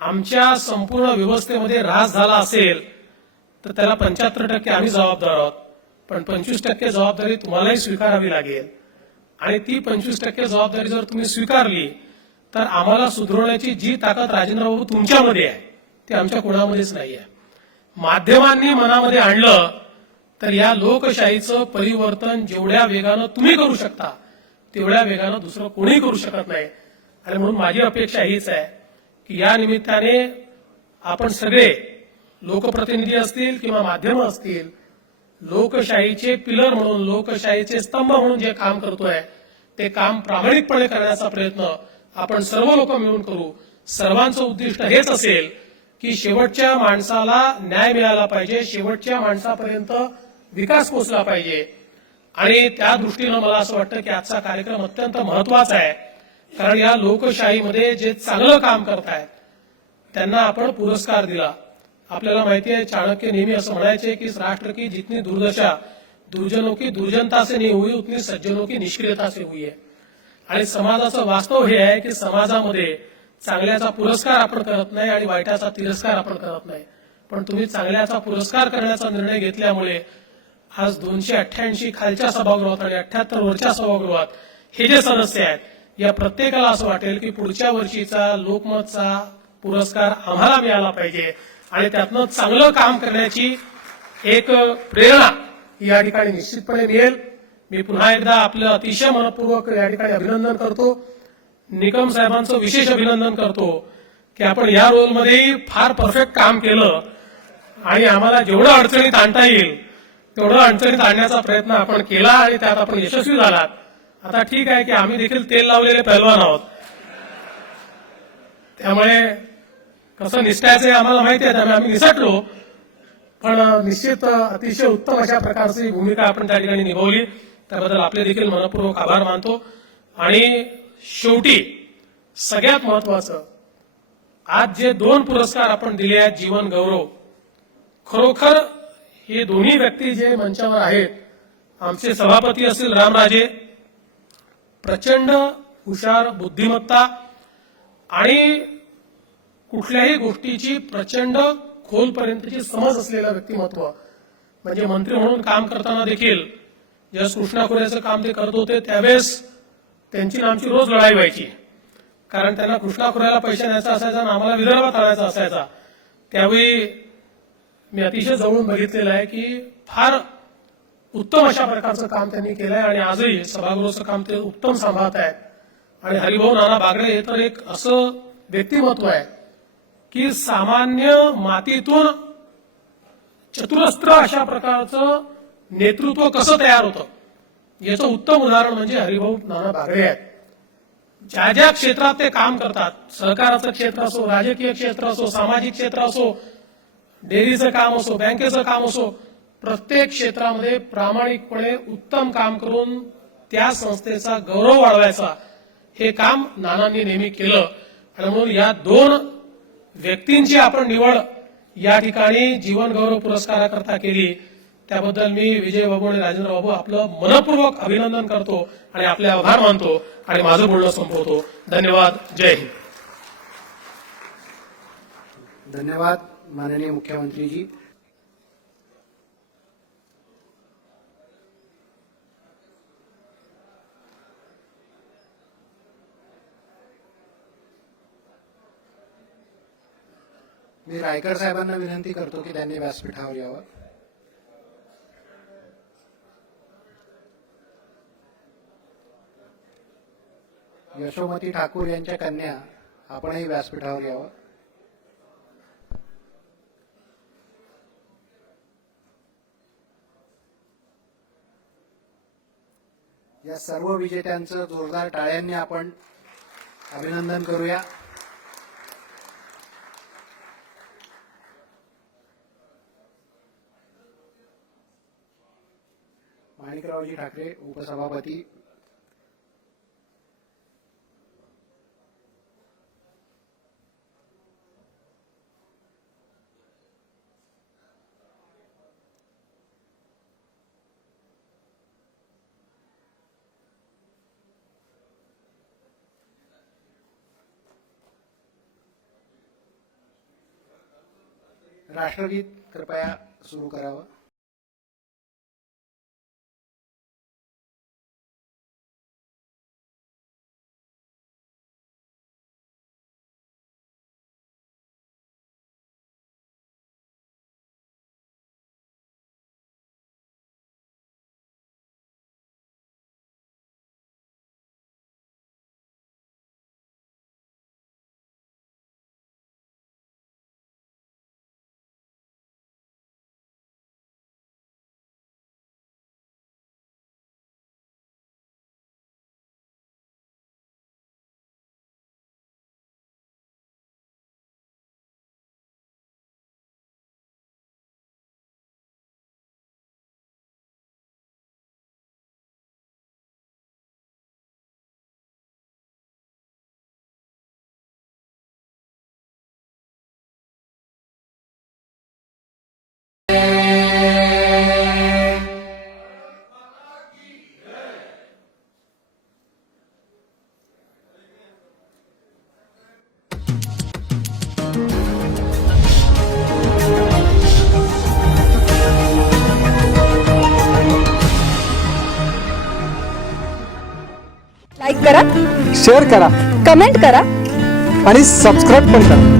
आमच्या संपूर्ण व्यवस्थेमध्ये ऱ्हास झाला असेल तर त्याला 75% आम्ही जबाबदार आहोत, पण 25% जबाबदारी तुम्हालाही स्वीकारावी लागेल. आणि ती 25% जबाबदारी जर तुम्ही स्वीकारली तर आम्हाला सुधारण्याची जी ताकद राजेंद्रबाबू तुमच्यामध्ये आहे ती आमच्या कोणामध्येच नाही आहे. माध्यमांनी मनामध्ये आणलं तर या लोकशाहीचं परिवर्तन जेवढ्या वेगानं तुम्ही करू शकता तेवढ्या वेगानं दुसरं कोणीही करू शकत नाही. आणि म्हणून माझी अपेक्षा हीच आहे की या निमित्ताने आपण सगळे लोकप्रतिनिधी असतील किंवा माध्यमं असतील, लोकशाहीचे पिलर म्हणून, लोकशाहीचे स्तंभ म्हणून जे काम करतोय ते काम प्रामाणिकपणे करण्याचा प्रयत्न आपण सर्व लोक मिळून करू. सर्वांचं उद्दिष्ट हेच असेल की शेवटच्या माणसाला न्याय मिळाला पाहिजे, शेवटच्या माणसापर्यंत विकास पोहोचला पाहिजे. आणि त्या दृष्टीनं मला असं वाटतं की आजचा कार्यक्रम अत्यंत महत्वाचा आहे. कारण या लोकशाहीमध्ये जे चांगलं काम करतायत त्यांना आपण पुरस्कार दिला. आपल्याला माहिती आहे, चाणक्य नेहमी असं म्हणायचे की राष्ट्र की जितनी दुर्दशा दुर्जनों की दुर्जनता से नहीं हुई उतनी सज्जनों की निष्क्रियता से हुई है. आणि समाजाचं वास्तव हे आहे की समाजामध्ये चांगल्याचा पुरस्कार आपण करत नाही आणि वाईटाचा तिरस्कार आपण करत नाही. पण तुम्ही चांगल्याचा पुरस्कार करण्याचा निर्णय घेतल्यामुळे आज 288 खालच्या सभागृहात आणि 78 वरच्या सभागृहात हे जे सदस्य आहेत या प्रत्येकाला असं वाटेल की पुढच्या वर्षीचा लोकमतचा पुरस्कार आम्हाला मिळाला पाहिजे आणि त्यातनं चांगलं काम करण्याची एक प्रेरणा या ठिकाणी निश्चितपणे मिळेल. मी पुन्हा एकदा आपलं अतिशय मनपूर्वक या ठिकाणी अभिनंदन करतो. निकम साहेबांचं विशेष अभिनंदन करतो की आपण या रोलमध्येही फार परफेक्ट काम केलं आणि आम्हाला जेवढं अडचणीत आणता येईल तेवढं अडचणीत आणण्याचा प्रयत्न आपण केला आणि त्यात आपण यशस्वी झालात. आता ठीक आहे की आम्ही देखील तेल लावलेले पैलवान आहोत, त्यामुळे कसं निसटायचं आम्हाला माहिती आहे, त्यामुळे आम्ही निसटलो. पण निश्चित अतिशय उत्तम अशा प्रकारची भूमिका आपण त्या ठिकाणी निभावली, त्याबद्दल आपले देखील मनपूर्वक आभार मानतो. आणि शेवटी सगळ्यात महत्वाचं, आज जे 2 पुरस्कार आपण दिले आहेत, जीवन गौरव, खरोखर हे दोन्ही व्यक्ती जे मंचावर आहेत, आमचे सभापती असतील रामराजे, प्रचंड हुशार, बुद्धिमत्ता आणि कुठल्याही गोष्टीची प्रचंड खोलपर्यंतची समज असलेलं व्यक्तिमत्व. म्हणजे मंत्री म्हणून काम करताना देखील ज्यावेळेस कृष्णा खोऱ्याचं काम ते करत होते त्यावेळेस त्यांची आमची रोज लढाई व्हायची, कारण त्यांना कृष्णा खोऱ्याला पैसे न्यायचा असायचा आणि आम्हाला विदर्भात आणायचा असायचा. त्यावेळी मी अतिशय जवळून बघितलेलं आहे की फार उत्तम अशा प्रकारचं काम त्यांनी केलंय आणि आजही सभागृहाचं काम ते उत्तम सांभाळत आहेत. आणि हरिभाऊ नाना बागडे हे तर एक असं व्यक्तिमत्व आहे की सामान्य मातीतून चतुरस्त्र अशा प्रकारचं नेतृत्व कसं तयार होतं याचं उत्तम उदाहरण म्हणजे हरिभाऊ नाना बागडे आहेत. ज्या ज्या क्षेत्रात ते काम करतात, सहकाराचं क्षेत्र असो, राजकीय क्षेत्र असो, सामाजिक क्षेत्र असो, डेअरीचं काम असो, बँकेचं काम असो, प्रत्येक क्षेत्रामध्ये प्रामाणिकपणे उत्तम काम करून त्या संस्थेचा गौरव वाढवायचा हे काम नानांनी नेहमी केलं. आणि म्हणून या 2 व्यक्तींची आपण निवड या ठिकाणी जीवन गौरव पुरस्काराकरता केली. त्याबद्दल मी विजय बाबू आणि राजेंद्र बाबू आपलं मनपूर्वक अभिनंदन करतो आणि आपले आभार मानतो आणि माझं बोलणं संपवतो. धन्यवाद. जय हिंद. धन्यवाद माननीय मुख्यमंत्रीजी. मी रायकर साहेबांना विनंती करतो की त्यांनी व्यासपीठावर यावं. यशोमती ठाकूर यांच्या कन्या, आपणही व्यासपीठावर यावं. या सर्व विजेत्यांचं जोरदार टाळ्यांनी आपण अभिनंदन करूया. माणिकरावजी ठाकरे उपसभापती, राष्ट्रगीत कृपया सुरू करावं. लाईक करा, शेअर करा, कमेंट करा आणि सबस्क्राईब पण करा.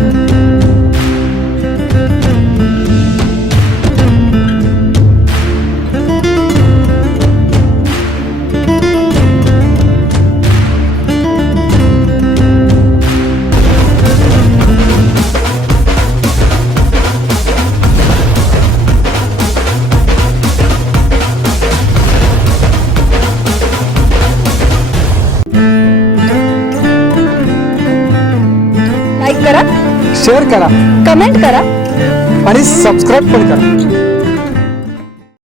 शेअर करा, कमेंट करा आणि सबस्क्राईब पण करा.